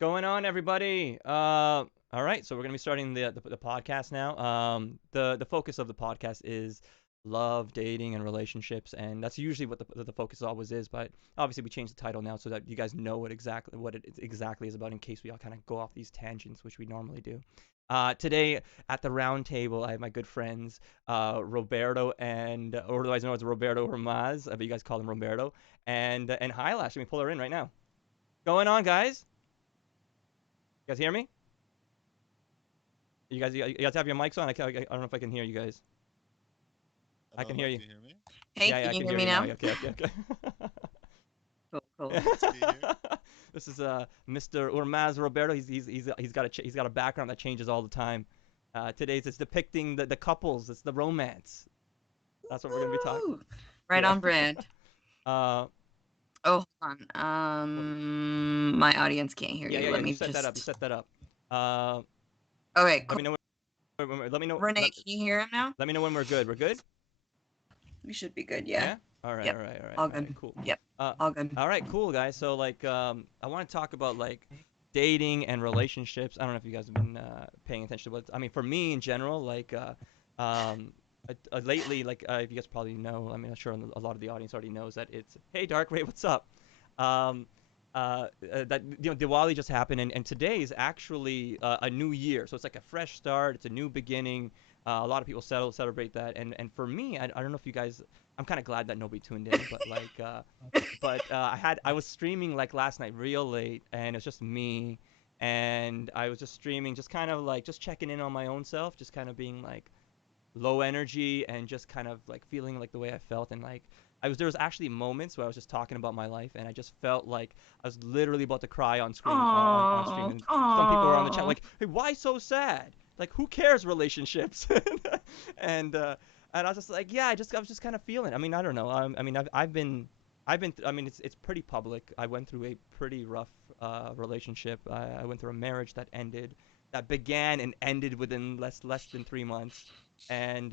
Going on, everybody? All right, so we're gonna be starting the podcast now. The focus of the podcast is love, dating, and relationships, and that's usually what the focus always is. But obviously, we changed the title now so that you guys know what it exactly is about, in case we all kind of go off these tangents, which we normally do. Today at the round table, I have my good friends Roberto or otherwise known as Roberto Ramaz, but you guys call him Roberto, and HIGHXLASH. Let me pull her in right now. Going on, guys? You guys hear me? You guys have your mics on? I don't know if I can hear you guys. I can Hello, hear hello, you. can you hear me? Hey, Yeah, can I you can hear hear me you now. now? Okay, okay, okay. Cool, cool. Yeah. Good to be here. This is Mr. Urmaz Roberto. He's got a background that changes all the time. Today's it's depicting the couples. It's the romance. That's what we're gonna be talking. Woo! Right Yeah. on brand. uh, Oh, hold on. what, My audience can't hear yeah, you. yeah, yeah. Let You me set that up. You just. set that up. Uh, Okay, let cool. me know. Let me know. Renee, can you hear him now? Let me know when we're good. We're good. We should be good. Yeah. Yeah. All right. Yep. All right. All right. All All right. good. Cool. Yep. Uh, All good. all right. Cool, guys. So I want to talk about like dating and relationships. I don't know if you guys have been paying attention to what I mean. For me in general, lately, if you guys probably know, I mean, I'm sure a lot of the audience already knows that it's hey, Dark Ray, what's up? Um, that Diwali just happened, and today is actually a new year, so it's like a fresh start. It's a new beginning. A lot of people celebrate that, and for me, I don't know if you guys. I'm kind of glad that nobody tuned in, but I was streaming like last night real late, and it's just me, and I was just streaming, just kind of like just checking in on my own self, just kind of being like low energy and just kind of like feeling like the way I felt, and like there was actually moments where I was just talking about my life, and I just felt like I was literally about to cry on screen on stream, Oh, and some people were on the chat oh. like, hey, why so sad? Like, who cares relationships? and uh and I was just like, yeah, I was just kind of feeling. I mean, I don't know. I mean, I mean, it's pretty public. I went through a pretty rough relationship. I went through a marriage that began and ended within less than 3 months, and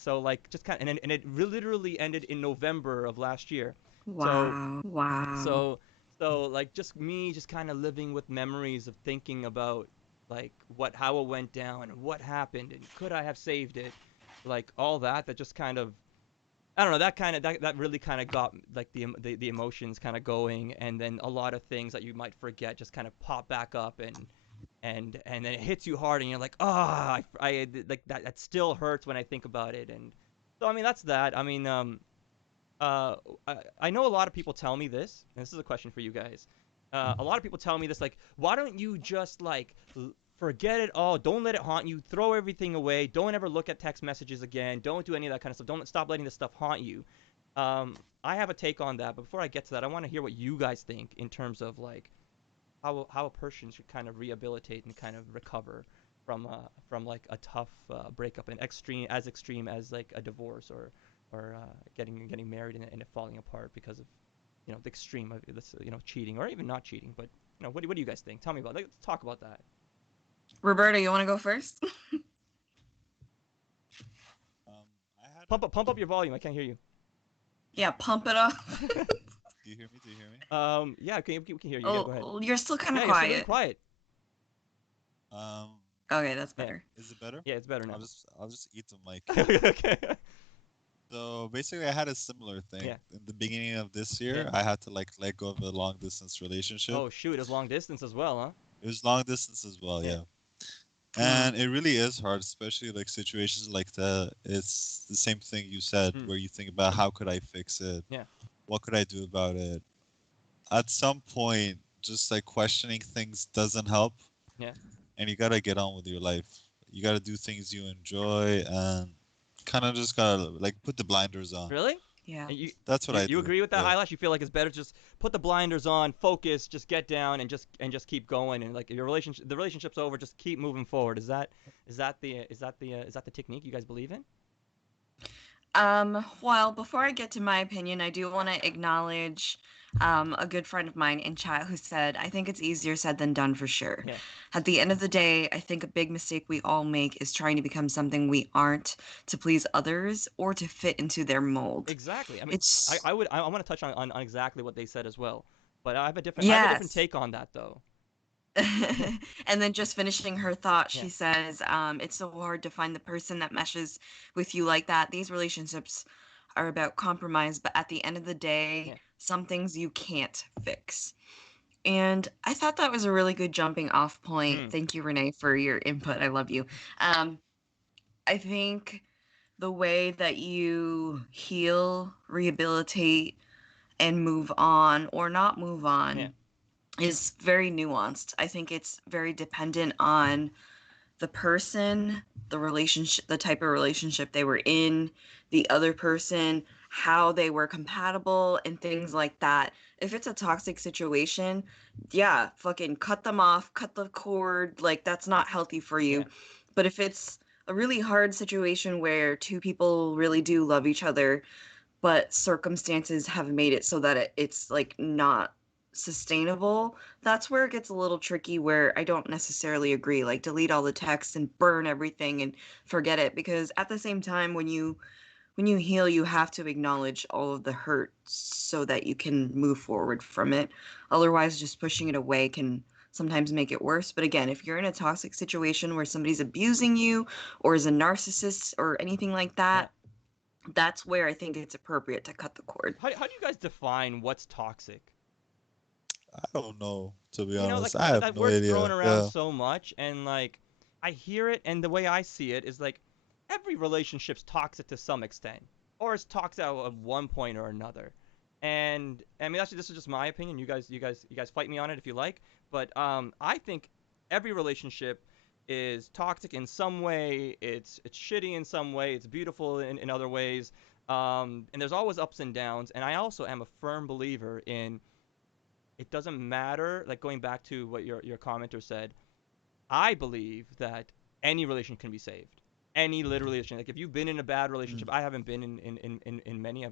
so like just kind of, and it literally ended in November of last year. So Wow. Wow. so like just me just kind of living with memories of thinking about like what how it went down and what happened and could I have saved it, like all that just kind of, I don't know, that really kind of got like the emotions kind of going, and then a lot of things that you might forget just kind of pop back up, and then it hits you hard, and you're like, ah, like that still hurts when I think about it. And so I mean that's that. I mean uh I know a lot of people tell me this, and this is a question for you guys. A lot of people tell me this, like, why don't you just like forget it all, don't let it haunt you, throw everything away, don't ever look at text messages again, don't do any of that kind of stuff, don't stop letting this stuff haunt you. I have a take on that, but before I get to that, I want to hear what you guys think in terms of like how a person should kind of rehabilitate and kind of recover from like a tough breakup, and extreme as like a divorce, or getting married and it falling apart because of the extreme of this, cheating or even not cheating. But what do you guys think? Tell me about, let's talk about that. Roberto, you want to go first? Um, I had a. Pump up your volume. I can't hear you. Yeah, pump it up. Do you hear me? Do you hear me? Yeah, we can hear you. Yeah, go ahead. Oh, you're still kind Yeah, of you're still really quiet. quiet. Um, Okay, that's Yeah, better. is it better? yeah, it's better now. I'll just eat the mic. Okay. So basically, I had a similar thing Yeah, in the beginning of this yeah. year. I had to like let go of a long distance relationship. Oh shoot, it's long distance as well, huh? It was long distance as well, Yeah. yeah. Mm. And it really is hard, especially like situations like that. It's the same thing you said, Hmm. where you think about how could I fix it? Yeah. What could I do about it? At some point, just like questioning things doesn't help, Yeah. and you gotta get on with your life. You gotta do things you enjoy, and kind of just gotta like put the blinders on. Really? Yeah. And you That's what you I you do. agree with that, Yeah. Eyelash? You feel like it's better just put the blinders on, focus, just get down, and just keep going, and like the relationship's over, just keep moving forward. Is that the technique you guys believe in? Well, before I get to my opinion, I do want to acknowledge a good friend of mine in chat who said, I think it's easier said than done for sure. Yeah. At the end of the day, I think a big mistake we all make is trying to become something we aren't to please others or to fit into their mold. Exactly. I mean, I It's, I would I want to touch on exactly what they said as well, but I have a different yes. take on that though. And then just finishing her thought, Yeah. she says, it's so hard to find the person that meshes with you like that. These relationships are about compromise, but at the end of the day, Yeah. some things you can't fix. And I thought that was a really good jumping off point. Mm. Thank you, Renee, for your input. I love you. I think the way that you heal, rehabilitate, and move on or not move Yeah. on is very nuanced. I think it's very dependent on the person, the relationship, the type of relationship they were in, the other person, how they were compatible, and things like that. If it's a toxic situation, yeah, fucking cut them off, cut the cord. Like, that's not healthy for Yeah. you. But if it's a really hard situation where two people really do love each other, but circumstances have made it so that it's like not sustainable, that's where it gets a little tricky, where I don't necessarily agree, like delete all the text and burn everything and forget it, because at the same time, when you heal, you have to acknowledge all of the hurt so that you can move forward from it. Otherwise, just pushing it away can sometimes make it worse. But again, if you're in a toxic situation where somebody's abusing you or is a narcissist or anything like Yeah. that, that's where I think it's appropriate to cut the cord. How do you guys define what's toxic? I don't know, to be You know, like honest. I have that no word's idea. thrown around Yeah. so much, and like I hear it, and the way I see it is like every relationship's toxic to some extent, or it's toxic at one point or another. And I mean, actually, this is just my opinion. You guys fight me on it if you like. But I think every relationship is toxic in some way. It's shitty in some way. It's beautiful in other ways. And there's always ups and downs. And I also am a firm believer in it doesn't matter. Like going back to what your commenter said, I believe that any relation can be saved. Any literally relation. Like if you've been in a bad Mm. relationship, I haven't been in many.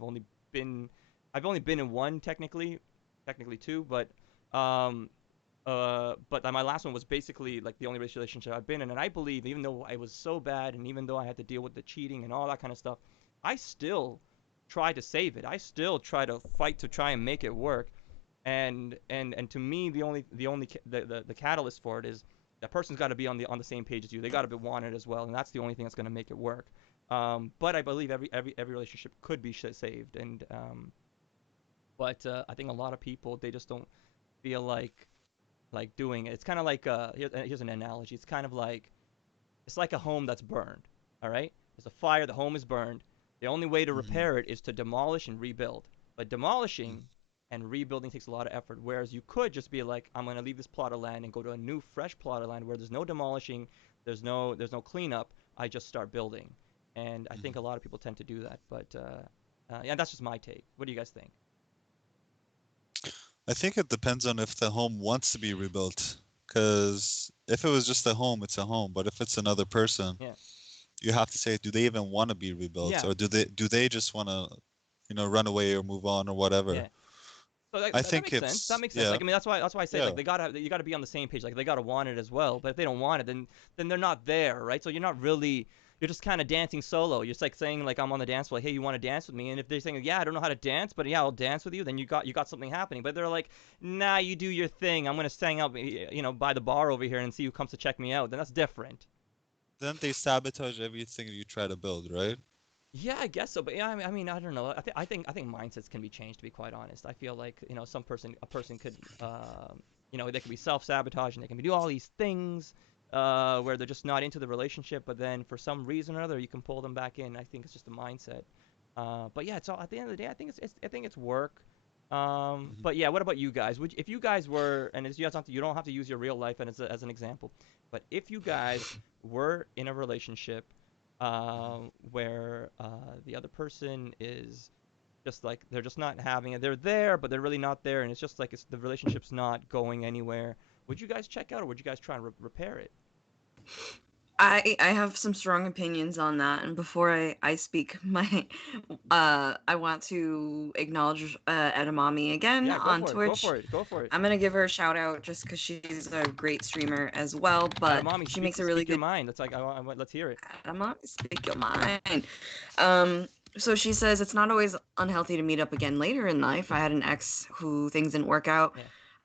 Been I've only been in one technically two, um but my last one was basically like the only relationship I've been in, and I believe even though I was so bad and even though I had to deal with the cheating and all that kind of stuff, I still try to save it. I still try to fight to try and make it work. And to me, the catalyst for it is that person's got to be on the same page as you. They got to be wanted as well, and that's the only thing that's going to make it work. But I believe every relationship could be saved, and but I think a lot of people they just don't feel like doing it. It's kind of like here's an analogy. It's like a home that's burned. All right, there's a fire. The home is burned. The only way to Hmm. repair it is to demolish and rebuild. But demolishing and rebuilding takes a lot of effort. Whereas you could just be like, I'm gonna leave this plot of land and go to a new, fresh plot of land where there's no demolishing, there's no cleanup. I just start building, and I think a lot of people tend to do that. But yeah, that's just my take. What do you guys think? I think it depends on if the home wants to be rebuilt. Because if it was just a home, it's a home. But if it's another person, Yeah, you have to say, do they even want to be rebuilt, yeah, or do they just want to, run away or move on or whatever? yeah. So that, I that think makes sense. That it's makes sense. yeah, Like I mean, that's why I say yeah. like you gotta be on the same page. Like they gotta want it as well. But if they don't want it, then they're not there, right? So you're just kind of dancing solo. You're just like saying like I'm on the dance floor. Like, hey, you want to dance with me? And if they're saying yeah, I don't know how to dance, but yeah, I'll dance with you. Then you got something happening. But they're like, nah, you do your thing. I'm gonna stand up, by the bar over here and see who comes to check me out. Then that's different. Then they sabotage everything you try to build, right? Yeah, I guess so. But yeah, I mean, I don't know. I think mindsets can be changed. To be quite honest, I feel like a person could, they can be self-sabotaging. They can be do all these things, where they're just not into the relationship. But then for some reason or other, you can pull them back in. I think it's just a mindset. But yeah, it's all at the end of the day. I think it's work. Hmm. But yeah, what about you guys? If you guys were, and you don't have to use your real life and as an example, but if you guys were in a relationship where the other person is just like they're just not having it. They're there, but they're really not there, and it's just like the relationship's not going anywhere. Would you guys check out, or would you guys try and repair it? I have some strong opinions on that, and before I speak my I want to acknowledge Edamame again Yeah, go on for it. Go Twitch. for it. Go for it. I'm gonna give her a shout out just because she's a great streamer as well, but Mommy, she speak makes a really speak your good mind. That's like let's hear it. Edamame, speak your mind. Um, so she says it's not always unhealthy to meet up again later in life. I had an ex who things didn't work out. Yeah.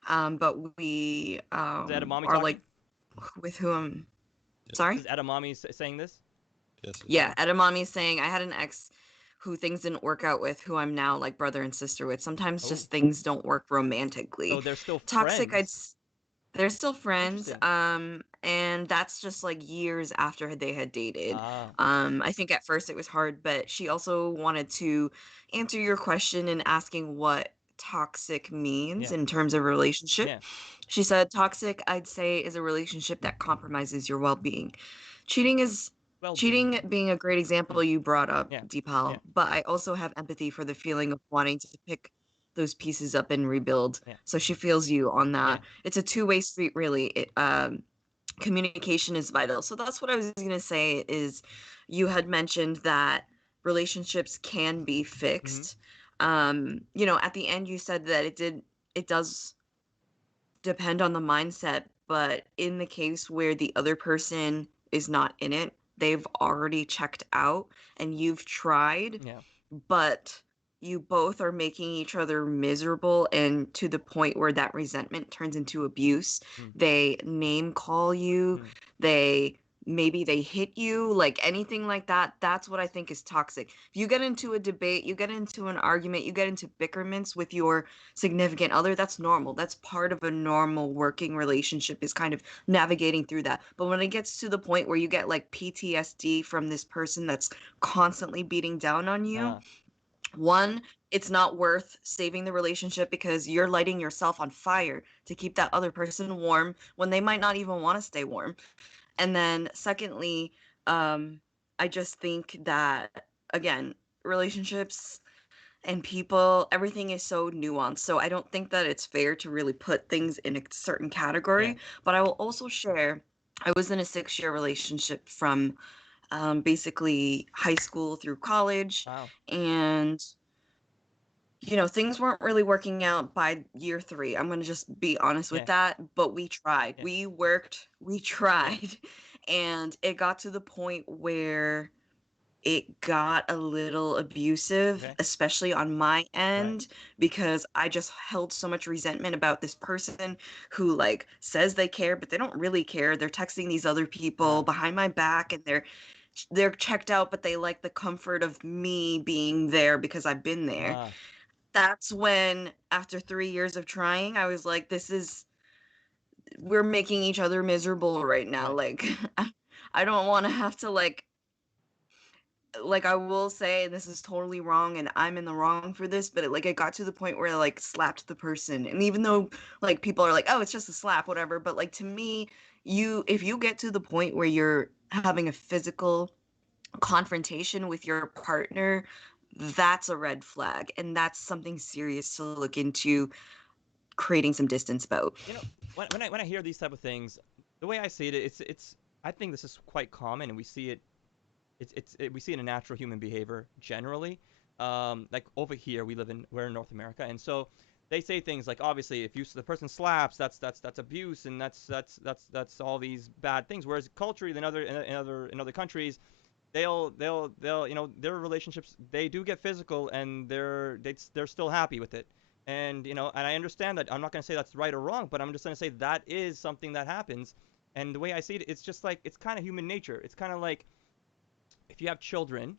But we Is edamame are talking? like with whom? Yes. Sorry. Is edamame saying this? Yes. Yes. Yeah, edamame saying I had an ex who things didn't work out with, who I'm now like brother and sister with. Sometimes Oh, just things don't work romantically. so they're still Toxic, friends. they're still friends, Interesting. and that's just like years after they had dated. Ah, I think at first it was hard, but she also wanted to answer your question in asking what toxic means yeah, in terms of relationship. yeah. She said toxic, I'd say, is a relationship that compromises your well-being. Cheating is Well-being. cheating being a great example Mm, you brought up, yeah, yeah, Deepal, but I also have empathy for the feeling of wanting to pick those pieces up and rebuild. yeah, So she feels you on yeah. that. It's a two-way street, really. Communication is vital. So that's what I was going to say is you had mentioned that relationships can be Mm-hmm. fixed. At the end you said that it does depend on the mindset, but in the case where the other person is not in it, they've already checked out and you've tried, Yeah. but you both are making each other miserable and to the point where that resentment turns into abuse. Mm, They name call you, mm, they maybe they hit you, like anything like that. That's what I think is toxic. If you get into a debate, you get into an argument, you get into bickerments with your significant other, that's normal. That's part of a normal working relationship is kind of navigating through that. But when it gets to the point where you get like PTSD from this person that's constantly beating down on you, ah, one, it's not worth saving the relationship because you're lighting yourself on fire to keep that other person warm when they might not even want to stay warm. And then secondly, I just think that again, relationships and people, everything is so nuanced. So I don't think that it's fair to really put things in a certain yeah. category. But I will also share I was in a 6 year relationship from basically high school through college. Wow. And things weren't really working out by year three. I'm going to just be honest with Yeah, that. But we tried. yeah, We worked, we yeah. tried. And it got to the point where it got a little abusive, Okay. especially on my Right. end, because I just held so much resentment about this person who like says they care, but they don't really care. They're texting these other people Ah, behind my back and they're checked out, but they like the comfort of me being there because I've been there. ah. That's when after 3 years of trying, I was like, we're making each other miserable right now. Right. Like I don't want to have to I will say this is totally wrong and I'm in the wrong for this, but it got to the point where I like slapped the person. And even though like people are like, "Oh, it's just a slap, whatever," but like to me, if you get to the point where you're having a physical confrontation with your partner, that's a red flag and that's something serious to look into creating some distance about. You know, when I hear these type of things, the way I see it, it's I think this is quite common, and we see it. We see it in natural human behavior generally. Like over here, we're in North America, and so they say things like, obviously, if the person slaps, that's abuse, and that's all these bad things. Whereas culturally, in other countries, they'll their relationships, they do get physical, and they're still happy with it. And I understand that. I'm not going to say that's right or wrong, but I'm just going to say that is something that happens. And the way I see it, it's just like, it's kind of human nature. It's kind of like if you have children,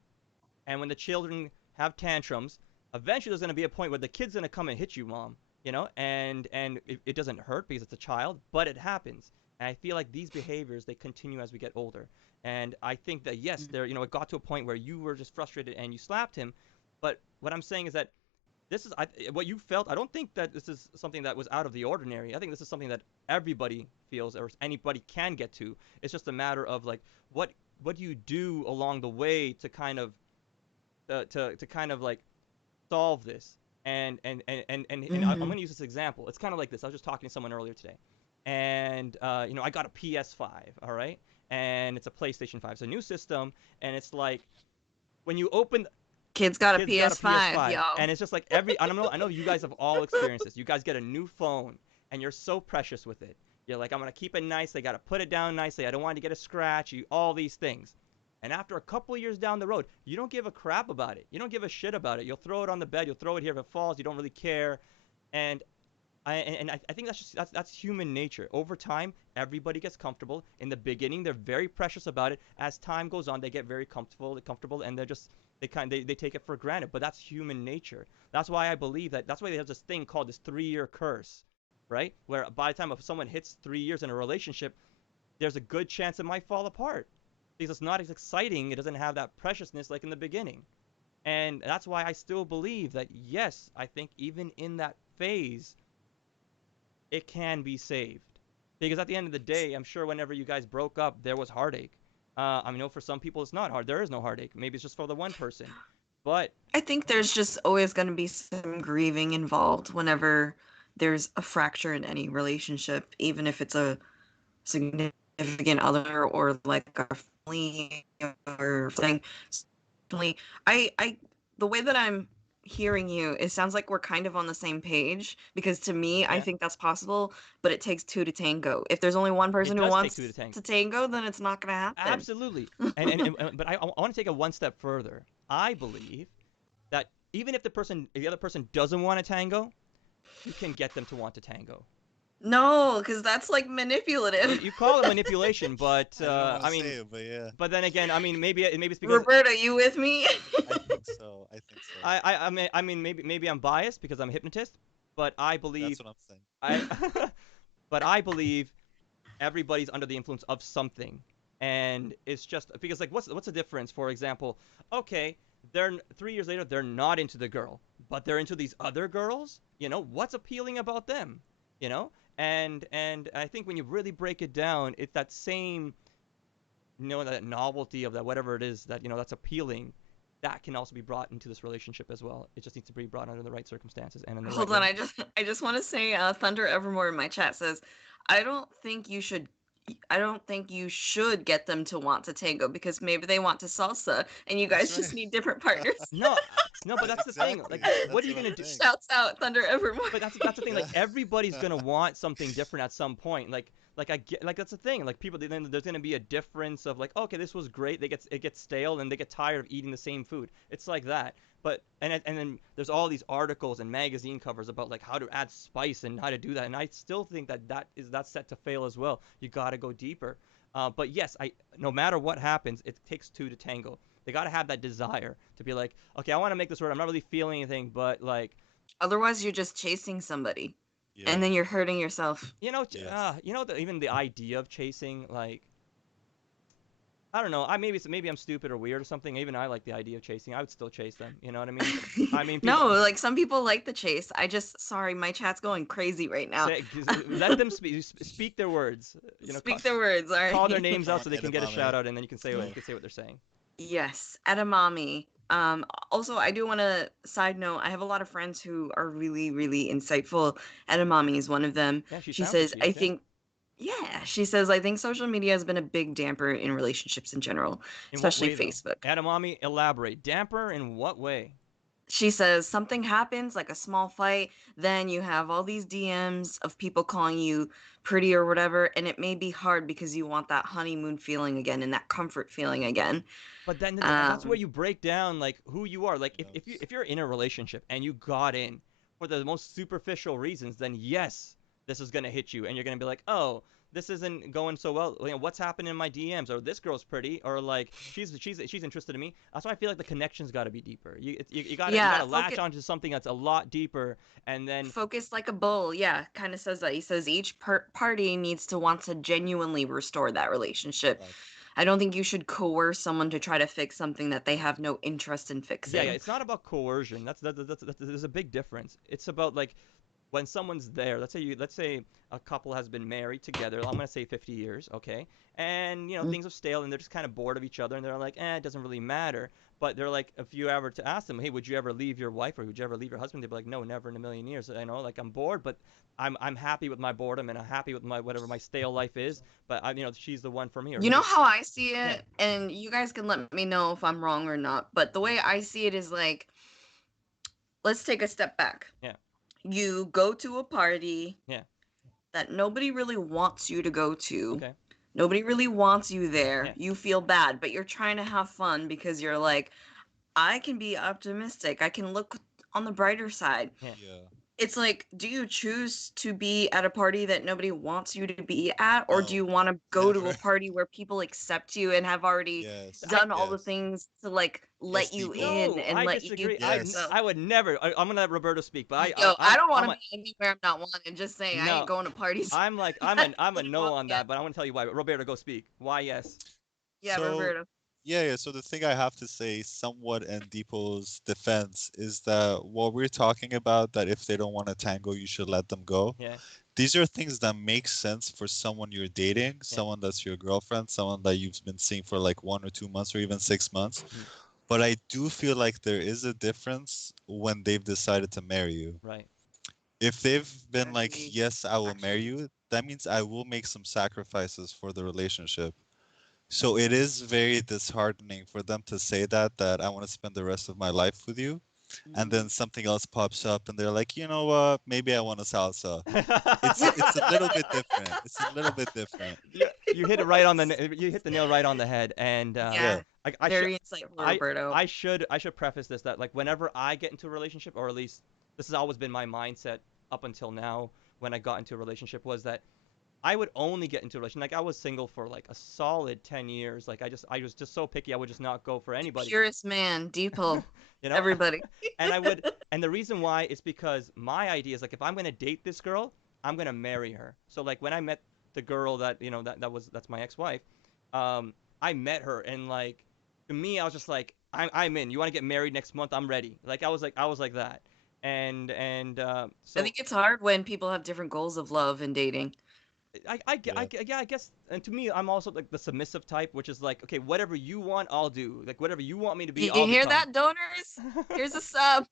and when the children have tantrums, eventually there's going to be a point where the kid's going to come and hit you, mom. And it doesn't hurt because it's a child, but it happens. And I feel like these behaviors, they continue as we get older. And I think that, yes, it got to a point where you were just frustrated and you slapped him. But what I'm saying is that what you felt. I don't think that this is something that was out of the ordinary. I think this is something that everybody feels, or anybody can get to. It's just a matter of like, what do you do along the way to kind of like solve this. I'm Hmm. going to use this example. It's kind of like this. I was just talking to someone earlier today, and I got a PS5, all right, and it's a PlayStation 5. It's a new system, and it's like when you open Kids got a kids got a PS5, PS5, y'all. and it's just like I know you guys have all experienced this. You guys get a new phone, and you're so precious with it. You're like, I'm gonna keep it nice. I gotta put it down nicely. I don't want to get a scratch. All these things. And after a couple of years down the road, you don't give a crap about it. You don't give a shit about it. You'll throw it on the bed. You'll throw it here if it falls. You don't really care. And I think that's human nature. Over time, everybody gets comfortable. In the beginning, they're very precious about it. As time goes on, they get very comfortable, and they take it for granted. But that's human nature. That's why I believe that's why there's this thing called this 3-year curse, right? Where by the time if someone hits 3 years in a relationship, there's a good chance it might fall apart because it's not as exciting. It doesn't have that preciousness like in the beginning. And that's why I still believe that, yes, I think even in that phase, it can be saved. Because at the end of the day, I'm sure whenever you guys broke up, there was heartache. I know for some people it's not hard. There is no heartache. Maybe it's just for the one person. But I think there's just always going to be some grieving involved whenever there's a fracture in any relationship, even if it's a significant other or like a family or something. I the way that I'm hearing you, it sounds like we're kind of on the same page because to me, I yeah, think that's possible, but it takes two to tango. If there's only one it person who does take wants two to tango. to tango, then it's not going to happen. Absolutely. But I want to take it one step further. I believe that even if the other person doesn't want to tango, you can get them to want to tango. No, because that's like manipulative. You call it manipulation, but I don't want I to say mean, it, but yeah, but then again, I mean, maybe it's because Roberta, you with me? I think so. I think so. I mean maybe I'm biased because I'm a hypnotist, but I believe That's what I'm saying. I but I believe everybody's under the influence of something, and it's just because like what's the difference? For example, okay, they're 3 years later they're not into the girl, but they're into these other girls. What's appealing about them? You know, and I think when you really break it down, it's that same that novelty of that whatever it is that that's appealing. That can also be brought into this relationship as well. It just needs to be brought under the right circumstances and in the right Hold on, way. I just want to say, Thunder Evermore in my chat says, I don't think you should. I don't think you should get them to want to tango because maybe they want to salsa and you That's guys just right. need different partners. No, no, but that's the thing. Exactly. Like, what are That's you what gonna I'm do? saying. Shouts out Thunder Evermore. But that's the thing. Yeah. Like, everybody's gonna want something different at some point. Like I get, like that's the thing. Like people, then there's gonna be a difference of like, okay, this was great. It gets stale and they get tired of eating the same food. It's like that. But and then there's all these articles and magazine covers about like how to add spice and how to do that. And I still think that's set to fail as well. You gotta go deeper. But yes, no matter what happens, it takes two to tango. They gotta have that desire to be like, okay, I want to make this work. I'm not really feeling anything, but like, Otherwise, you're just chasing somebody, Yeah. and then you're hurting yourself. Yes. even the idea of chasing, like, I don't know. Maybe I'm stupid or weird or something. Even I like the idea of chasing. I would still chase them. You know what I mean? I mean, people No, like some people like the chase. Sorry, my chat's going crazy right now. let them speak their words. Speak their words, all right? Call their names Come out on, so they can get a edamame. shout out, and then you can say Go. what they're saying. Yes, edamame. Also, I do want to side note, I have a lot of friends who are really, really insightful. Edamame is one of them. Yeah, she She sounds like says, she I is. Yeah. think, yeah, she says, I think social media has been a big damper in relationships in general, In what especially way though? Facebook. Edamame, elaborate. Damper in what way? She says something happens, like a small fight, then you have all these DMs of people calling you pretty or whatever, and it may be hard because you want that honeymoon feeling again and that comfort feeling again. But then that's where Um, you break down like who you are. Like Yes. if you're in a relationship and you got in for the most superficial reasons, then yes, this is gonna hit you, and you're gonna be like, oh, this isn't going so well. What's happening in my DMs? Or this girl's pretty, or like she's interested in me. That's why I feel like the connection's got to be deeper. You yeah, gotta latch onto something that's a lot deeper, and then focus like a bull. Yeah, kind of says that. He says each party needs to want to genuinely restore that relationship. Like, I don't think you should coerce someone to try to fix something that they have no interest in yeah, fixing. it's not about coercion. There's a big difference. It's about like when someone's there. Let's say a couple has been married together. I'm gonna say 50 years, okay? And Mm. things have stale, and they're just kind of bored of each other, and they're like, it doesn't really matter. But they're like, if you ever to ask them, hey, would you ever leave your wife or would you ever leave your husband? They'd be like, no, never in a million years. I know, like I'm bored, but I'm happy with my boredom and I'm happy with my whatever my stale life is. But she's the one for me or You know him. how I see Yeah, it, and you guys can let me know if I'm wrong or not, but the way I see it is like, let's take a step back. yeah, You go to a party yeah. that nobody really wants you to go to. Okay. Nobody really wants you there. Yeah. You feel bad, but you're trying to have fun because you're like, I can be optimistic. I can look on the brighter side. Yeah. yeah. it's like, do you choose to be at a party that nobody wants you to be at, or do No, you want to go to a never. party where people accept you and have already Yes, I done all the yes, things to like yes, let you Depot. in no, and I let you disagree. be yourself? Yes. I would never. I'm gonna let Roberto speak, but Yo, I don't want I'm to a be anywhere I'm not wanted. Just saying, I ain't no. going to parties. I'm like I'm a Nobody no wants on me at. that, but I want to tell you why. Roberto, go speak. Why yes? Yeah, So Roberto. yeah. So the thing I have to say, somewhat in Depot's defense, is that what we're talking about, that if they don't want to tango, you should let them go. Yeah, These are things that make sense for someone you're dating, yeah. someone that's your girlfriend, someone that you've been seeing for like 1 or 2 months or even 6 months. Mhm. But I do feel like there is a difference when they've decided to marry you. Right. If they've been like, Agree. yes, I will marry Actually, you, that means I will make some sacrifices for the relationship. So it is very disheartening for them to say that I want to spend the rest of my life with you, and mm. then something else pops up and they're like, you know what, maybe I want a salsa. It's a little bit different. It's a little bit different. Yeah, you hit it right on the you hit the nail right on the head, and Yeah. Yeah, I should very insightful, Roberto. I should preface this that like whenever I get into a relationship, or at least this has always been my mindset up until now when I got into a relationship, was that I would only get into a relationship. Like I was single for like a solid 10 years. Like I was just so picky. I would just not go for anybody. Purest man, Depot, You know? everybody. And I would and the reason why is because my idea is like if I'm going to date this girl, I'm going to marry her. So like when I met the girl that, that's my ex-wife, I met her and like to me I was just like I'm in. You want to get married next month? I'm ready. Like I was like that. And I so think it's hard when people have different goals of love and dating. Yeah. yeah, I guess, and to me, I'm also like the submissive type, which is like, okay, whatever you want, I'll do. Like, whatever you want me to be, You I'll hear become. that, donors? Here's a sub.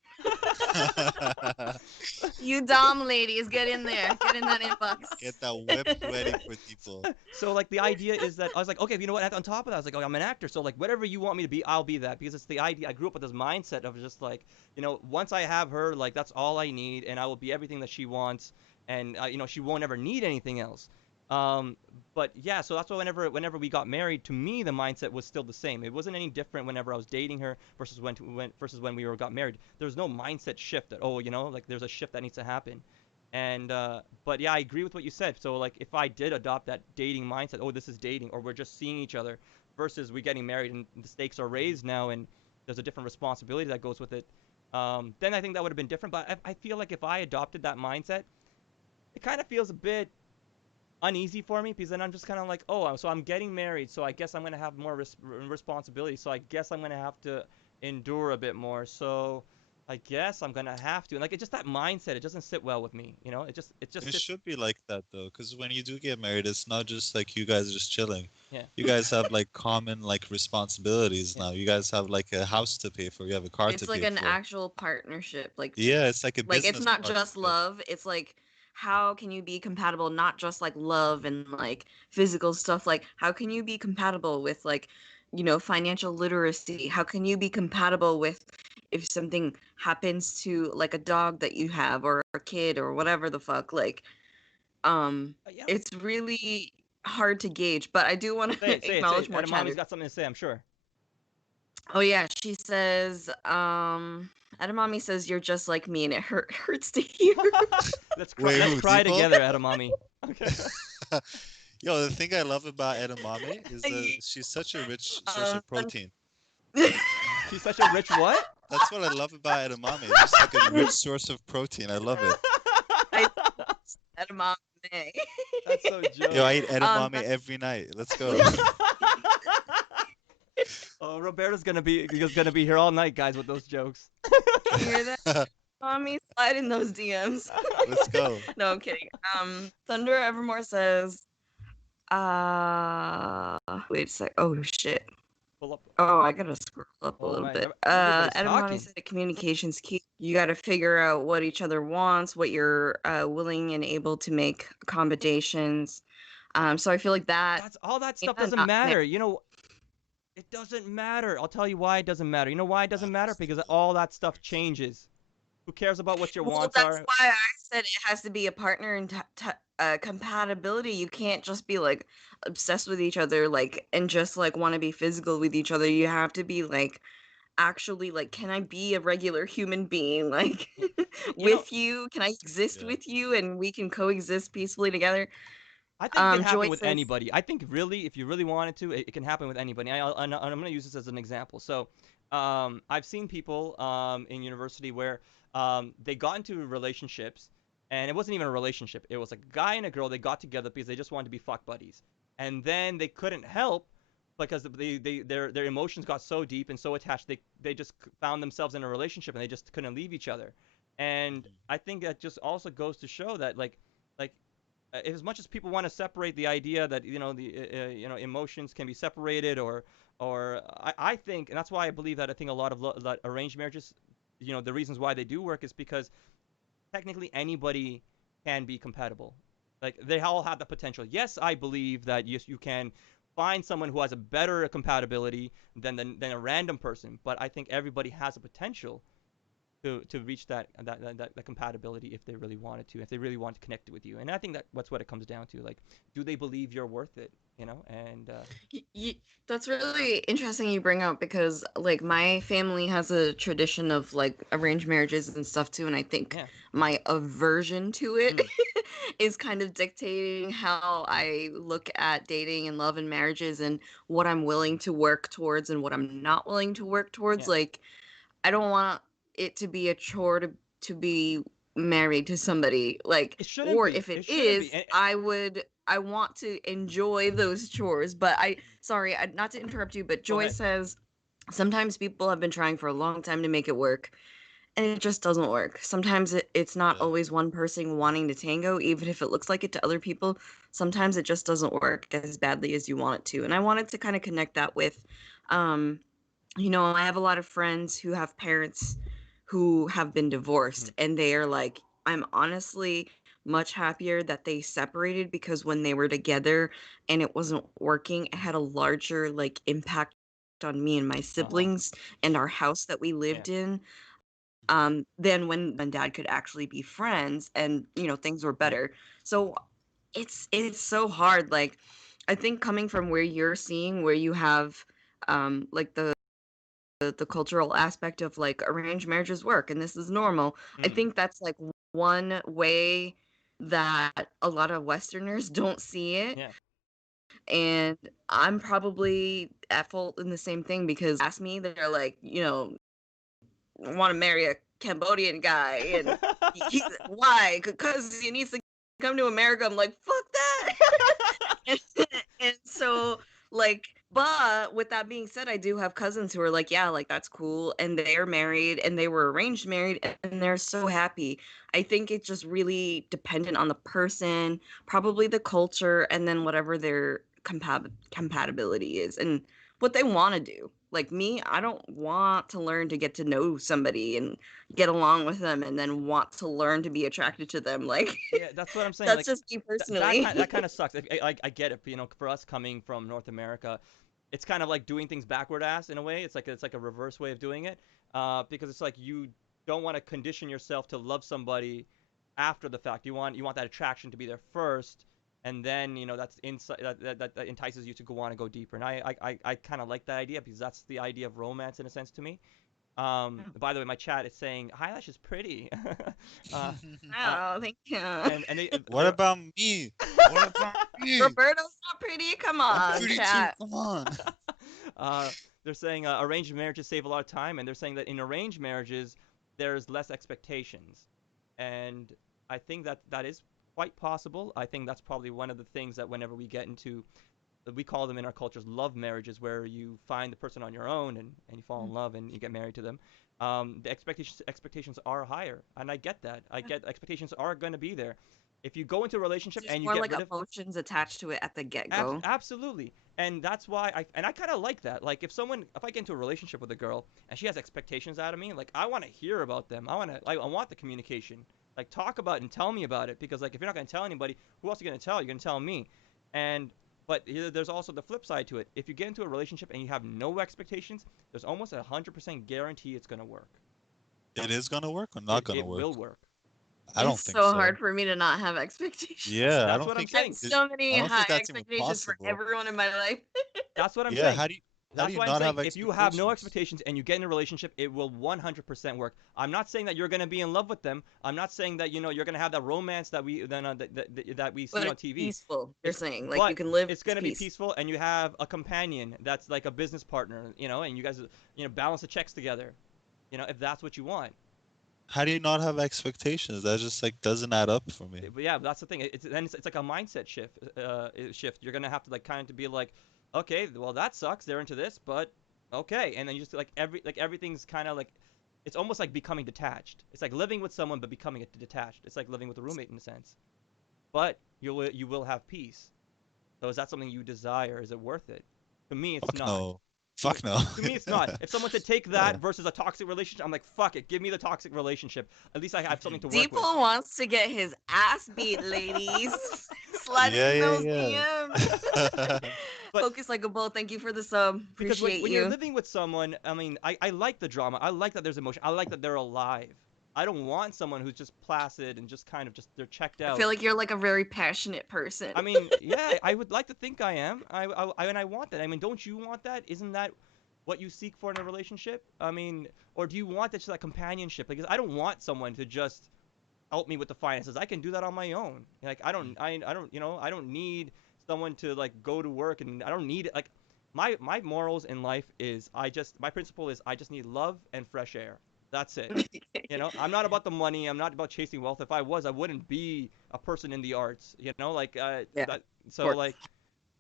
You dumb ladies, get in there. Get in that inbox. Get that whip ready for people. So, like, the idea is that I was like, okay, you know what? On top of that, I was like, oh, I'm an actor, so like, whatever you want me to be, I'll be that, because it's the idea. I grew up with this mindset of just like, once I have her, like, that's all I need, and I will be everything that she wants, and she won't ever need anything else. Um, but yeah, so that's why whenever we got married, to me the mindset was still the same. It wasn't any different whenever I was dating her versus when we got married. There was no mindset shift that, oh, like there's a shift that needs to happen. And but yeah, I agree with what you said. So like if I did adopt that dating mindset, oh, this is dating, or we're just seeing each other, versus we getting married and the stakes are raised now and there's a different responsibility that goes with it. Then I think that would have been different. But I feel like if I adopted that mindset, it kind of feels a bit uneasy for me, because then I'm just kind of like, oh, so I'm getting married, so I guess I'm gonna have more responsibility. So I guess I'm gonna have to endure a bit more. So I guess I'm gonna have to. And like, it's just that mindset. It doesn't sit well with me. It just It sits. should be like that though, because when you do get married, it's not just like you guys just chilling. Yeah, You guys have like common like responsibilities yeah, now. You guys have like a house to pay for. You have a car to It's like pay an for. actual partnership. Yeah, it's like a Like it's business not just partnership. love. It's like how can you be compatible, not just like love and like physical stuff. Like how can you be compatible with like, financial literacy? How can you be compatible with if something happens to like a dog that you have or a kid or whatever the fuck? Like yeah. it's really hard to gauge, but I do want Say to it, say it, say acknowledge it. more Edamami's chatter. got something to say, I'm sure. Oh yeah, she says, Edamame says you're just like me and it hurts to hear. Let's cry. Wait, Let's who, cry Depot? together, Edamami. Okay. Yo, the thing I love about edamame is that I- she's such a rich source of um, protein. She's such a rich what? That's what I love about edamame. It's just like a rich source of protein. I love it. I Edamame. That's so Yo, I joke. eat edamame But every night. Let's go. Oh, Roberto's gonna be here all night, guys, with those jokes. you hear that? Mommy, slide in those DMs. Let's go. No, I'm kidding. Thunder Evermore says, wait a sec. Oh shit. Pull up. Oh, I gotta scroll up a Oh little man, bit. everybody's Edamame talking. said communication's key. You gotta figure out what each other wants, what you're willing and able to make accommodations. So I feel like that, That's all that stuff yeah, doesn't not matter. It doesn't matter. I'll tell you why it doesn't matter. You know why it doesn't matter? Matters Because though. all that stuff changes. Who cares about what your well, wants that's are? why I said it has to be a partner and compatibility. You can't just be like obsessed with each other, like, and just like want to be physical with each other. You have to be like actually, like, can I be a regular human being, like, You know, with you? Can I exist Yeah. with you and we can coexist peacefully together? I think it can Joy happen with says, anybody. I think really, if you really wanted to, it can happen with anybody. I'm going to use this as an example. So, I've seen people in university where they got into relationships, and it wasn't even a relationship. It was a guy and a girl. They got together because they just wanted to be fuck buddies, and then they couldn't help because their emotions got so deep and so attached. They just found themselves in a relationship and they just couldn't leave each other. And Mhm. I think that just also goes to show that like as much as people want to separate the idea that emotions can be separated or I think, and that's why I believe that I think a lot of that arranged marriages, the reasons why they do work is because technically anybody can be compatible. Like they all have the potential. Yes, I believe that yes, you can find someone who has a better compatibility than a random person, but I think everybody has a potential to reach that compatibility if they really wanted to, if they really want to connect with you. And I think that's what it comes down to. Like, do they believe you're worth it? And that's really interesting you bring up because, like, my family has a tradition of, like, arranged marriages and stuff too, and I think yeah, my aversion to it mm, is kind of dictating how I look at dating and love and marriages and what I'm willing to work towards and what I'm not willing to work towards. yeah, Like, I don't want it to be a chore to be married to somebody, like, it shouldn't or be. if it It shouldn't be. is, I want to enjoy those chores. But sorry, not to interrupt you, but Go Joy ahead. says sometimes people have been trying for a long time to make it work and it just doesn't work. Sometimes it's not Yeah. always one person wanting to tango, even if it looks like it to other people. Sometimes it just doesn't work as badly as you want it to. And I wanted to kind of connect that with um I have a lot of friends who have parents who have been divorced, Mm, and they are like, I'm honestly much happier that they separated because when they were together and it wasn't working, it had a larger like impact on me and my uh-huh. siblings and our house that we Yeah. lived in Mhm. than when dad could actually be friends and things were Mm, better. So it's so hard. Like, I think coming from where you're seeing, where you have like the cultural aspect of like arranged marriages work and this is normal. I mm, think that's like one way that a lot of Westerners don't see it. yeah. And I'm probably at fault in the same thing because ask me, they're like, want to marry a Cambodian guy and why? Because he needs to come to America. I'm like, fuck that. and, and so like, but with that being said, I do have cousins who are like, yeah, like that's cool, and they're married and they were arranged married and they're so happy. I think it's just really dependent on the person, probably the culture, and then whatever their compatibility is and what they want to do. Like me, I don't want to learn to get to know somebody and get along with them and then want to learn to be attracted to them. Like, Yeah, that's what I'm saying. that's Like just me that personally. kind that kind of sucks. I get it. For us coming from North America, it's kind of like doing things backward ass in a way. It's like a reverse way of doing it. Because it's like you don't want to condition yourself to love somebody after the fact. You want that attraction to be there first, and then that's inside that entices you to go on and go deeper. And I kind of like that idea because that's the idea of romance in a sense to me. By the way, my chat is saying HIGHXLASH is pretty. uh, uh, Oh, thank you. and What about me? What about me? Roberto's not pretty. Come I'm on, pretty too. chat. Come on. uh, they're saying arranged marriages save a lot of time, and they're saying that in arranged marriages there's less expectations, and I think that is quite possible. I think that's probably one of the things that whenever we get into, we call them in our cultures love marriages, where you find the person on your own and you fall in love and you get married to them. The expectations are higher, and I get that. I get expectations are going to be there. If you go into a relationship There's and you more get like rid of emotions attached to it at the get-go. absolutely, and that's why I kind of like that. Like if I get into a relationship with a girl and she has expectations out of me, like I want to hear about them. I want the communication. Like talk about it and tell me about it, because like if you're not gonna tell anybody, who else are you gonna tell? You're gonna tell me. And but there's also the flip side to it. If you get into a relationship and you have no expectations, there's almost a 100% guarantee it's gonna work. It is gonna work or not It gonna it work? will work. I It's don't think so so. hard for me to not have expectations. Yeah, I That's don't what I'm think I have saying. so I many don't think high that's even expectations for possible. everyone in my life. That's what I'm Yeah, saying. how do you? How do That's you why I'm not saying have if you have no expectations? expectations and you get in a relationship, it will 100% work. I'm not saying that you're going to be in love with them. I'm not saying that you're going to have that romance that we But see on it's TV. peaceful. You're It's saying like you but can live it's in going to be peace. peaceful and you have a companion that's like a business partner, and you guys balance the checks together. If that's what you want. How do you not have expectations? That just like doesn't add up for me. But yeah, that's the thing. It's like a mindset shift. Shift. You're gonna have to like kind of be like, okay, well that sucks. They're into this, but okay. And then you just like everything's kind of like, it's almost like becoming detached. It's like living with someone but becoming detached. It's like living with a roommate in a sense. But you will have peace. So is that something you desire? Is it worth it? To me, it's Fuck not. no. To me, Fuck no. to me, it's not. If someone said take Yeah. that versus a toxic relationship, I'm like, fuck it, give me the toxic relationship. At least I have something to work with. Deeple wants to get his ass beat, ladies. Sliding Yeah, in yeah, those DMs. yeah. But Focus like a bull. Thank you for the sub. because Appreciate when you're you. living with someone, I mean, I like the drama. I like that there's emotion. I like that they're alive. I don't want someone who's just placid and just kind of just they're checked I out. feel like you're like a very passionate person. I mean, yeah, I would like to think I am. And I want that. I mean, don't you want that? Isn't that what you seek for in a relationship? I mean, or do you want that just like companionship? Because I don't want someone to just help me with the finances. I can do that on my own. Like I don't need someone to like go to work, and I don't need like my morals in life is my principle is I just need love and fresh air. That's it. I'm not about the money. I'm not about chasing wealth. If I was, I wouldn't be a person in the arts. Like Yeah, that. So course. like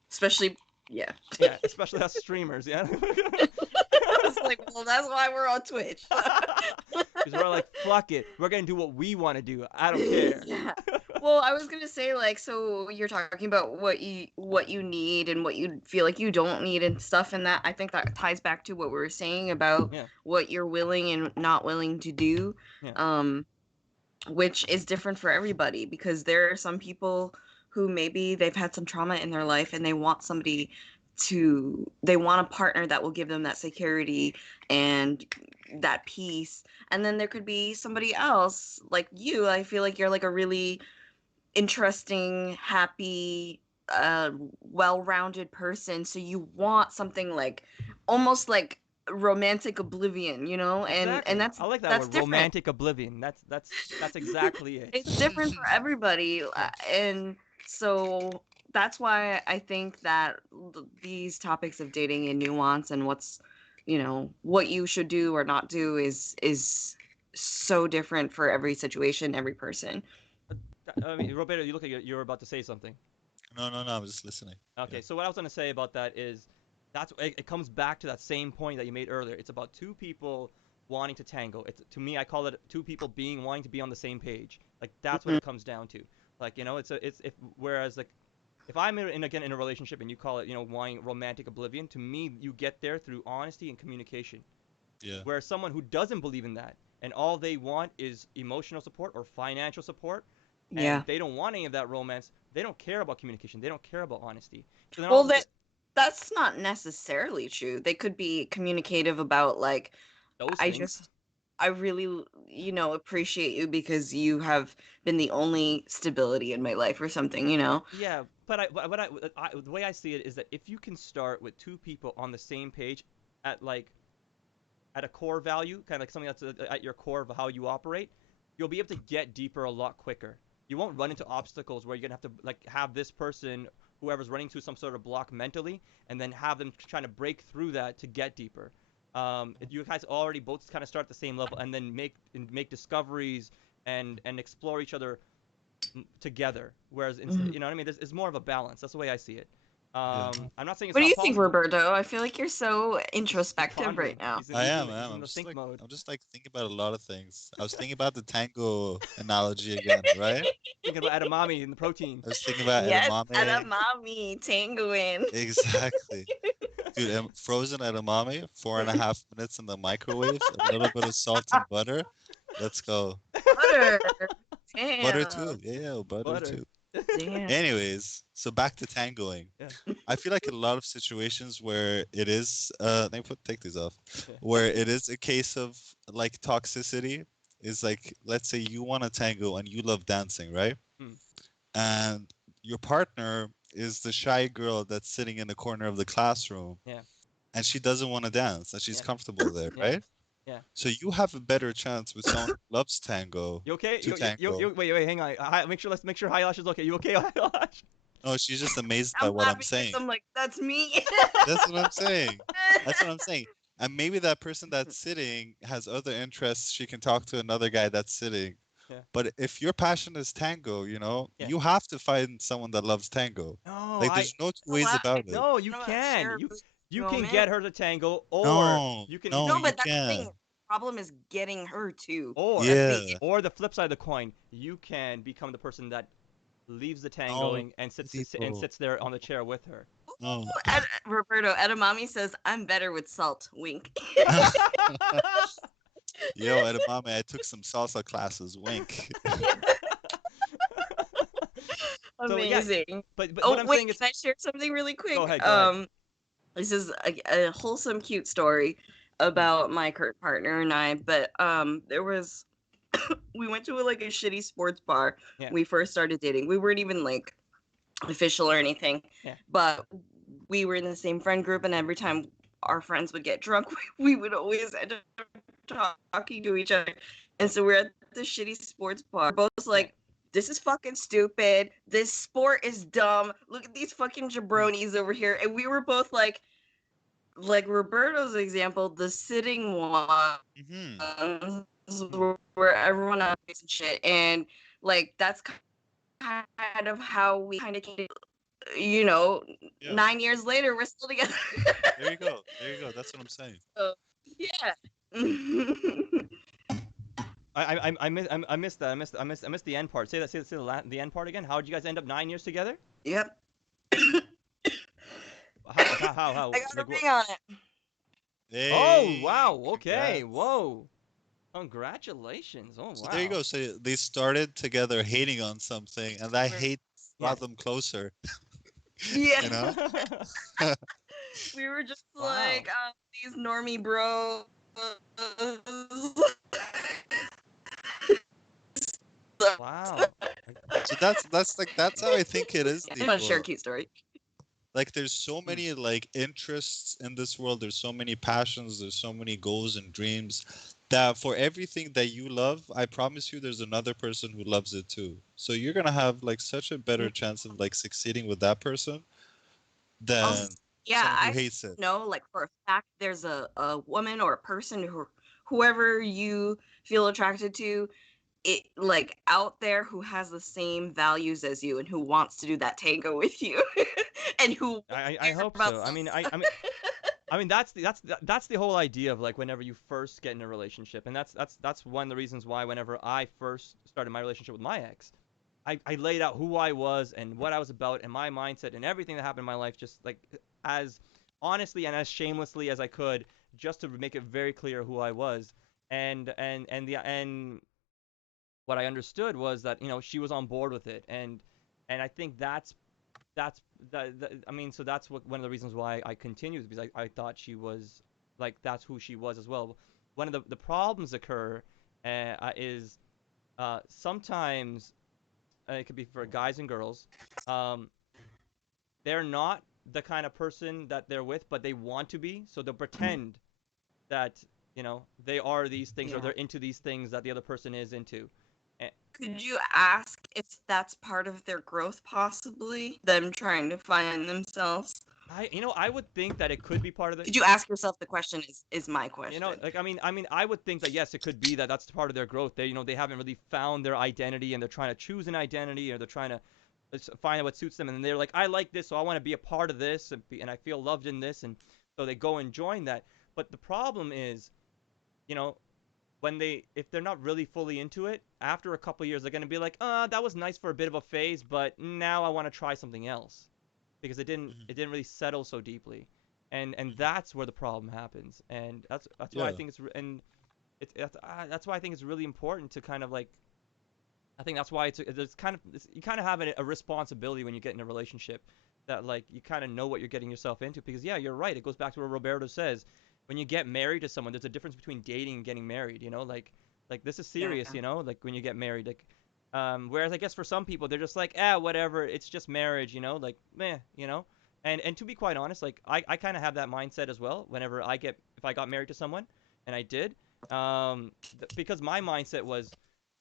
Especially, yeah. yeah, especially us streamers. Yeah. I was like, well, that's why we're on Twitch. Because we're like, fuck it. We're gonna do what we want to do. I don't care. Yeah. Well, I was gonna say like, so you're talking about what you need and what you feel like you don't need and stuff, and that I think that ties back to what we were saying about Yeah. what you're willing and not willing to do, Yeah. which is different for everybody because there are some people who maybe they've had some trauma in their life and they want a partner that will give them that security and that peace. And then there could be somebody else like you. I feel like you're like a really interesting, happy, well-rounded person. So you want something like almost like romantic oblivion, Exactly. and that's I like that that's word, different. romantic oblivion. That's exactly it. It's different for everybody, and so that's why I think that these topics of dating and nuance and what you should do or not do is so different for every situation, every person. I mean, Roberto, you look like you're about to say something. No, no, no. I'm just listening. Okay, Yeah. so what I was gonna say about that is, it comes back to that same point that you made earlier. It's about two people wanting to tango. It's to me, I call it two people wanting to be on the same page. Like that's what Mhm. it comes down to. Like it's if whereas like if I'm again in a relationship and you call it wanting romantic oblivion, to me you get there through honesty and communication. Yeah. Whereas someone who doesn't believe in that and all they want is emotional support or financial support, Yeah. and they don't want any of that romance, they don't care about communication. They don't care about honesty. So then all Well, of a sudden, that's not necessarily true. They could be communicative about like, those I things. just I really, appreciate you because you have been the only stability in my life or something. Yeah, but the way I see it is that if you can start with two people on the same page at like at a core value, kind of like something that's at your core of how you operate, you'll be able to get deeper a lot quicker. You won't run into obstacles where you're gonna have to like have this person, whoever's running through some sort of block mentally, and then have them trying to break through that to get deeper. You guys already both kind of start at the same level, and then make discoveries and explore each other together. Whereas, Mhm. you know what I mean? It's more of a balance. That's the way I see it. Yeah. I'm not saying it's What do not you think, possible. Roberto? I feel like you're so He's introspective pondering. right now. I am, He's man. in the think mode. I'm just like thinking about a lot of things. I was thinking about the tango analogy again, right? Thinking about edamame and the protein. I was thinking about Yes, edamame. edamame, tangoing. Exactly. Dude, frozen edamame, 4.5 minutes in the microwave, a little bit of salt and butter. Let's go. Butter. Butter too. Damn. Yeah, butter Butter. too. Damn. Anyways, so back to tangoing. Yeah. I feel like in a lot of situations where it is let me take these off. Yeah. Where it is a case of like toxicity is like, let's say you want to tango and you love dancing, right? Hmm. And your partner is the shy girl that's sitting in the corner of the classroom Yeah. and she doesn't want to dance, and she's Yeah. comfortable there, Yeah. right? Yeah. So you have a better chance with someone who loves tango You okay? to tango. Wait, hang on. Let's make sure HIGHXLASH is okay. You okay, HIGHXLASH? No, she's just amazed by I'm what I'm laughing because saying. I'm like, that's me. That's what I'm saying. That's what I'm saying. And maybe that person that's sitting has other interests. She can talk to another guy that's sitting. Yeah. But if your passion is tango, Yeah. you have to find someone that loves tango. No, Like there's no two ways Allow- about it. no, you know, can. share You can moment. get her to tango, or No, you can, no, No, you but that's the thing. can't. The problem is getting her to. or That's the Yeah. or the flip side of the coin, you can become the person that leaves the No, tangoing and people. sits there on the chair with her. No. Roberto Edamame says, I'm better with salt. Wink. Yo, edamame, I took some salsa classes. Wink. So yeah, Amazing. but Oh, what I'm wait, saying is, can I share something really quick? go ahead, go ahead. This is a wholesome, cute story about my current partner and I. But there was we went to like a shitty sports bar. Yeah. We first started dating. We weren't even like official or anything. Yeah. But we were in the same friend group, and every time our friends would get drunk, we would always end up talking to each other. And so we're at the shitty sports bar, both like, this is fucking stupid. This sport is dumb. Look at these fucking jabronis over here. And we were both like Roberto's example, the sitting ones Hmm. where everyone else is and shit. And like that's kind of how we kind of came, Yeah. 9 years later, we're still together. There you go. There you go. That's what I'm saying. So, yeah. I missed that. I missed the end part. Say the end part again. How did you guys end up 9 years together? Yep. How? I got a Like, ring on it. oh Hey, wow. Okay. congrats. Whoa. Congratulations. Oh So there you wow. go. So they started together hating on something, and that hate Yeah. brought them closer. Yeah. You know? We were just Wow. like these normie bros. Wow. So that's how I think it is, I want to share a people. cute story. Like there's so many like interests in this world, there's so many passions, there's so many goals and dreams that for everything that you love, I promise you there's another person who loves it too. So you're gonna have like such a better chance of like succeeding with that person than Yeah, someone who I hates it. know, like for a fact, there's a woman or a person whoever you feel attracted to, it like out there who has the same values as you and who wants to do that tango with you, and who I cares hope about so. I mean, stuff. I mean that's the whole idea of like whenever you first get in a relationship, and that's one of the reasons why whenever I first started my relationship with my ex, I laid out who I was and what I was about and my mindset and everything that happened in my life, just like as honestly and as shamelessly as I could, just to make it very clear who I was. And what I understood was that she was on board with it, and I think that's I mean, so that's one of the reasons why I continued, because I thought she was like that's who she was as well. One of the problems occur is sometimes it could be for guys and girls. Um, they're not the kind of person that they're with, but they want to be, so they'll pretend that they are these things or Yeah. they're into these things that the other person is into. Could you ask if that's part of their growth, possibly them trying to find themselves? I would think that it could be part of the Could you ask yourself the question? Is my question. like I mean I would think that yes, it could be that that's part of their growth. They haven't really found their identity, and they're trying to choose an identity, or they're trying to find out what suits them, and they're like, I like this, so I want to be a part of this, and I feel loved in this, and so they go and join that. But the problem is, you know, when if they're not really fully into it, after a couple years, they're gonna be like, that was nice for a bit of a phase, but now I want to try something else, because it didn't Mhm. it didn't really settle so deeply, and Mhm. that's where the problem happens, and that's why I Yeah. think that's why I think it's really important to kind of like. I think that's why you kind of have a responsibility when you get in a relationship, that like you kind of know what you're getting yourself into, because yeah, you're right. It goes back to what Roberto says. When you get married to someone, there's a difference between dating and getting married. Like this is serious. Yeah. Like when you get married, like whereas I guess for some people they're just like whatever, it's just marriage. Like meh. And to be quite honest, like I kind of have that mindset as well. Whenever if I got married to someone, and I did, because my mindset was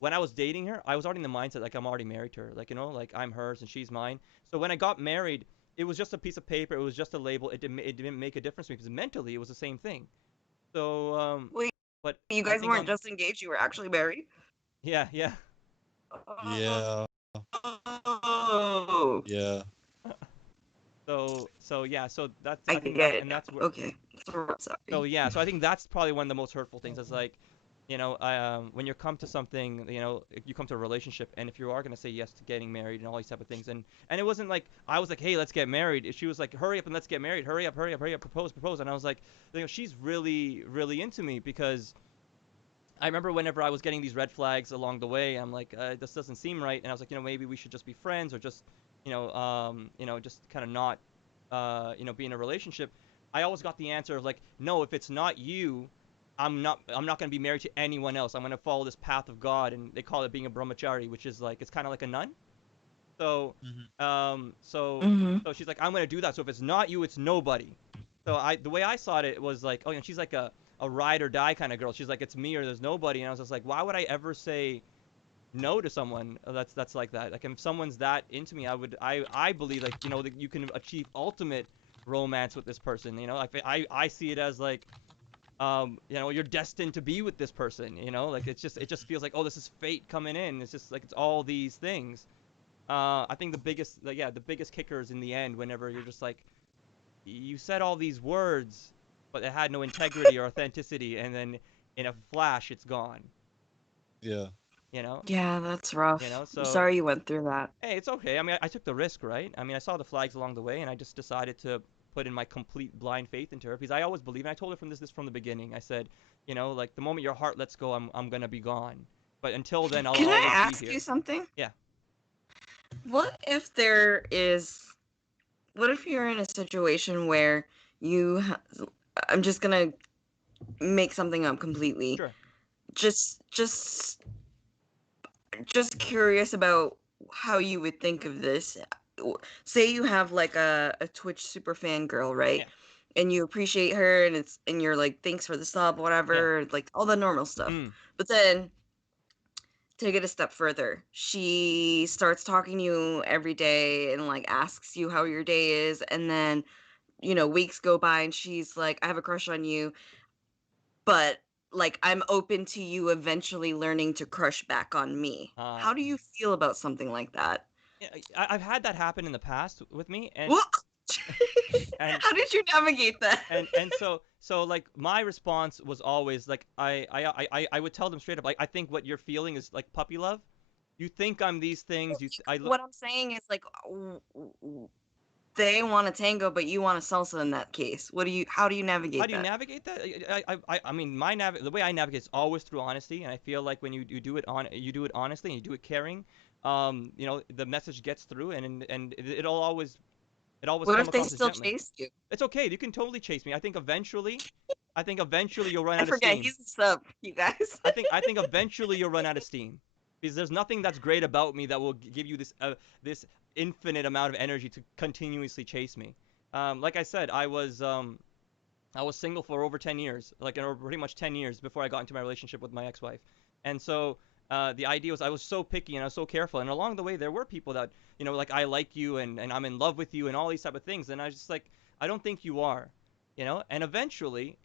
when I was dating her, I was already in the mindset like I'm already married to her, like like I'm hers and she's mine. So when I got married, it was just a piece of paper. It was just a label. It didn't make a difference to me because mentally it was the same thing. So Wait, but you I guys think weren't just engaged, you were actually married? yeah, yeah. Yeah. Oh, Yeah. So yeah, so that's I I think get that it and now. that's where Okay. so Sorry. yeah, so I think that's probably one of the most hurtful things. Is like, when you come to something, if you come to a relationship, and if you are gonna say yes to getting married and all these type of things, and it wasn't like I was like, hey, let's get married. She was like, hurry up and let's get married. Hurry up, hurry up, hurry up, propose, propose. And I was like, she's really, really into me because I remember whenever I was getting these red flags along the way, I'm like, this doesn't seem right, and I was like, maybe we should just be friends or just, just kind of not, be in a relationship. I always got the answer of like, no, if it's not you, I'm not gonna be married to anyone else. I'm gonna follow this path of God, and they call it being a brahmachari, which is like it's kind of like a nun. So, Hmm. um, so, Mm-hmm. so she's like, I'm gonna do that. So if it's not you, it's nobody. So the way I saw it was like, oh, she's like a ride or die kind of girl. She's like, it's me or there's nobody. And I was just like, why would I ever say no to someone that's like that? Like if someone's that into me, I believe like that you can achieve ultimate romance with this person. Like I see it as like you're destined to be with this person. Like it just feels like, oh, this is fate coming in. It's just like it's all these things. I think the biggest, like, yeah, the biggest kicker is in the end whenever you're just like, you said all these words, but it had no integrity or authenticity, and then in a flash, it's gone. Yeah. You know, Yeah, that's rough. I'm So sorry you went through that. hey, it's okay. I mean, I took the risk, right? I mean, I saw the flags along the way, and I just decided to put in my complete blind faith into her because I always believe, and I told her this from the beginning. I said, like the moment your heart lets go, I'm gonna be gone. But until then, I'll Can I always be ask you here. something? Yeah, What if there is, what if you're in a situation where you, I'm just gonna make something up completely. sure. Just, just, just curious about how you would think of this. Say you have like a Twitch super fan girl, right? Yeah, And you appreciate her, and you're like, thanks for the sub, yeah. whatever, like all the normal stuff. Mm. But then take it a step further. She starts talking to you every day and like asks you how your day is, and then weeks go by and she's like, I have a crush on you, but like I'm open to you eventually learning to crush back on me. Uh, How do you feel about something like that? yeah, I've had that happen in the past with me, and What? and How did you navigate that? and so like my response was always like I would tell them straight up, like, I think what you're feeling is like puppy love. You think I'm these things. I look. What I'm saying is like they want a tango, but you want a salsa in that case. How do you How navigate do you that? navigate that? I mean, the way I navigate is always through honesty, and I feel like when you do it you do it honestly and you do it caring, the message gets through, and it always What come if they across as still gently. chase you? It's okay. You can totally chase me. I think eventually you'll run I out of forget steam. he's a sub, you guys. I think eventually you'll run out of steam because there's nothing that's great about me that will give you this infinite amount of energy to continuously chase me. Like I said, I was single for over 10 years, like pretty much 10 years before I got into my relationship with my ex-wife. And so the idea was I was so picky and I was so careful. And along the way, there were people that, like I like you and I'm in love with you and all these type of things. And I was just like, I don't think you are, And eventually,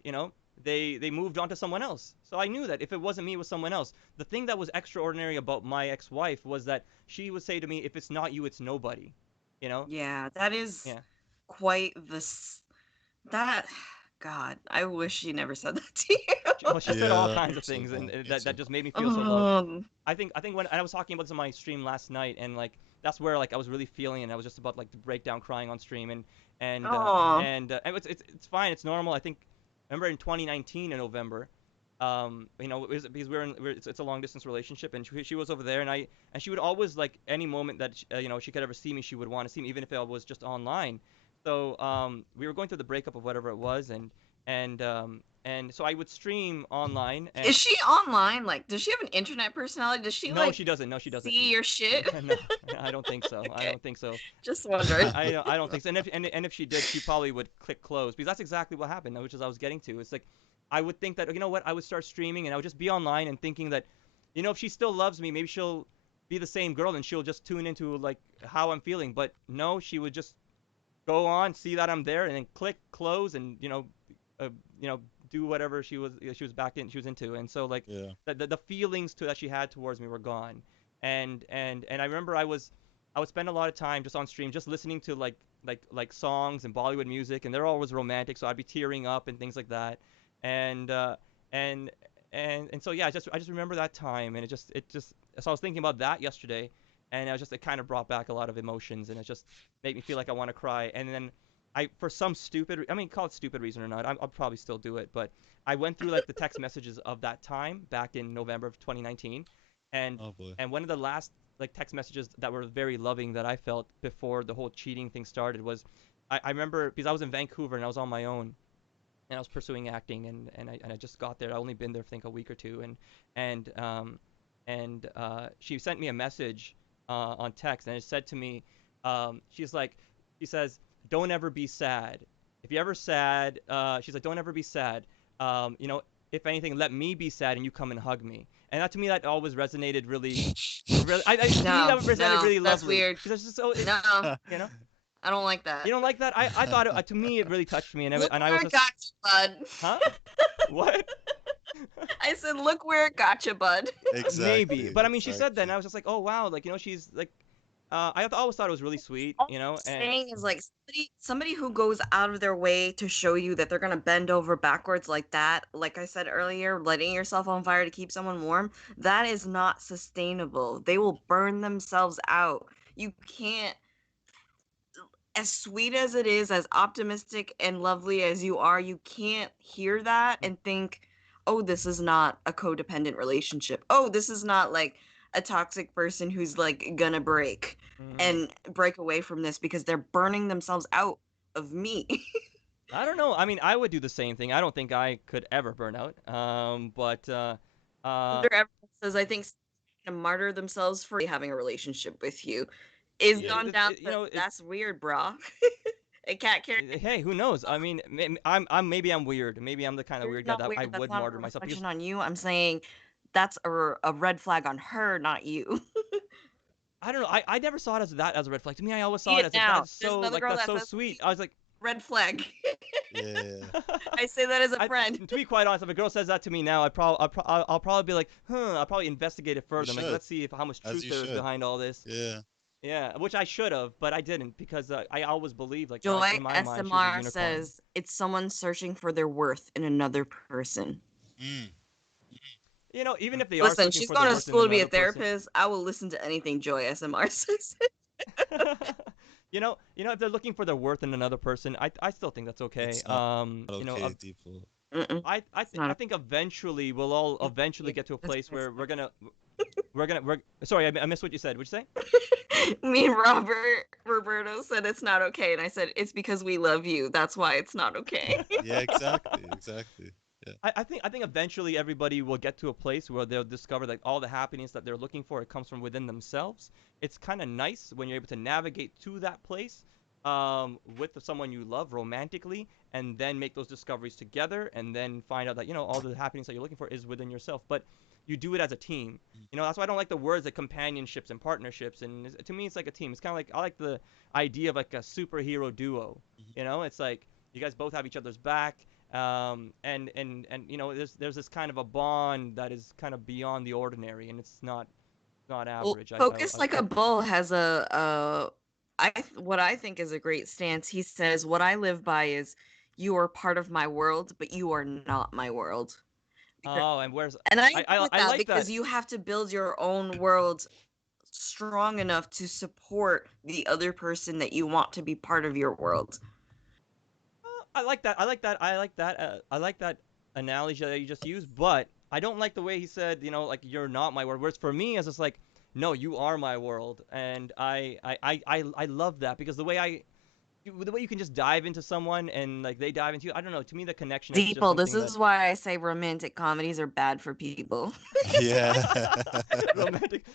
they moved on to someone else. So I knew that if it wasn't me, it was someone else. The thing that was extraordinary about my ex-wife was that she would say to me, if it's not you, it's nobody, you know? Yeah, that is Yeah. quite that. God, I wish she never said that to Well, she said all Yeah. kinds of So things, and me that too. just made me you. feel so loved. I think when I was talking about this on my stream last night, and like that's where like I was really feeling, and I was just about like to break down crying on stream, and uh, Oh, and it's fine, it's normal. I think remember in 2019 in November, because it's a long distance relationship, and she was over there, and she would always like any moment that she could ever see me, she would want to see me, even if it was just online. So we were going through the breakup of whatever it was, and and so I would stream online. And Is she online? Like, does she have an internet personality? Does she no, like she doesn't. No, she doesn't. see your shit? No, I don't think so. I Okay. don't think so. Just wondering. I don't think so. And if she did, she probably would click close, because that's exactly what happened, which is I was getting to. It's like I would think that, you know what, I would start streaming and I would just be online and thinking that, you know, if she still loves me, maybe she'll be the same girl and she'll just tune into like how I'm feeling. But no, she would just go on, see that I'm there, and then click close, and uh, you know, do whatever she was into. And so like Yeah. the feelings that she had towards me were gone. And I remember I would spend a lot of time just on stream, just listening to like songs and Bollywood music, and they're always romantic, so I'd be tearing up and things like that. And and and so yeah, I just remember that time, and it just so I was thinking about that yesterday, and it kind of brought back a lot of emotions, and it just made me feel like I want to cry. And then for some stupid, I mean, call it stupid reason or not, I'll probably still do it, but I went through like the text messages of that time back in November of 2019, and Oh boy. one of the last like text messages that were very loving that I felt before the whole cheating thing started was, I remember, because I was in Vancouver and I was on my own, and I was pursuing acting, and I just got there. I only been there, I think, a week or two, and she sent me a message on text, and it said to me, she says, "Don't ever be sad. If you're ever sad," she's like, "don't ever be sad. You know, if anything, let me be sad and you come and hug me." And that, to me, that always resonated really, really. To me, No, that resonated no, really that's lovely. weird. Because it's just so, No, you know. I don't like that. You don't like that? I thought to me it really touched me, Look and I where was it just, got you, bud. huh? What? I said, look where it got you, bud. Exactly. Maybe, but I mean, she said that, and Exactly. I was just like, oh wow, like, you know, she's like, always thought it was really sweet, All you know, I'm and saying is like somebody who goes out of their way to show you that they're gonna bend over backwards like that, like I said earlier, lighting yourself on fire to keep someone warm, that is not sustainable. They will burn themselves out. You can't, as sweet as it is, as optimistic and lovely as you are, you can't hear that and think, oh, this is not a codependent relationship. Oh, this is not like a toxic person who's like gonna break mm, and break away from this because they're burning themselves out of me. I don't know. I mean, I would do the same thing. I don't think I could ever burn out. But uh, Under everyone says, I think to martyr themselves for having a relationship with you is Yeah. gone down. you know, That's weird, brah. A cat carrying. hey, who knows? I mean, maybe I'm weird. Maybe I'm the kind of You're weird guy not that I weird. That's would not a martyr myself, because reflection on you. I'm saying that's a red flag on her, not you. I don't know. I never saw it as that as a red flag. To me, I always See saw it it as, like, now. that's There's so, another like, girl that's that so says sweet. I was like, red flag. Yeah. I say that as a I, friend. to be quite honest, if a girl says that to me now, I'll probably be like, I'll probably investigate it You further. I'm like, should. let's see if how much As truth you there is should. behind all this. Yeah. Yeah, which I should have, but I didn't, because I always believed, like, Joy in my mind, she was a SMR unicorn. says it's someone searching for their worth in another person. Mm. You know, even if they are Listen, searching she's for their going to worth in school to be a another person, therapist. I will listen to anything Joy SMR says. if they're looking for their worth in another person, I still think that's okay. It's not You know, okay, people. Mm-mm, it's I not think eventually we'll all eventually get to a That's place what I where said. we're sorry, I missed what you said. What'd you say? Me and Roberto said it's not okay, and I said it's because we love you. That's why it's not okay. Yeah, exactly. Exactly. Yeah. I think eventually everybody will get to a place where they'll discover that all the happiness that they're looking for, it comes from within themselves. It's kind of nice when you're able to navigate to that place, with someone you love romantically, and then make those discoveries together, and then find out that, all the happiness that you're looking for is within yourself. But you do it as a team. That's why I don't like the words like companionships and partnerships. And to me, it's like a team. It's kind of like, I like the idea of like a superhero duo. It's like you guys both have each other's back, and there's this kind of a bond that is kind of beyond the ordinary, and it's not Well, average. Focus Like a Bull has what I think is a great stance. He says, "What I live by is you are part of my world, but you are not my world." Oh, and where's And I I agree with I that like that. because you have to build your own world strong enough to support the other person that you want to be part of your world. I like that. I like that. I like that. I like that analogy that you just used, but I don't like the way he said, like, you're not my world. Whereas for me, it's just like, no, you are my world, and I love that, because the way the way you can just dive into someone and like they dive into you. I don't know. To me, the connection is just Deeple, this something that is why I say romantic comedies are bad for people. Yeah. romantic.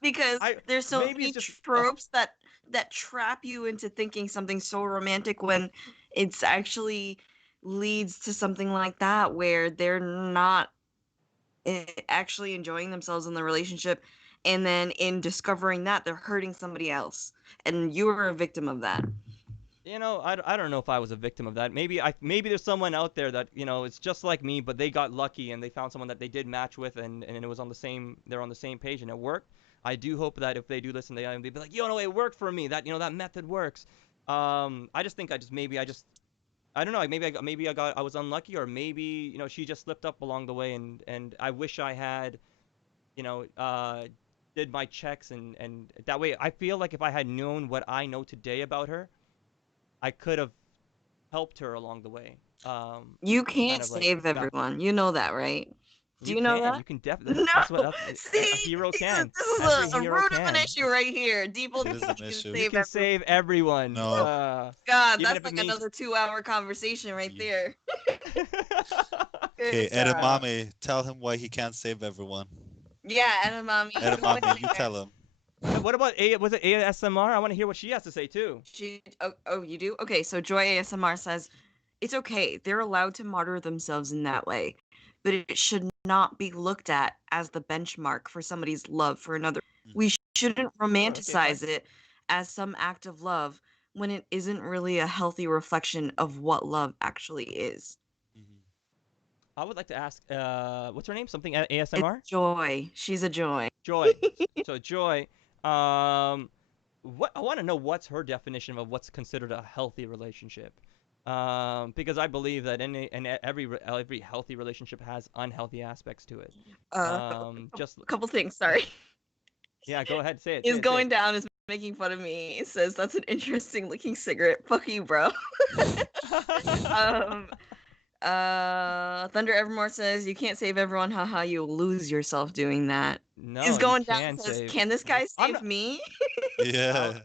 Because I there's so maybe many it's just tropes that trap you into thinking something so romantic when it's actually leads to something like that where they're not actually enjoying themselves in the relationship, and then in discovering that they're hurting somebody else and you were a victim of that. I don't know if I was a victim of that. Maybe there's someone out there that it's just like me, but they got lucky and they found someone that they did match with, and it was on the same they're on the same page and it worked. I do hope that if they do listen, they'd be like, no, it worked for me. That method works. I just think I don't know. Like I was unlucky, or maybe she just slipped up along the way, and I wish I had you know did my checks, and that way I feel like if I had known what I know today about her, I could have helped her along the way. You Kind can't of like save got everyone. You know that, right? Do you you know can that? you can definitely No. that's what a See, hero can. this is Every a hero root of an can. issue right here. Deeple It is thinks an he can issue. You save can everyone. save everyone. No. God, Even that's if it like means another 2-hour conversation right Ye- there. Okay, Good God. Edamame, tell him why he can't save everyone. Yeah, edamame, go in Edamame, you there. tell him. What about was it ASMR? I want to hear what she has to say too. Oh, you do? Okay, so Joy ASMR says it's okay. They're allowed to martyr themselves in that way, but it should not be looked at as the benchmark for somebody's love for another. Mhm, We shouldn't Sure, okay, fine. romanticize it as some act of love when it isn't really a healthy reflection of what love actually is. mhm. I would like to ask, what's her name? Something It's ASMR? Joy. She's a joy. Joy. So Joy, um, what I want to know what's her definition of what's considered a healthy relationship. Because I believe that every healthy relationship has unhealthy aspects to it. Just A couple things, sorry. yeah, go ahead, say it, say Is it, say going it. down is making fun of me. It says that's an interesting looking cigarette. Fuck you, bro. um Thunder Evermore says you can't save everyone, haha, you'll lose yourself doing that. Is No, you going down can says, save. can this guy I'm save not. me? Yeah.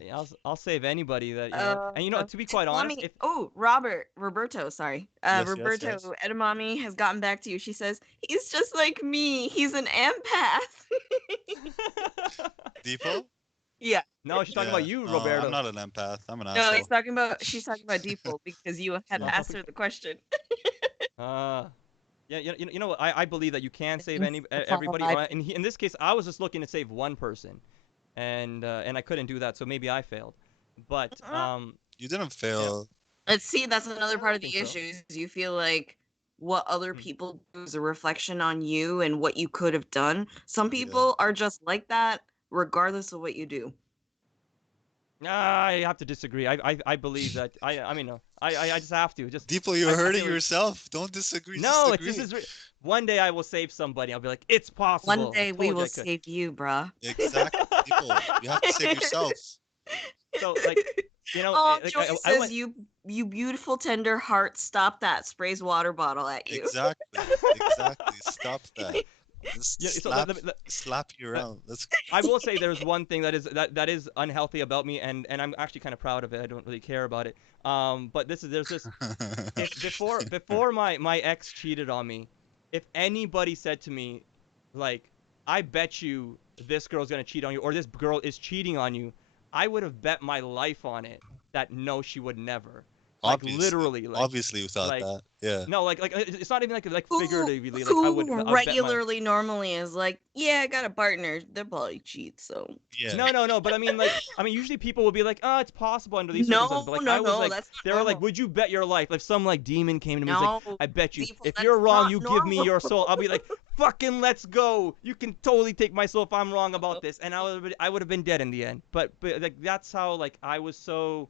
I'll save anybody that and Uh, to be quite honest, Edamame. if Oh, Roberto, sorry. Yes, yes, Roberto, yes. Edamame has gotten back to you. She says, he's just like me. He's an empath. Deepo? Yeah. no, she's talking about Yeah. you, No, I'm Roberto. not an empath. I'm an No, asshole. she's talking about Deeple because you had No. asked her the question. Uh, yeah, what, I believe that you can save It's all everybody. right. Or in this case, I was just looking to save one person, and I couldn't do that, so maybe I failed. But You didn't you know, fail. Let's see, that's another I part don't of think the so. issue. Is you feel like what other Hmm. people do is a reflection on you and what you could have done. Some Yeah. people are just like that, regardless of what you do. I have to disagree. I believe that I mean no, I just have to just Deepo, you're I hurting feel like yourself. Don't disagree, just no, it's agree. one day I will save somebody. I'll be like, it's One possible. I day we told you will I could. save you, bruh. Exactly. Deepo, you have to save yourself. So like Oh, like Joy I says went. you beautiful tender heart, stop that. Sprays water bottle at you. Exactly. Exactly. Stop that. Yeah, Just so slap you let- around. Let's I will say there's one thing that is unhealthy about me, and I'm actually kind of proud of it. I don't really care about it. But there's this if before my ex cheated on me, if anybody said to me, like, I bet you this girl's gonna cheat on you or this girl is cheating on you, I would have bet my life on it that no, she would never. Like obviously. literally, Obviously you thought like that. Yeah. no, like it's not even like Who figuratively. Like who I would bet my regularly normally is like, yeah, I got a partner. They'll probably cheat, so Yeah. no, but I mean, usually people will be like, oh, it's possible under these circumstances. no, But like, no, I was no, like, that's they not were like, normal. would you bet your life? If some like demon came to me, and was like, No, I bet you, people, if that's you're wrong, not you give me normal. your soul. I'll be like, fucking let's go. You can totally take my soul if I'm wrong about this, and I would have been dead in the end. But like that's how like I was so.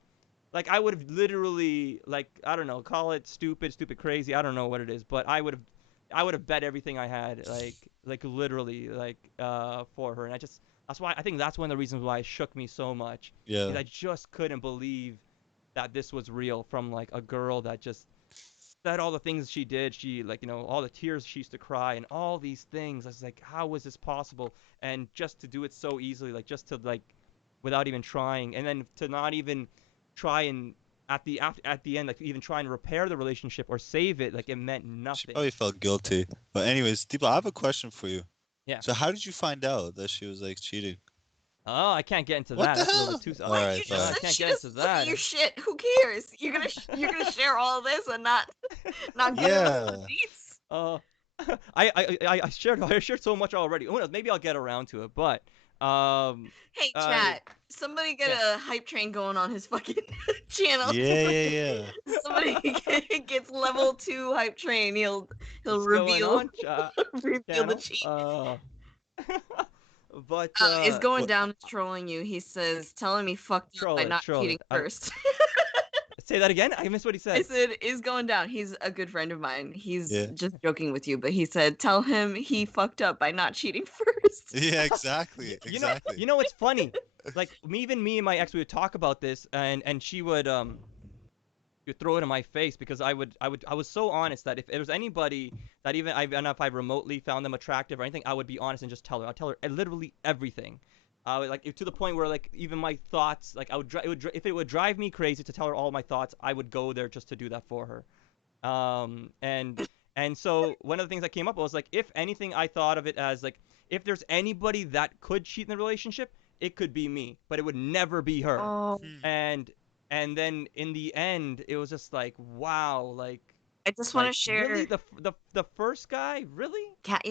Like I would have literally like I don't know, call it stupid, crazy. I don't know what it is, but I would have bet everything I had, like literally, like for her, and that's why I think that's one of the reasons why it shook me so much, Yeah. because I just couldn't believe that this was real from like a girl that just said all the things she did. She like all the tears she used to cry and all these things. I was like, how was this possible? And just to do it so easily, like just to like without even trying, and then to not even try and at the end, like even trying to repair the relationship or save it, like it meant She nothing. probably felt guilty. But anyways, Deepa, I have a question for you. Yeah. So how did you find out that she was like cheating? Oh, I can't get into What that. the That's a little hell? bit too. All What? right, You fine. just I said can't she get into doesn't look at that. your shit. Who cares? You're gonna share all of this and not give us the Yeah. deets. Uh, I shared so much already. Who knows? Maybe I'll get around to it. But Hey, uh, chat. Somebody get yeah. a hype train going on his fucking channel. Yeah. Somebody gets level 2 hype train. He'll What's going reveal on, reveal the channel? cheat. But Is going What? down is trolling you. He says, telling me fucked up by not troll cheating it. first. Say that again. I missed what he I said. said, is going down. He's a good friend of mine. He's Yeah. just joking with you, but he said, tell him he fucked up by not cheating first. Yeah, exactly. You Exactly. know what's funny? Like even me and my ex, we would talk about this, and she would throw it in my face because I was so honest that if there was anybody that even I don't know if I remotely found them attractive or anything, I would be honest and just tell her. I'd tell her literally everything. Like to the point where like even my thoughts, like if it would drive me crazy to tell her all my thoughts, I would go there just to do that for her. And so one of the things that came up was like, if anything, I thought of it as like, if there's anybody that could cheat in the relationship, it could be me, but it would never be her. Oh, Hmm. And then in the end, it was just like, wow, I just want to like share. really the first guy, really? Cat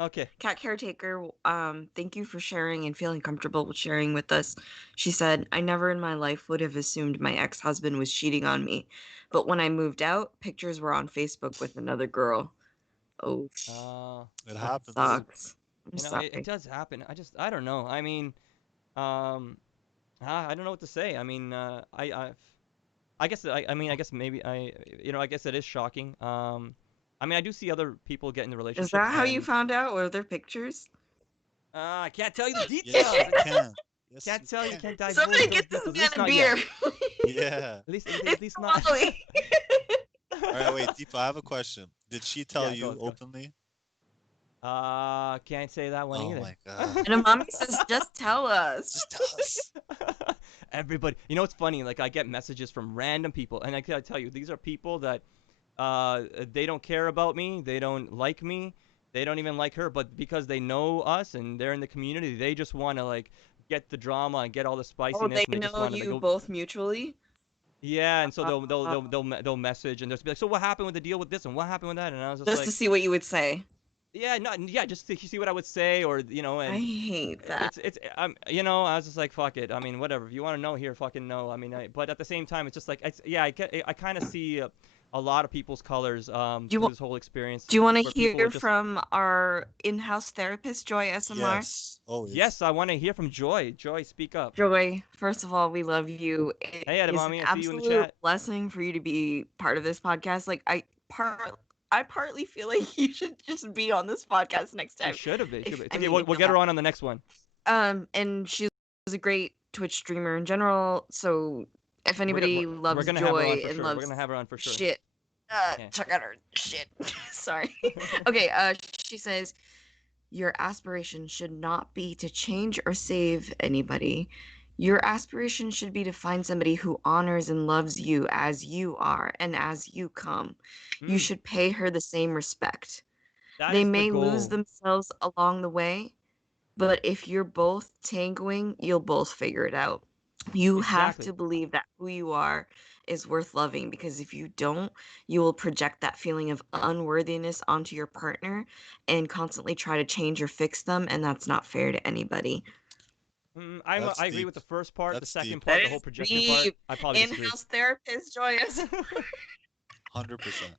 Okay. caretaker, thank you for sharing and feeling comfortable with sharing with us. She said, I never in my life would have assumed my ex-husband was cheating on me, but when I moved out, pictures were on Facebook with another girl. Oh, It that happens. sucks. I'm You know, sorry. it does happen. I don't know. I mean, I don't know what to say. I mean, I guess I guess maybe I guess it is shocking. I mean, I do see other people get in the Is relationship, that how you and found out? Were there pictures? I can't tell you the details. Yes, you can. Yes, Can't tell you, can't divulge Somebody those get this details. At man least a not beer. yet. Yeah. At least not. Molly. All right, wait, Deepa, I have a question. Did she tell Yeah, you go. openly? Can't say that one Oh either. my god. And a mommy says, just tell us. Just tell us. Everybody, you know what's funny? Like I get messages from random people, and I gotta tell you, these are people that they don't care about me, they don't like me, they don't even like her, but because they know us and they're in the community, they just want to like get the drama and get all the Oh, spiciness, they and they just know want to you go. both mutually? Yeah, and so Uh, they'll message and they'll be like, so what happened with the deal with this and what happened with that? And I was just just to like, see what you would say. yeah, not yeah, just to see what I would say, or I and hate that. it's I was just like, fuck it. I mean, whatever. If you want to know here, fucking know. I mean, but at the same time, it's just like I kind of see a lot of people's colors Do you, through this whole experience, do you want to where people are hear just from our in-house therapist, Joy SMR? Yes, always. yes, I want to hear from Joy. Joy, speak up. Joy, first of all, we love you. It Hey, is an Edamame, I see you in the absolute chat. blessing for you to be part of this podcast. Like I partly feel like you should just be on this podcast next She time. should have been. If, It's I okay. mean, We'll get her on the next one. and she was a great Twitch streamer in general. So if anybody We're loves gonna have her on Joy for and sure. loves We're gonna have her on for sure. shit, Yeah. check out her shit. Sorry. Okay. She says your aspiration should not be to change or save anybody. Your aspiration should be to find somebody who honors and loves you as you are and as you come. You Mm, should pay her the same respect. that They is the may lose goal. themselves along the way, but if you're both tangoing, you'll both figure it out. You have Exactly. to believe that who you are is worth loving, because if you don't, you will project that feeling of unworthiness onto your partner and constantly try to change or fix them, and that's not fair to anybody. That's I agree with deep. the first part. The That's deep. second That part, the is whole projection part, deep. I probably disagree. In-house therapist, Joyous. 100%.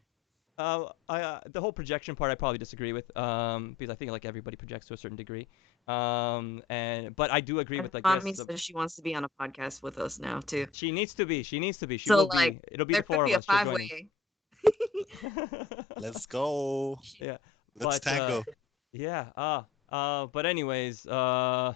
The whole projection part I probably disagree with, because I think like everybody projects to a certain degree. But I do agree with like yes, Mommy says she wants to be on a podcast with us now too. she needs to be. She needs to be. She So will like, be. It'll be there the could four be of a us. She'll join five-way. Let's go. Yeah. Let's But tango. yeah. But anyways, I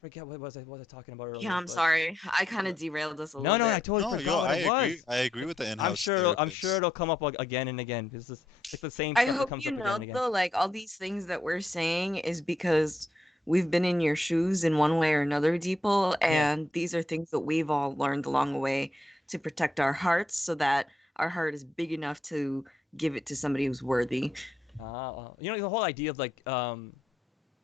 forget what was I talking about earlier. Yeah, I'm but- sorry. I kind of derailed us a No, little no, I bit. totally No, forgot yo, what I it was. agree. I agree with the in-house I'm sure therapist. it'll come up again and again. It's just like the same I stuff that hope comes you up again know and again. though, like all these things that we're saying is because we've been in your shoes in one way or another, Deeple, Yeah. and these are things that we've all learned along the way to protect our hearts so that our heart is big enough to give it to somebody who's worthy. You know, the whole idea of like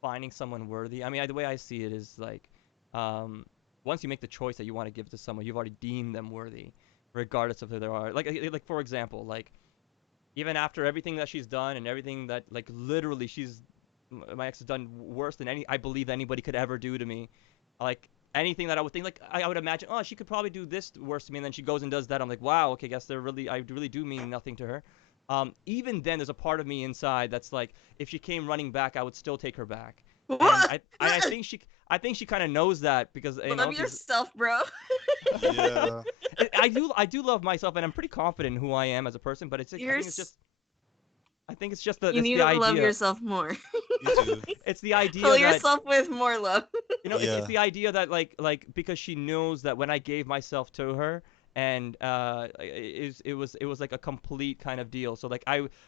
finding someone worthy. I mean, the way I see it is like, um, once you make the choice that you want to give it to someone, you've already deemed them worthy, regardless of who they are. Like for example, like even after everything that she's done and everything that like literally my ex has done worse than I believe anybody could ever do to me. Like anything that I would think, like I would imagine, oh, she could probably do this worse to me, and then she goes and does that. I'm like, wow, okay, guess I really do mean nothing to her. Even then, there's a part of me inside that's like, if she came running back, I would still take her back. And I think she kind of knows that because Love yourself, bro. Yeah. I do love myself, and I'm pretty confident in who I am as a person. But I think it's just you need the to love idea. yourself more. You too. It's the idea Fill that yourself with more love. you know, Yeah. it's the idea that like because she knows that when I gave myself to her, and it was like a complete kind of deal. So like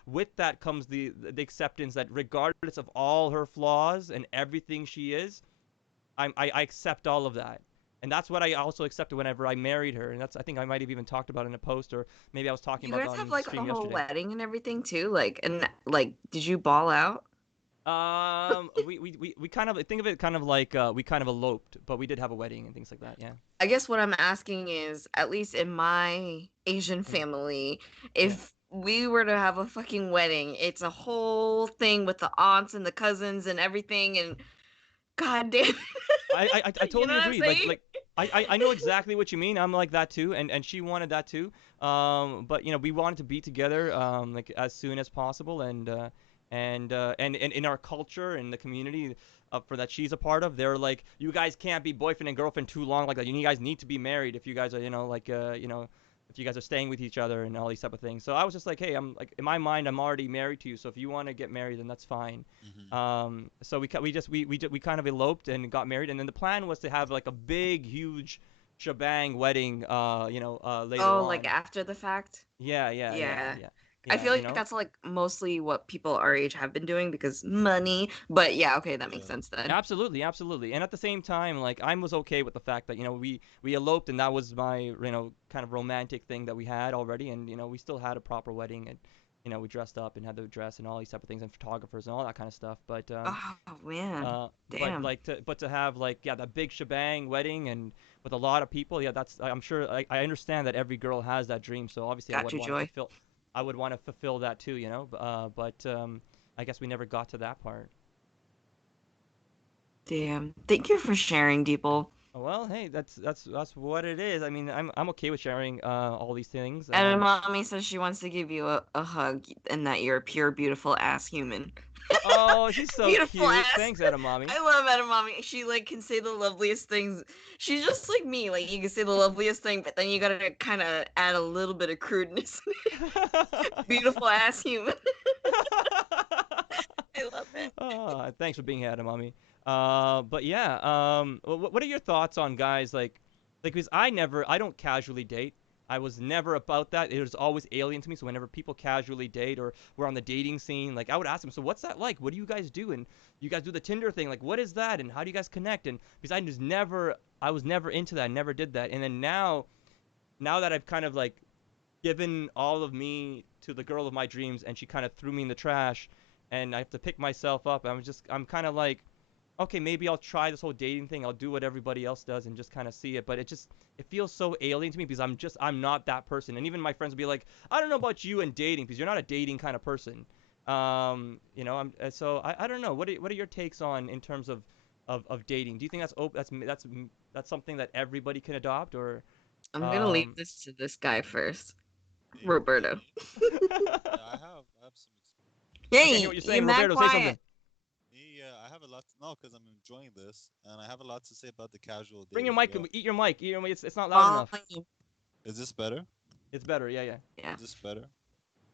with that comes the acceptance that regardless of all her flaws and everything she is, I accept all of that. And that's what I also accepted whenever I married her. And that's, I think I might have even talked about it in a post, or maybe I was talking You about guys it have on like a stream whole yesterday. wedding and everything too, like did you ball out? We kind of think of it kind of like we kind of eloped, but we did have a wedding and things like that. Yeah. I guess what I'm asking is, at least in my Asian Mm. family, Yeah. if we were to have a fucking wedding, it's a whole thing with the aunts and the cousins and everything, and god damn I you know totally what I'm agree. saying? I know exactly what you mean. I'm like that too, and she wanted that too. But you know, we wanted to be together like as soon as possible, and in our culture and the community for that she's a part of, they're like, you guys can't be boyfriend and girlfriend too long like that. You guys need to be married if you guys are, if you guys are staying with each other and all these type of things. So I was just like, hey, I'm like, in my mind, I'm already married to you. So if you want to get married, then that's fine. Hmm. So we kind of eloped and got married, and then the plan was to have like a big, huge shebang wedding, later Oh, like on. after the fact? Yeah. I Yeah, feel like that's like mostly what people our age have been doing because money. But yeah, okay, that makes Yeah. sense then. Absolutely, absolutely. And at the same time, like I was okay with the fact that we eloped, and that was my kind of romantic thing that we had already, and we still had a proper wedding, and we dressed up and had the dress and all these type of things, and photographers and all that kind of stuff. But Oh man. but Damn. like to have like, yeah, that big shebang wedding and with a lot of people, yeah, that's, I'm sure, I understand that every girl has that dream, so obviously Got you, Joy. I would want to fulfill that too, but I guess we never got to that part. Damn. Thank you for sharing, Deeple. Well, hey, that's what it is. I mean, I'm okay with sharing all these things. And mommy says she wants to give you a hug and that you're a pure, beautiful ass human. Oh, she's so Beautiful cute. ass. Thanks, Edamame. I love Edamame. She like can say the loveliest things. She's just like me. Like you can say the loveliest thing, but then you gotta kind of add a little bit of crudeness. Beautiful ass human. I love it. Oh, thanks for being here, Edamame. But yeah, what are your thoughts on guys like because I don't casually date. I was never about that. It was always alien to me. So whenever people casually date or we're on the dating scene, like I would ask them, so what's that like? What do you guys do? And you guys do the Tinder thing. Like what is that? And how do you guys connect? And because I was never into that. Never did that. And then now that I've kind of like given all of me to the girl of my dreams, and she kind of threw me in the trash, and I have to pick myself up. I'm kind of like, okay, maybe I'll try this whole dating thing. I'll do what everybody else does and just kind of see it. But it feels so alien to me because I'm not that person. And even my friends will be like, I don't know about you and dating because you're not a dating kind of person. So I don't know. What are your takes on in terms of dating? Do you think that's something that everybody can adopt, or I'm gonna leave um this to this guy first, Me? Roberto. Yeah, I have some experience. I can't hear Yay, what you're you're saying, mad Roberto. Say quiet. something. Me, I have a lot to know because I'm enjoying this, and I have a lot to say about the casual Bring your dating. mic. Yeah. Eat your mic. Eat your mic. It's not loud enough. Volume. Is this better? It's better. Yeah, yeah, Yeah, Is this better?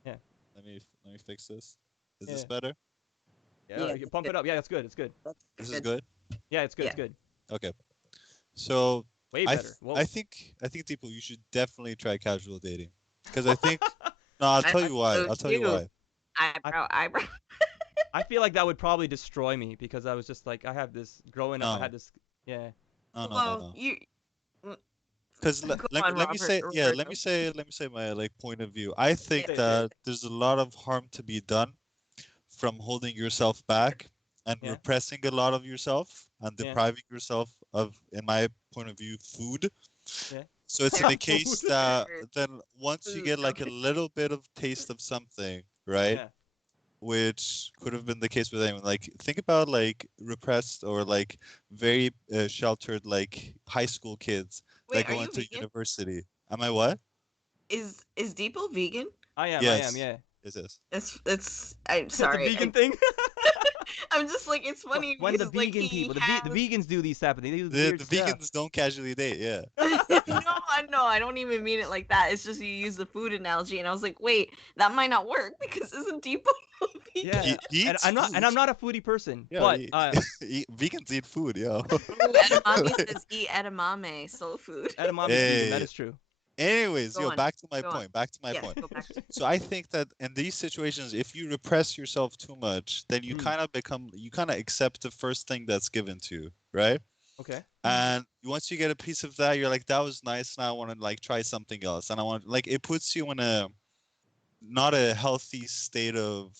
yeah, Let me fix this. Is yeah, this better? yeah, You that's pump good. it up. Yeah, that's good. It's good. That's This is good. good. Yeah, it's good. It's Yeah. good. Okay. So Way I better. th- Whoa. I think people you should definitely try casual dating because I think no I'll I tell think you why. so I'll tell you too. why. I Eyebrow. I feel like that would probably destroy me because I was just like I have this growing up. I No, had this. Yeah. no, no, no, Well, no. you mm, Because go on, let me Robert. say, yeah, Roberto. let me say my like point of view. I Yeah. think Say it. Say it. that there's a lot of harm to be done from holding yourself back and Yeah. repressing a lot of yourself and Yeah. depriving yourself of, in my point of view, food. Yeah. So it's in the Food. case that then once you Food, get like a okay. little bit of taste of something, right? Yeah. Which could have been the case with anyone. Like think about like repressed or like very sheltered like high school kids that Wait, are go you into vegan? university. Am I what? Is Depot vegan? I am. I am. Yes. Yeah. Yes, yes. I'm It's a sorry. vegan thing. I'm just like it's funny When the because like vegan he people, the has. vegans do these type of things. They do the The weird the stuff. vegans don't casually date, yeah. No, I know. I don't even mean it like that. It's just you use the food analogy, and I was like, wait, that might not work because isn't Depot vegan? Yeah. He And eats I'm not. food. And I'm not a foodie person. Yeah, But vegans eat food, yo. Ooh, edamame says eat edamame, soul food. edamame is vegan. That Hey. is true. Anyways, Go yo, on. back to my Go on. point. Back to my Yes, point. go back. So I think that in these situations, if you repress yourself too much, then you Mm. kind of become, you kind of accept the first thing that's given to you, right? Okay. And once you get a piece of that, you're like, that was nice. Now I want to like try something else. And I want, like, it puts you in a not a healthy state of,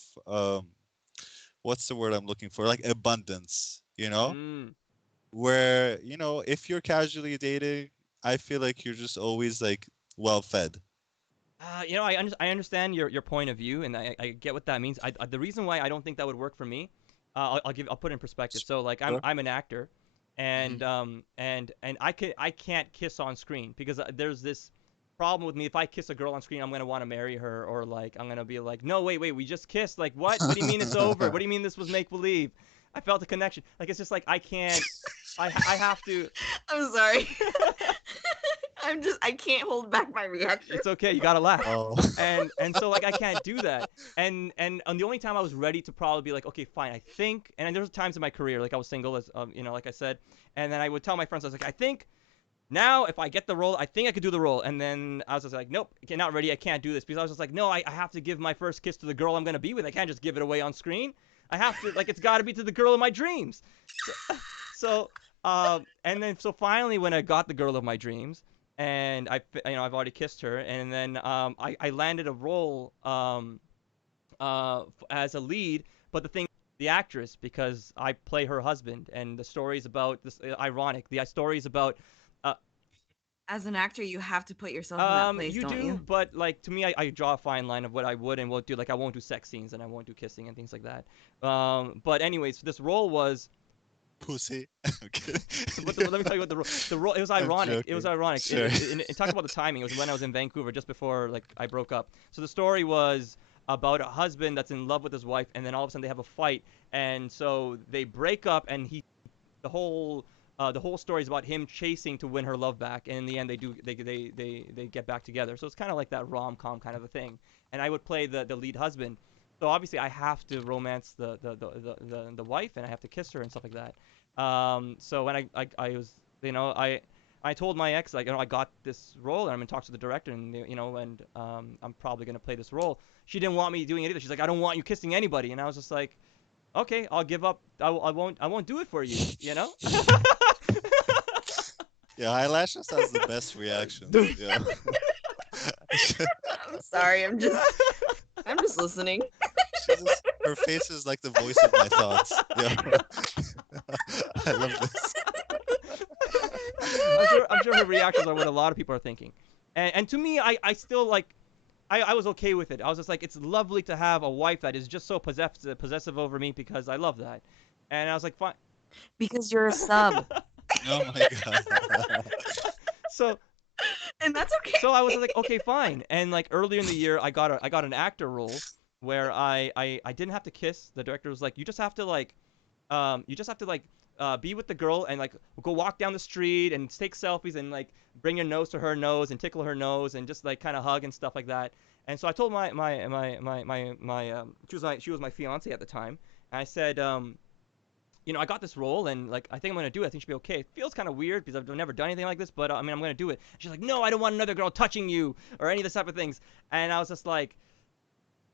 what's the word I'm looking for? Like abundance, you know? Mm. Where, you know, if you're casually dating, I feel like you're just always like well fed. I understand your point of view, and I get what that means. The reason why I don't think that would work for me, I'll put it in perspective. So like Sure. I'm an actor, Mhm. and I can't kiss on screen because there's this problem with me. If I kiss a girl on screen, I'm gonna want to marry her, or like I'm gonna be like, no, wait, we just kissed. Like what? What do you mean it's over? What do you mean this was make believe? I felt a connection. Like it's just like I can't. I have to. I'm sorry. I can't hold back my reaction. It's okay. You gotta laugh. Oh. And so like I can't do that. And the only time I was ready to probably be like, okay, fine, I think. And there's times in my career like I was single, as like I said, and then I would tell my friends, I was like, I think now if I get the role, I think I could do the role. And then I was just like, nope, okay, not ready. I can't do this because I was just like, no, I have to give my first kiss to the girl I'm gonna be with. I can't just give it away on screen. I have to like it's got to be to the girl of my dreams. So, and then so finally when I got the girl of my dreams, and I've already kissed her, and then I landed a role as a lead, but the actress, because I play her husband, and the story is about this ironic. The story is about As an actor, you have to put yourself in that place, you don't do, you? but like to me, I draw a fine line of what I would and won't do. Like I won't do sex scenes and I won't do kissing and things like that. But anyways, this role was Pussy. Okay. let me tell you what the role. It was I'm ironic. It was joking. ironic. Sure. Talk about the timing. It was when I was in Vancouver, just before like I broke up. So the story was about a husband that's in love with his wife, and then all of a sudden they have a fight, and so they break up, and the whole story is about him chasing to win her love back, and in the end they get back together. So it's kind of like that rom-com kind of a thing. And I would play the lead husband. So obviously I have to romance the wife, and I have to kiss her and stuff like that. So when I was, I told my ex, like, I got this role and I'm in talks with the director, and I'm probably gonna play this role. She didn't want me doing it either. She's like, I don't want you kissing anybody, and I was just like, okay, I'll give up. I won't do it for you, you know. Yeah, eyelashes has the best reaction. Yeah. I'm sorry. I'm just listening. Her face is like the voice of my thoughts. Yeah. I love this. I'm sure her reactions are what a lot of people are thinking. And to me, I still like, I was okay with it. I was just like, it's lovely to have a wife that is just so possessive over me because I love that. And I was like, fine. Because you're a sub. Oh my god. So And that's okay. so I was like, okay, fine. And like earlier in the year, I got an actor role where I didn't have to kiss. The director was like, you just have to like, be with the girl and like go walk down the street and take selfies and like bring your nose to her nose and tickle her nose and just like kind of hug and stuff like that. And so I told she was my fiance at the time. And I said, I got this role and like I think I'm gonna do it. I think she'll be okay. It feels kind of weird because I've never done anything like this, but I mean I'm gonna do it. She's like, no, I don't want another girl touching you or any of this type of things. And I was just like,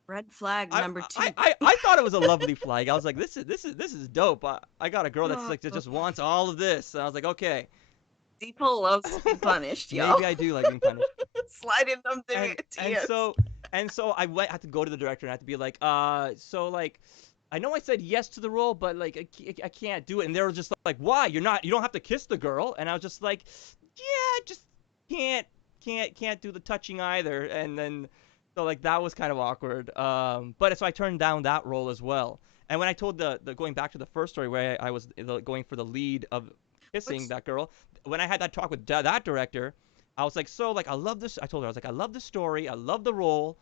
Red flag number 2. I thought it was a lovely flag. I was like, this is dope. I got a girl that's like that just wants all of this. And I was like, okay, Deepo loves to be punished, y'all. maybe I do like being punished. Sliding them and DMs. so I had to go to the director and I had to be like, so like, I know I said yes to the role, but like I can't do it. And they were just like, why? You don't have to kiss the girl. And I was just like, yeah, just can't do the touching either. And then so like that was kind of awkward. But so I turned down that role as well. And when I told the going back to the first story where I was going for the lead of kissing that girl, when I had that talk with that director, I was like, so like I love this. I told her I was like, I love the story, I love the role,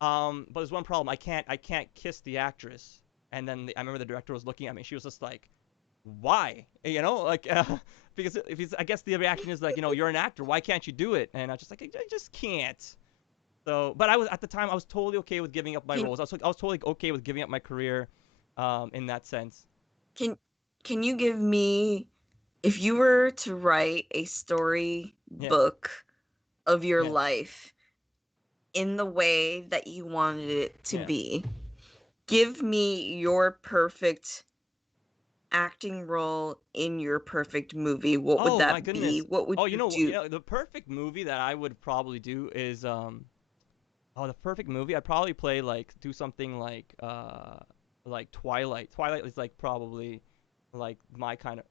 but there's one problem. I can't kiss the actress. And then I remember the director was looking at me. She was just like, why? You know, like because I guess the reaction is like, you know, you're an actor. Why can't you do it? And I was just like, I just can't. So, but I was at the time I was totally okay with giving up my roles. I was totally okay with giving up my career, in that sense. Can you give me, if you were to write a story book of your life in the way that you wanted it to be, give me your perfect acting role in your perfect movie. What would that be? What would you do? You know, the perfect movie that I would probably do is the perfect movie I'd probably play do something like Twilight. Twilight is like probably like my kind of.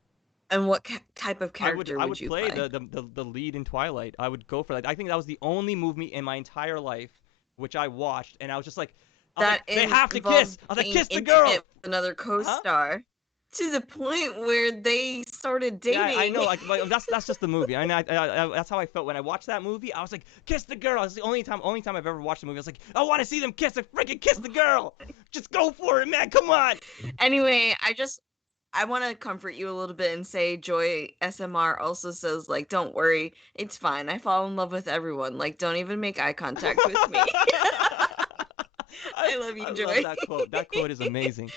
And what type of character would you play? I would play the lead in Twilight. I would go for that. I think that was the only movie in my entire life which I watched, and I was just like, they have to kiss. I was like, kiss the girl. Another co-star. To the point where they started dating. Yeah, I know. Like that's just the movie. I mean, that's how I felt when I watched that movie. I was like, kiss the girl. It's the only time I've ever watched the movie. I was like, I want to see them kiss. Freaking kiss the girl. Just go for it, man. Come on. Anyway, I want to comfort you a little bit and say Joy SMR also says, like, don't worry, it's fine. I fall in love with everyone. Like, don't even make eye contact with me. I love you, Joy. I love that quote. That quote is amazing.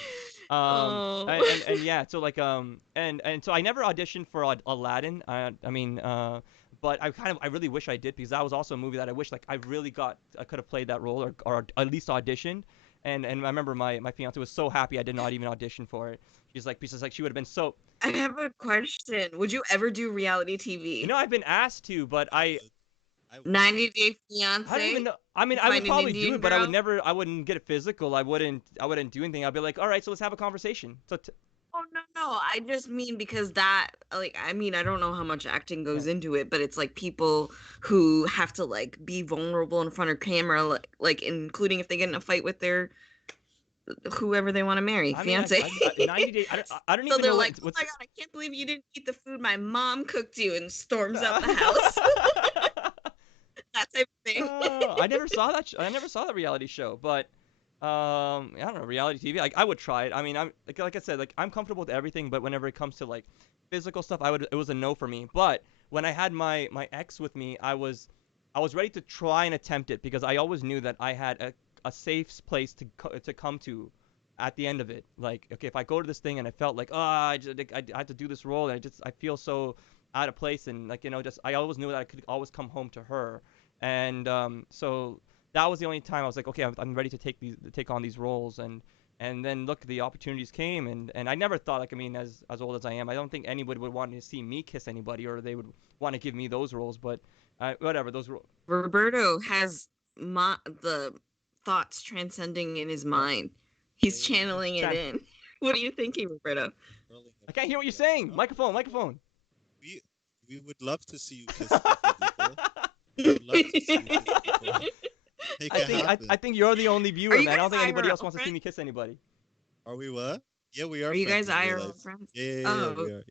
And yeah, so like and so I never auditioned for Aladdin. I mean, but I really wish I did, because that was also a movie that I wish like I could have played that role or at least auditioned. And I remember my fiance was so happy I did not even audition for it. She's like, because like she would have been so. I have a question. Would you ever do reality TV? You know, I've been asked to, but 90 Day Fiance. I don't even know. I mean, I would probably do it, but I wouldn't get it physical. I wouldn't do anything. I'd be like, all right, so let's have a conversation. So. Oh no! I just mean because that, like, I mean, I don't know how much acting goes into it, but it's like people who have to like be vulnerable in front of camera, like including if they get in a fight with their whoever they want to marry, fiance. 90 days. I don't so even they're know. Like, oh my god, I can't believe you didn't eat the food my mom cooked you, and storms out the house. That type of thing. I never saw that. I never saw that reality show, but I don't know, reality TV. Like I would try it. I mean, I'm like I said, like I'm comfortable with everything, but whenever it comes to like physical stuff, it was a no for me. But when I had my ex with me, I was ready to try and attempt it, because I always knew that I had a safe place to come to at the end of it. Like, okay, if I go to this thing and I felt like, I had to do this role, and I feel so out of place, and like, you know, just I always knew that I could always come home to her. And so that was the only time I was like, okay, I'm ready to take on these roles. And then look, the opportunities came, and I never thought, like, I mean, as old as I am, I don't think anybody would want to see me kiss anybody, or they would want to give me those roles. But whatever, those roles. Roberto has the thoughts transcending in his mind. He's channeling it in. What are you thinking, Roberto? I can't hear what you're saying. Microphone. We would love to see you kiss people. We would love to see you kiss people. I think you're the only viewer, man. I don't think anybody else wants to see me kiss anybody. Are we what? Yeah, we are. Are you guys IRL friends? Yeah, we are.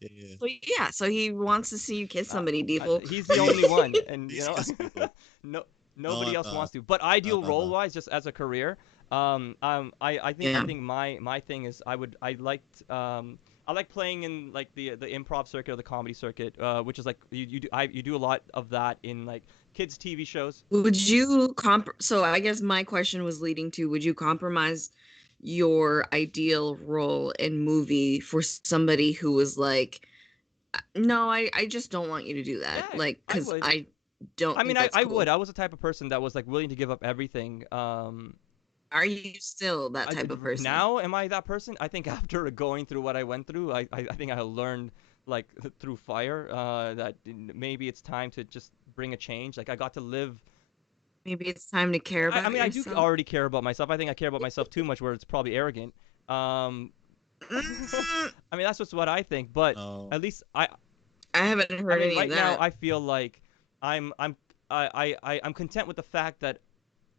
Yeah. So he wants to see you kiss somebody, Deeple. He's the only one, and you know, nobody else wants to. But ideal role-wise, just as a career, I think my thing is I like playing in like the improv circuit or the comedy circuit, which is like you do a lot of that in like kids TV shows. Would you so I guess my question was leading to, would you compromise your ideal role in movie for somebody who was like, no, I just don't want you to do that. Yeah, like, because I don't. I mean, I would. I was the type of person that was like willing to give up everything. Are you still that I, type of person? now, am I that person? I think after going through what I went through, I think I learned like through fire that maybe it's time to just bring a change. Like I got to live. Maybe it's time to care I about mean, I do yourself. already care about myself. I think I care about myself too much, where it's probably arrogant. Um, Mm, I mean, that's just what I think. But No. at least I haven't I heard mean, any of right now that. I feel like I'm I'm I'm content with the fact that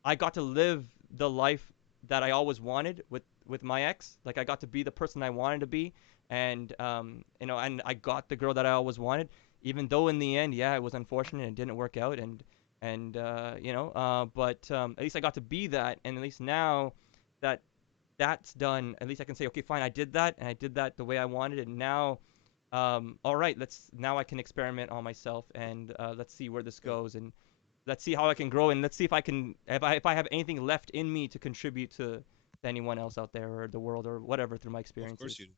I got to live the life that I always wanted with my ex. Like I got to be the person I wanted to be, and you know, and I got the girl that I always wanted. Even though in the end, yeah, it was unfortunate and it didn't work out, and you know, but at least I got to be that, and at least now that that's done, at least I can say, okay, fine, I did that, and I did that the way I wanted it. And now, all right, now I can experiment on myself, and let's see where this goes, and let's see how I can grow, and let's see if I can, if I have anything left in me to contribute to anyone else out there or the world or whatever through my Of course experiences. you do.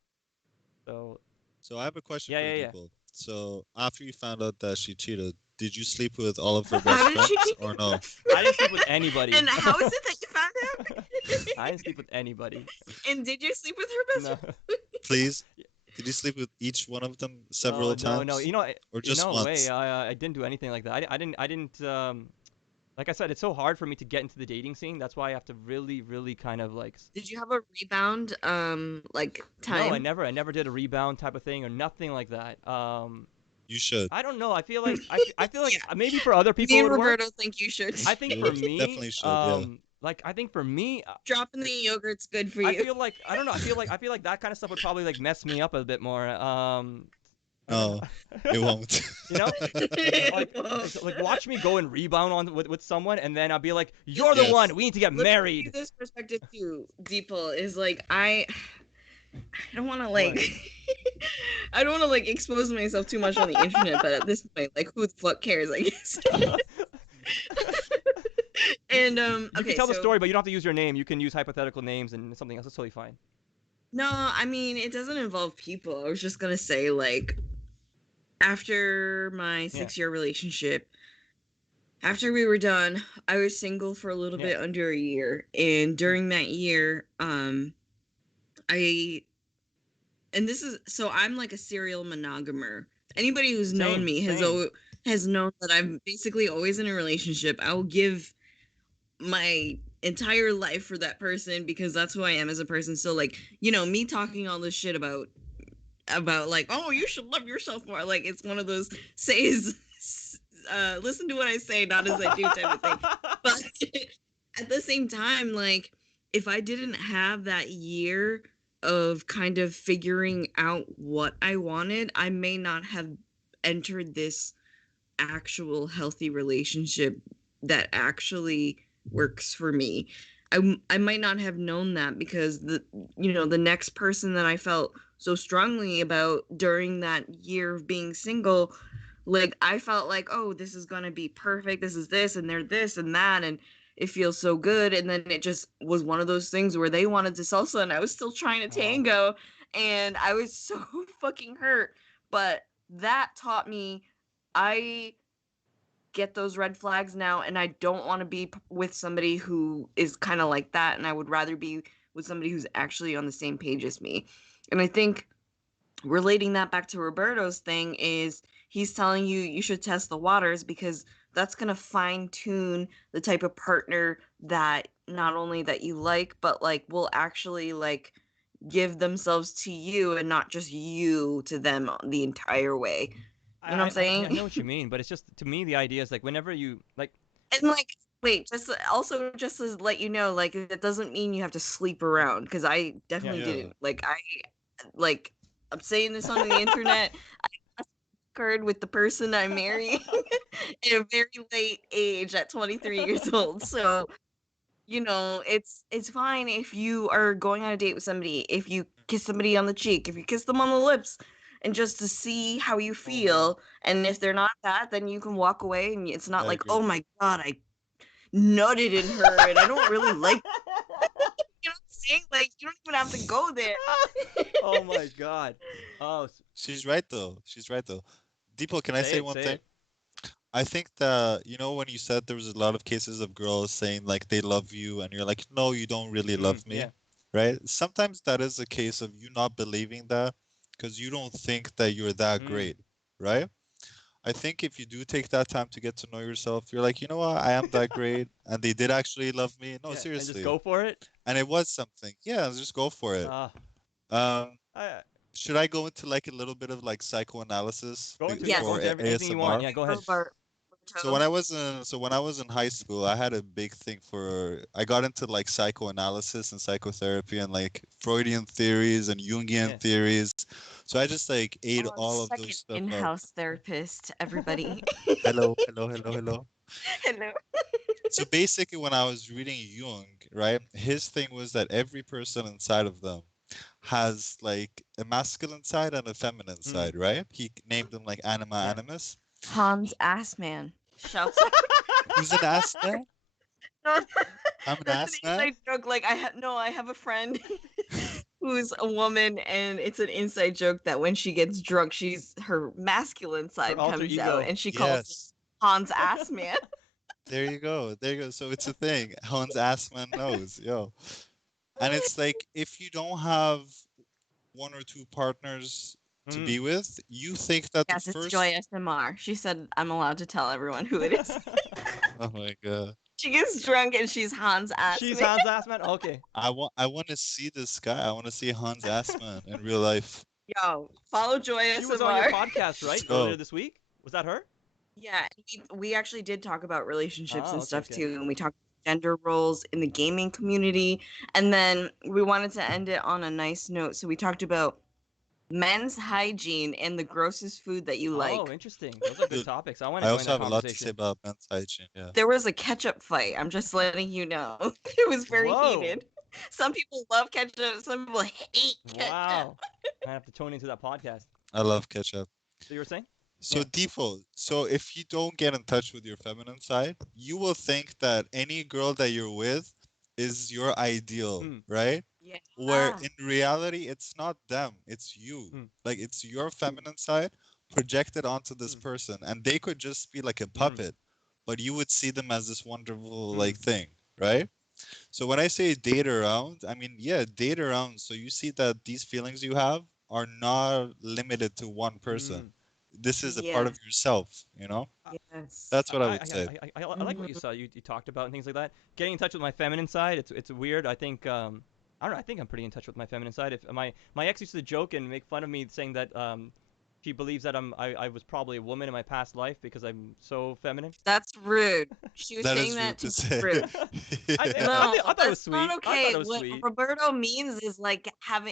So So I have a question yeah, for yeah, yeah. Deeple. So after you found out that she cheated, did you sleep with all of her How best did she friends cheat? or no? I didn't sleep with anybody. And how is it that you found out? I didn't sleep with anybody. And did you sleep with her best No. friend? Please? Did you sleep with each one of them Oh several no, no. times? Or just No way. once? I didn't do anything like that. I didn't. Like I said, it's so hard for me to get into the dating scene. That's why I have to really, really kind of like. Did you have a rebound like No, time? I never did a rebound type of thing or nothing like that. You should. I don't know. I feel like I feel like Yeah. maybe for other Me people it and would work. Roberto think you should. I think You for me, definitely should, yeah. like I think for me, Dropping the yogurt's good for I you. feel like I don't know. I feel like that kind of stuff would probably like mess me up a bit more. I don't No, it know. won't. You know, Whoa. like watch me go and rebound on with someone, and then I'll be like, "You're the Yes. one. We need to get Let me give you married." this perspective too. Deeple is like I don't want to What? like I don't want to like expose myself too much on the internet, but at this point, like who the fuck cares? I guess. And You can okay, tell the so story, but you don't have to use your name. You can use hypothetical names and something else. It's totally fine. no, I mean it doesn't involve people. I was just gonna say like after my Yeah. 6-year relationship, after we were done, I was single for a little Yeah. bit under a year, and during that year, I and this is so I'm like a serial monogamer. Anybody who's known Same. me Same. has known that I'm basically always in a relationship. I will give my entire life for that person because that's who I am as a person. So like, you know, me talking all this shit about like, oh, you should love yourself more. Like it's one of those says listen to what I say, not as I do type of thing. But at the same time, like if I didn't have that year of kind of figuring out what I wanted, I may not have entered this actual healthy relationship that actually works for me. I might not have known that because the next person that I felt so strongly about during that year of being single, like I felt like, oh, this is gonna be perfect, this is this and they're this and that, and it feels so good. And then it just was one of those things where they wanted to salsa and I was still trying to Oh. tango, and I was so fucking hurt. But that taught me I get those red flags now, and I don't want to be with somebody who is kind of like that, and I would rather be with somebody who's actually on the same page as me. And I think relating that back to Roberto's thing is he's telling you you should test the waters because that's going to fine tune the type of partner that not only that you like, but like will actually like give themselves to you and not just you to them the entire way. You know what I'm I saying? know what you mean, but it's just to me the idea is like whenever you like. And like, wait, just to let you know, like it doesn't mean you have to sleep around because I definitely Yeah. didn't. Like I'm saying this on the internet. I card with the person I'm marrying at a very late age at 23 years old. So it's fine if you are going on a date with somebody, if you kiss somebody on the cheek, if you kiss them on the lips, and just to see how you Oh man. feel. And if they're not that, then you can walk away, and it's not I like, agree. oh my god, I nutted in her, and I don't really like. You know what I'm saying? Like you don't even have to go there. Oh my god. Oh, She's right though. She's right though. Deepo, can I say say it, one say thing? it. I think that, when you said there was a lot of cases of girls saying like they love you and you're like, no, you don't really love me, Yeah. right? Sometimes that is a case of you not believing that because you don't think that you're that Mm. great, right? I think if you do take that time to get to know yourself, you're like, you know what, I am that great, and they did actually love me. No, Yeah. And just seriously. go for it. And it was something. Yeah, just go for it. Uh, Um, I, should I go into like a little bit of like psychoanalysis go for Yes. into everything you want. ASMR? Yeah. Go ahead. So when I was in high school, I had a big thing for I got into like psychoanalysis and psychotherapy and like Freudian theories and Jungian Yeah. theories. So I just like ate all of Second those stuff up. in-house therapist, everybody. Hello, hello, hello, hello. Hello. So basically, when I was reading Jung, right, his thing was that every person inside of them has like a masculine side and a feminine Mm. side, right? He named them like anima, Yeah. animus. Hans Assman. Shouts. Who's an ass man? No, I'm an that's an ass man. inside joke. Like I have a friend who's a woman, and it's an inside joke that when she gets drunk, her masculine side alter comes ego. out, and she calls him Yes. Hans Assman. There you go. There you go. So it's a thing. Hans Assman knows, yo. And it's like if you don't have one or two partners to Mm. be with, you think that the Yes, it's Joy first. SMR. She said I'm allowed to tell everyone who it is. Oh my god. She gets drunk and she's Hans She's Assman. Hans Assman. Okay. I want to see this guy. I want to see Hans Assman in real life. Yo, follow Joy She was on your SMR. podcast, right? Let's go. Earlier this week. Was that her? Yeah, we actually did talk about relationships Oh, and okay, stuff okay. too, and we talked gender roles in the gaming community, and then we wanted to end it on a nice note, so we talked about men's hygiene and the grossest food that you Oh, like. interesting. Those are good Dude, topics. I want to I join also that have a lot to say conversation. about men's hygiene. Yeah. There was a ketchup fight. I'm just letting you know. It was very Whoa. heated. Some people love ketchup, some people hate ketchup. Wow. I have to tune into that podcast. I love ketchup. So you were saying? So Yeah. default. So if you don't get in touch with your feminine side, you will think that any girl that you're with is your ideal, Mm. right? Yeah. Where in reality, it's not them, it's you. Mm. Like it's your feminine side projected onto this Mm. person, and they could just be like a puppet, but you would see them as this wonderful like thing, right? So when I say date around, I mean, yeah, date around. So you see that these feelings you have are not limited to one person. Mm. This is a part Yeah. of yourself, you know? Yes. That's what I would say. I like what you saw. You talked about and things like that. Getting in touch with my feminine side. It's weird. I think I don't know. I think I'm pretty in touch with my feminine side. If my ex used to joke and make fun of me saying that she believes that I was probably a woman in my past life because I'm so feminine. That's rude. She was That saying is that rude to to be say. rude. I No, thought it was that's sweet. not I okay. thought it was What sweet. Roberto means is like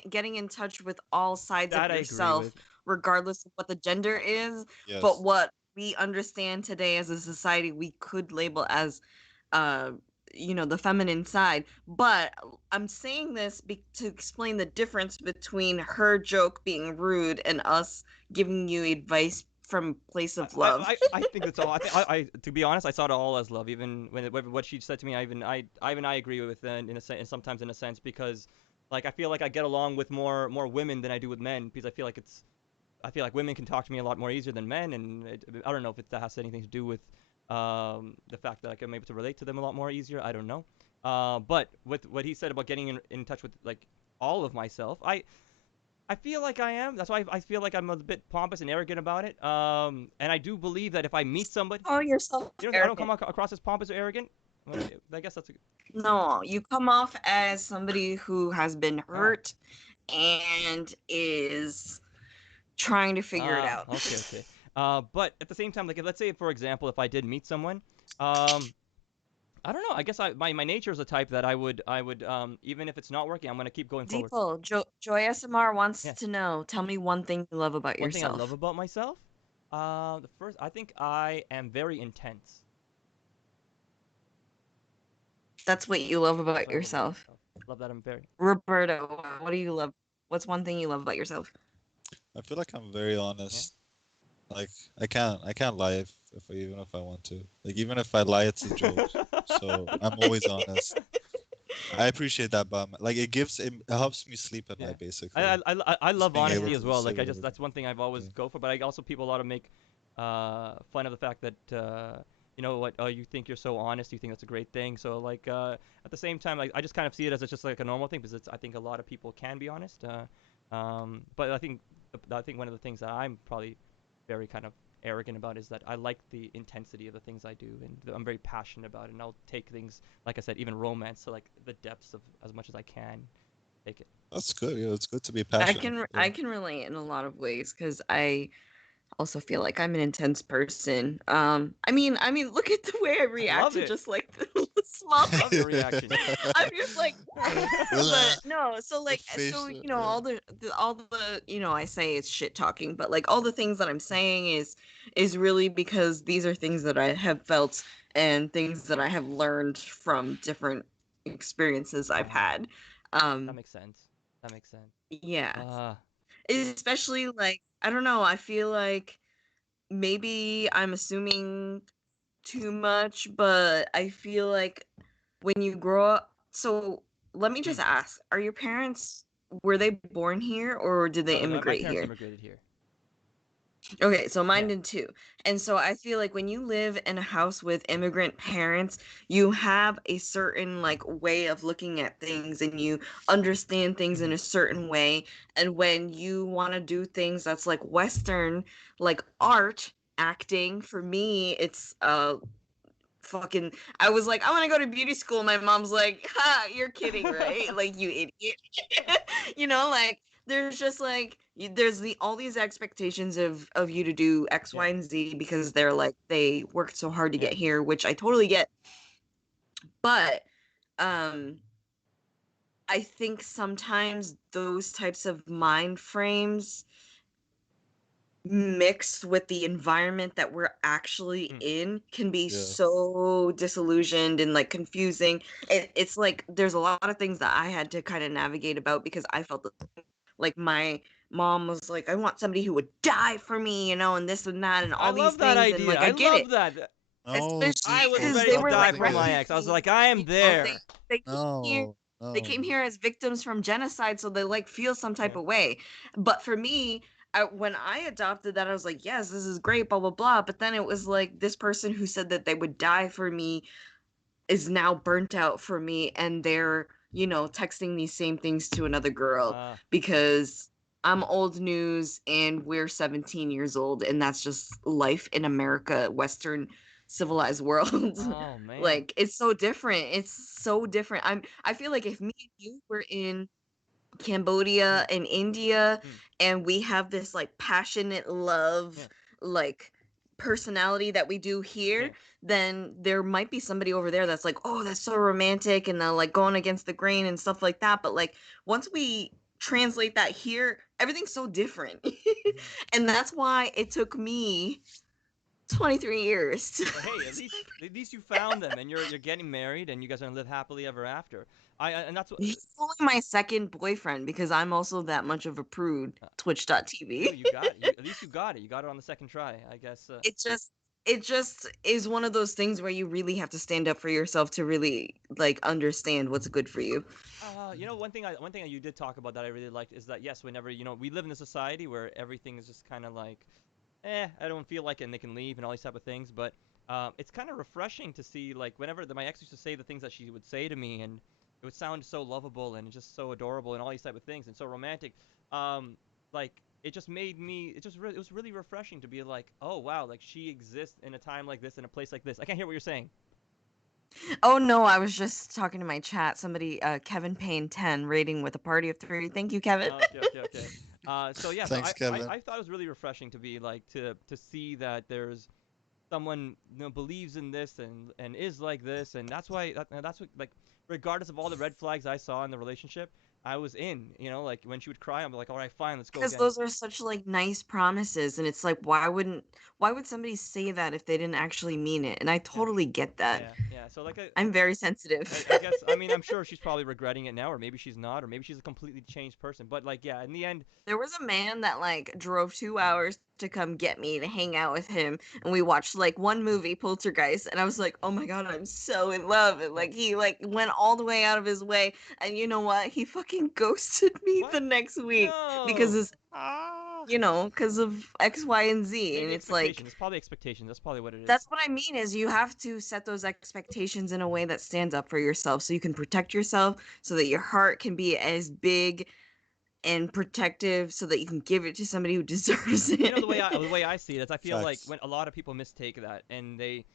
getting in touch with all sides That of I agree yourself, with. regardless of what the gender is. But Yes. what we understand today as a society, we could label as, uh, the feminine side. But I'm saying this to explain the difference between her joke being rude and us giving you advice from place of love. I think that's all. I to be honest, I saw it all as love. Even when what she said to me, I agree with in a sense, sometimes in a sense because like I feel like I get along with more women than I do with men because I feel like women can talk to me a lot more easier than men, and I don't know if that has anything to do with the fact that like, I'm able to relate to them a lot more easier. I don't know. But with what he said about getting in touch with like all of myself, I feel like I am. That's why I feel like I'm a bit pompous and arrogant about it. And I do believe that if I meet somebody, Call yourself I don't come across as pompous or arrogant. Well, I guess that's a No, you come off as somebody who has been ah, hurt and is trying to figure it out. okay. But at the same time, like let's say for example, if I did meet someone, um, I don't know. I guess my nature is a type that I would even if it's not working, I'm gonna keep going forward. Deeple, Joy SMR wants Yeah. to know. Tell me one thing you love about One thing I love yourself. about myself, the first I think I am very intense. That's what you love That's about what I love about yourself. myself. Love that I'm very. Roberto, what do you love? What's one thing you love about yourself? I feel like I'm very Yeah. honest. Like I can't lie even if I want to. Like even if I lie, it's a joke. So I'm always honest. I appreciate that, but like it helps me sleep at Yeah. night basically. I Just love being able honesty to as well. say Like whatever. that's one thing I've always Yeah. go for. But I also people a lot of make fun of the fact that you know what, oh, you think you're so honest, you think that's a great thing. So like at the same time, like I just kind of see it as it's just like a normal thing because I think a lot of people can be honest. But I think one of the things that I'm probably very kind of arrogant about is that I like the intensity of the things I do, and I'm very passionate about it, and I'll take things, like I said, even romance, to like the depths of as much as I can take it. That's good. Yeah, it's good to be I passionate. can Yeah. I can relate in a lot of ways because I also feel like I'm an intense person. I mean, look at the way I I react love to it. just like the small I love your reaction. I'm just like, but no. So The like, face, so all the I say it's shit talking, but like all the things that I'm saying is really because these are things that I have felt and things that I have learned from different experiences I've Uh-huh. had. That Um, makes sense. That makes sense. yeah, Uh, especially like I don't know. I feel like maybe I'm assuming too much, but I feel like when you grow up, so let me mm. just ask, are your parents were they born here or did they No, my immigrate parents here? immigrated here. Okay, so mine Yeah. did too. And so I feel like when you live in a house with immigrant parents, you have a certain like way of looking at things and you understand things in Hmm. a certain way. And when you want to do things that's like Western, like art, acting, for me, it's fucking I was like, I want to go to beauty school. My mom's like, ha, you're kidding, right? Like you idiot. Like there's just like there's all these expectations of you to do X, Yeah. Y, and Z because they're like they worked so hard to Yeah. get here, which I totally get. But um I think sometimes those types of mind frames mixed with the environment that we're actually Mm. in can be yeah. so disillusioned and like confusing. It's like there's a lot of things that I had to kind of navigate about because I felt like my mom was like, I want somebody who would die for me, and this and that and I all these love that things. And idea. like, I I get it, love that. No, especially I see, was because ready they to don't were die like think for it. my ex. I was like, refugees. I am They there. they came here No, they came no. here as victims from genocide, so they like feel some type Yeah. of way. But for me, when I adopted that, I was like, yes, this is great, blah blah blah. But then it was like this person who said that they would die for me is now burnt out for me, and they're texting these same things to another girl Uh, because I'm old news and we're 17 years old, and that's just life in America, Western civilized world. oh man. Like it's so different. It's so different. I feel like if me and you were in Mm. Cambodia and India Mm. and we have this like passionate love Yeah. like personality that we do Yeah. here, then there might be somebody over there that's like, oh, that's so romantic and they're like going against the grain and stuff like that. But like once we translate that here, everything's so different. Mhm. And that's why it took me 23 years But hey, at least you found them, and you're getting married, and you guys are gonna live happily ever after. And that's what. He's only my second boyfriend because I'm also that much of a prude. Uh, no, Twitch.tv. you got it. At least you got it. You got it on the second try, I guess. It just is one of those things where you really have to stand up for yourself to really like understand what's good for you. One thing that you did talk about that I really liked is that yes, whenever we live in a society where everything is just kind of like, I don't feel like it, and they can leave and all these type of things. But it's kind of refreshing to see like whenever my ex used to say the things that she would say to me, and it would sound so lovable and just so adorable and all these type of things and so romantic. Um, like it just made me. It was really refreshing to be like, oh wow, like she exists in a time like this in a place like this. I can't hear what you're saying. Oh no, I was just talking to my chat. Somebody, Kevin Payne 10 rating with a party of 3. Thank you, Kevin. Okay, okay, okay. So yeah, so Thanks, Kevin. I thought it was really refreshing to be like to see that there's someone believes in this and is like this, and that's what, like, regardless of all the red flags I saw in the relationship, I was in. Like when she would cry, I'm like, all right, fine, let's go Because again. those are such like nice promises, and it's like why would somebody say that if they didn't actually mean it? And I Yeah, totally get that. yeah, yeah. So like I'm very sensitive. I guess, I mean, I'm sure she's probably regretting it now, or maybe she's not, or maybe she's a completely changed person. But like, yeah, in the end, There was a man that like drove 2 hours to come get me to hang out with him, and we watched like one movie, Poltergeist, and I was like, oh my god, I'm so in love. And yeah. like he like went all the way out of his way, and you know what? He fucking ghosted me What? the next week because No. his you know, because of X, Y, and Z. Maybe And it's expectation. like, It's probably expectation. That's probably what it is. that's what I mean is you have to set those expectations in a way that stands up for yourself so you can protect yourself, so that your heart can be as big and protective so that you can give it to somebody who deserves it. You know, the way I see it is I feel like Facts. when a lot of people mistake that and they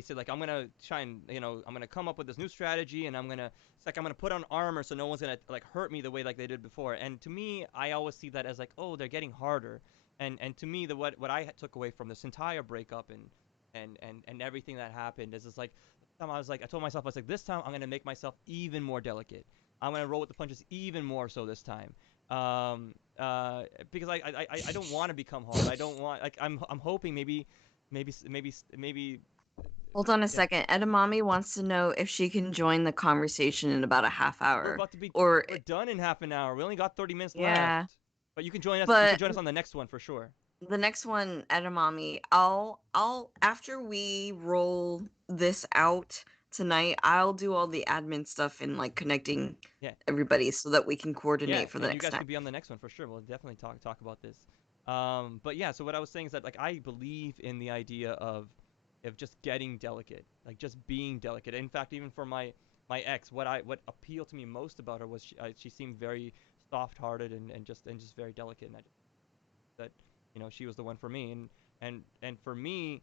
say like I'm gonna try and I'm gonna come up with this new strategy and I'm gonna put on armor so no one's gonna like hurt me the way like they did before. And to me, I always see that as like, oh, they're getting harder. And to me, what I took away from this entire breakup and everything that happened is it's like I told myself, I was like, this time I'm gonna make myself even more delicate. I'm gonna roll with the punches even more so this time. Because I don't want to become hard. I don't want like I'm hoping maybe Hold on a yeah. second. Edamame wants to know if she can join the conversation in about a half We're hour. about to be Or, we're done in half an hour. We only got 30 minutes left. yeah. But you can join us. You can But join us on the next one for sure. the next one, Edamame, I'll after we roll this out tonight, I'll do all the admin stuff and like connecting Yeah. everybody so that we can Yeah, coordinate for the and you next guys time. can be on the next one for sure. We'll definitely talk about this. But yeah, so what I was saying is that like I believe in the idea of just getting delicate, like just being delicate. In fact, even for my ex, what appealed to me most about her was she seemed very soft-hearted and just very delicate, and I just that she was the one for me. And for me,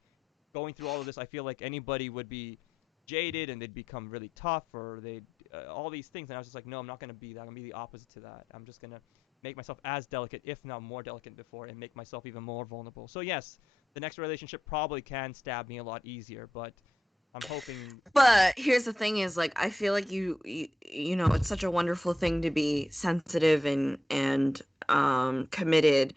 going through all of this, I feel like anybody would be jaded and they'd become really tough or they'd all these things. And I was just like, no, I'm not gonna be that. I'm gonna be the opposite to that. I'm just gonna make myself as delicate, if not more delicate before, and make myself even more vulnerable. So yes, the next relationship probably can stab me a lot easier, but I'm hoping. But here's the thing is like I feel like you know, it's such a wonderful thing to be sensitive and committed.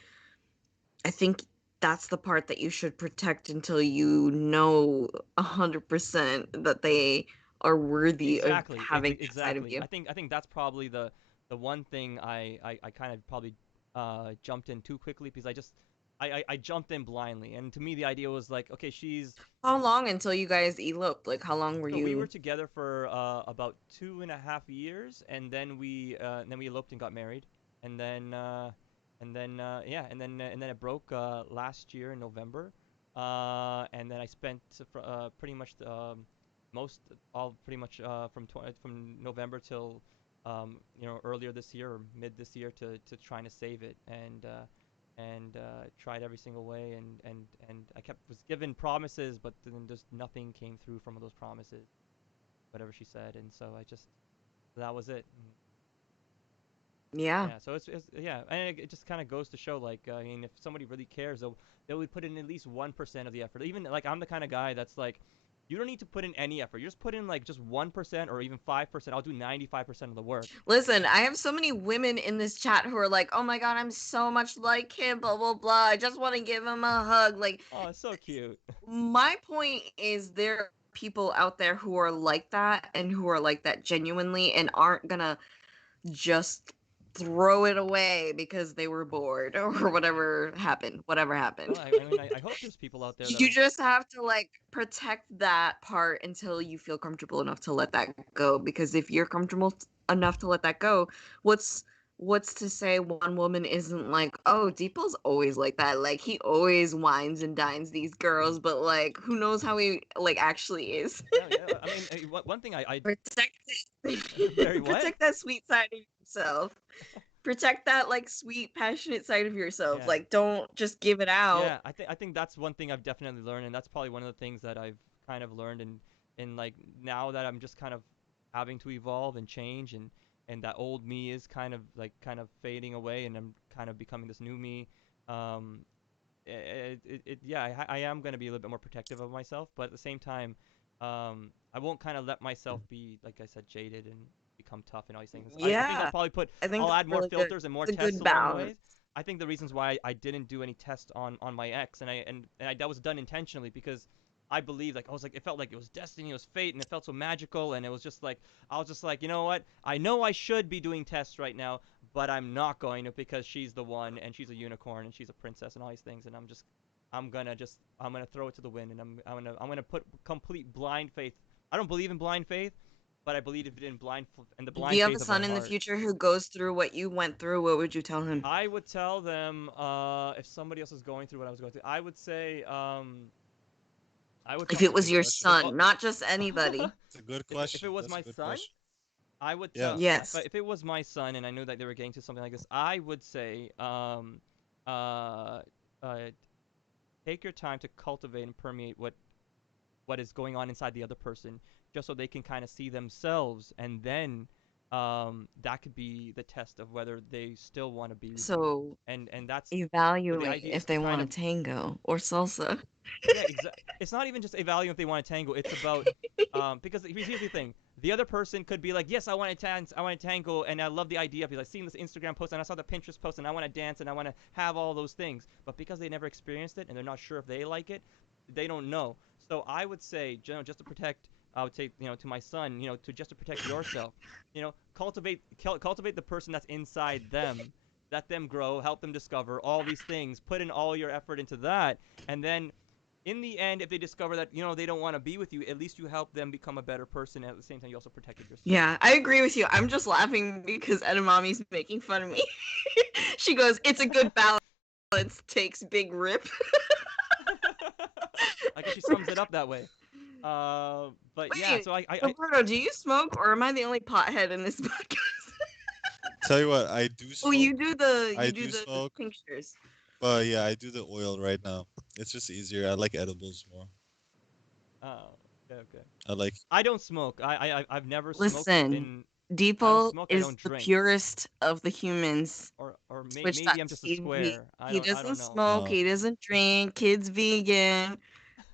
I think that's the part that you should protect until you know 100% that they are worthy of Exactly, having that side of exactly. you. I think that's probably the one thing I kind of probably jumped in too quickly because I jumped in blindly, and to me the idea was like, okay, she's. How long until you guys eloped? Like how long were So we were you? together for about 2.5 years, and then we eloped and got married, and then yeah, and then it broke last year in November, and then I spent pretty much most all pretty much from November till earlier this year or mid this year to trying to save it and tried every single way and I was given promises but then just nothing came through from those promises, whatever she said, and so I just that was it. Yeah. Yeah, so it's yeah, and it just kind of goes to show like I mean if somebody really cares they would put in at least 1% of the effort. Even like I'm the kind of guy that's like you don't need to put in any effort. You just put in like just 1% or even 5%. I'll do 95% of the work. Listen, I have so many women in this chat who are like, "Oh my god, I'm so much like him, blah blah blah. I just want to give him a hug." Like Oh, it's so cute. my point is there are people out there who are like that and who are like that genuinely and aren't gonna just throw it away because they were bored or whatever happened. Well, I mean I hope there's people out there that You are. just have to like protect that part until you feel comfortable enough to let that go, because if you're comfortable enough to let that go, what's to say one woman isn't like, oh, Deepal's always like that, like he always wines and dines these girls, but like who knows how he like actually is. Yeah, yeah. I mean, one thing I Protect very it. what? Protect that sweet side of yourself. Protect that like sweet passionate side of yourself, Yeah. like don't just give it out. Yeah, I think that's one thing I've definitely learned, and that's probably one of the things that I've kind of learned in like now that I'm just kind of having to evolve and change, and that old me is kind of fading away, and I'm kind of becoming this new me. Um, yeah, I am gonna be a little bit more protective of myself, but at the same time, I won't kind of let myself be like I said jaded and become tough and all these things. I think I'll Yeah, probably I think I'll that's add more really good. filters and more It's a tests good along the balance. way. I think the reasons why I didn't do any tests on my ex and that was done intentionally because I believe like I was like it felt like it was destiny, it was fate, and it felt so magical, and it was just like I was just like, you know what? I know I should be doing tests right now, but I'm not going to because she's the one and she's a unicorn and she's a princess and all these things, and I'm gonna throw it to the wind, and I'm gonna put complete blind faith. I don't believe in blind faith, but I believe it in blind and the If blind you have faith a of their son in the heart. future who goes through what you went through, what would you tell him? I would tell them if somebody else is going through what I was going through. I would say I would If tell it That's a was good your question. son, not just anybody. It's a good if it question. was That's a my good son, question. I would Yeah. tell Yes. if it was my son and I knew that they were getting to something like this, I would say uh uh take your time to cultivate and permeate what is going on inside the other person, just so they can kind of see themselves, and then that could be the test of whether they still want to be with you. So And that's so the evaluate idea is if to they kind want of to tango or salsa. yeah, exactly. It's not even just evaluating if they want to tango. It's about because here's the thing. The other person could be like, yes, I want to dance, I want to tango, and I love the idea because I've seen this Instagram post and I saw the Pinterest post and I want to dance and I want to have all those things. But because they never experienced it and they're not sure if they like it, they don't know. So I would say, just to protect, I would say, to my son, to just to protect yourself, cultivate the person that's inside them. Let them grow, help them discover all these things, put in all your effort into that, and then in the end, if they discover that they don't want to be with you, at least you help them become a better person. And at the same time, you also protected yourself. Yeah, I agree with you. I'm just laughing because Edamami's making fun of me. She goes, "It's a good balance." Takes big rip. I guess she sums it up that way. But yeah, Wait, so I Roberto, do you smoke or am I the only pothead in this podcast? Tell you what, I do Oh, smoke. you do the I do smoke, tinctures. but yeah, I do the oil right now. It's just easier. I like edibles more. oh, okay. I like. I don't smoke. I've never smoked Listen, in. I don't Deeple smoke. I is don't the drink. purest of the humans. Or maybe I'm just a Twitch.tv. square. I He don't doesn't know. smoke. He doesn't drink. Kid's vegan.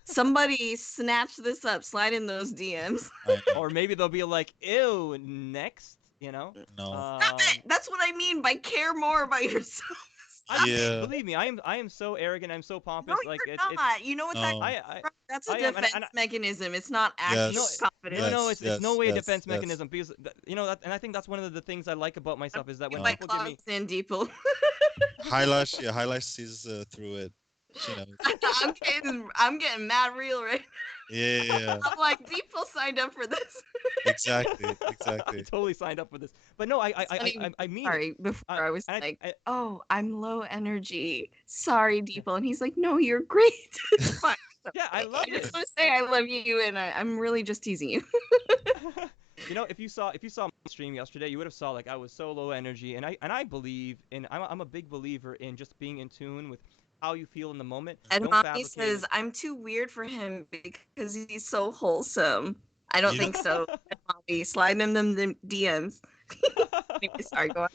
Somebody snatch this up. Slide in those DMs. I know. Or maybe they'll be like, ew, next. You know. No. Stop it! That's what I mean by care more about yourself. Yeah. Believe me, I am so arrogant. I'm so No, pompous. Like you're it's not. You know what that? No. I That's a I am, defense mechanism. It's not actual no, Yes. confidence. no, Yes. it's no Yes. way a Yes. defense Yes. mechanism because that, and I think that's one of the things I like about I'm myself is that in when my people give me, closet, Deeple. Highlash. Yeah. Highlash sees through it. She knows. I'm getting mad real right. Yeah. Yeah. I'm like, Deeple signed up for this. Exactly. I Exactly. totally signed up for this. But no, It's funny. I mean it. Sorry, before I was And like, I "Oh, I'm low energy. Sorry, yeah, Deeple," and he's like, "No, you're great. It's fine." yeah, I love I just it. want to say I love you, and I'm really just teasing you. If you saw my stream yesterday, you would have saw like I was so low energy, and I believe in I'm a big believer in just being in tune with how you feel in the moment. And Don't mommy fabricate says it. I'm too weird for him because he's so wholesome. I don't You know. think so. And mommy, slide them DMs. Anyway, sorry, go on.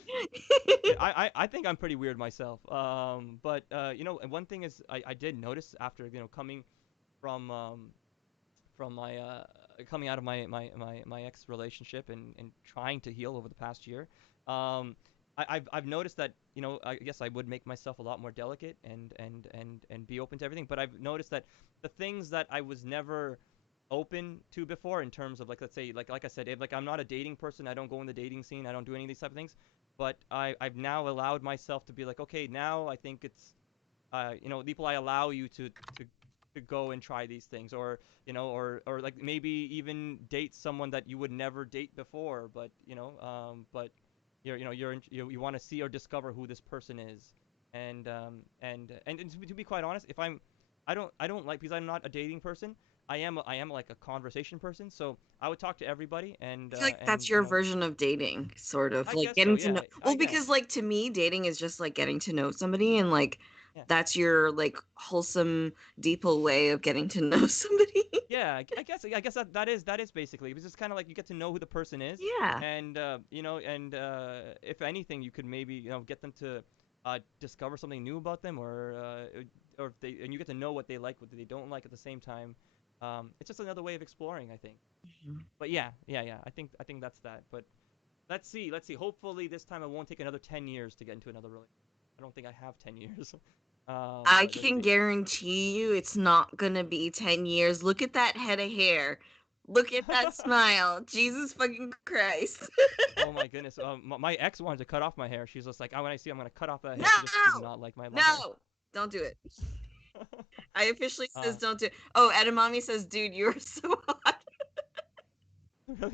Yeah, I think I'm pretty weird myself. But and one thing is I did notice after coming from my coming out of my ex relationship and trying to heal over the past year. I've noticed that I guess I would make myself a lot more delicate and be open to everything. But I've noticed that the things that I was never open to before in terms of like let's say like I said if, like I'm not a dating person, I don't go in the dating scene, I don't do any of these type of things, but I've now allowed myself to be like okay, now I think it's people, I allow you to go and try these things, or or like maybe even date someone that you would never date before, but but you want to see or discover who this person is, and to be quite honest, if I don't like, because I'm not a dating person. I am like a conversation person, so I would talk to everybody, I feel like that's and your version of dating, sort of I like guess so. getting to Yeah, know. I Well, guess. because like to me, dating is just like getting to know somebody, and like Yeah. that's your like wholesome, deeper way of getting to know somebody. Yeah, I guess that is basically, it's just kind of like you get to know who the person is, Yeah. and if anything, you could maybe get them to discover something new about them, or if they, and you get to know what they like, what they don't like at the same time. It's just another way of exploring, I think. Mhm. But yeah. I think that's that. But let's see. Hopefully this time it won't take another 10 years to get into another relationship. I don't think I have 10 years. I But let's can see. guarantee you it's not gonna be 10 years. Look at that head of hair. Look at that smile. Jesus fucking Christ. Oh my goodness. My ex wanted to cut off my hair. She's just like, when I see I'm gonna cut off that hair. She just did No! not like my hair. No! Don't do it. I officially says uh, don't do it. Oh, Edamame says, dude, you're so hot. But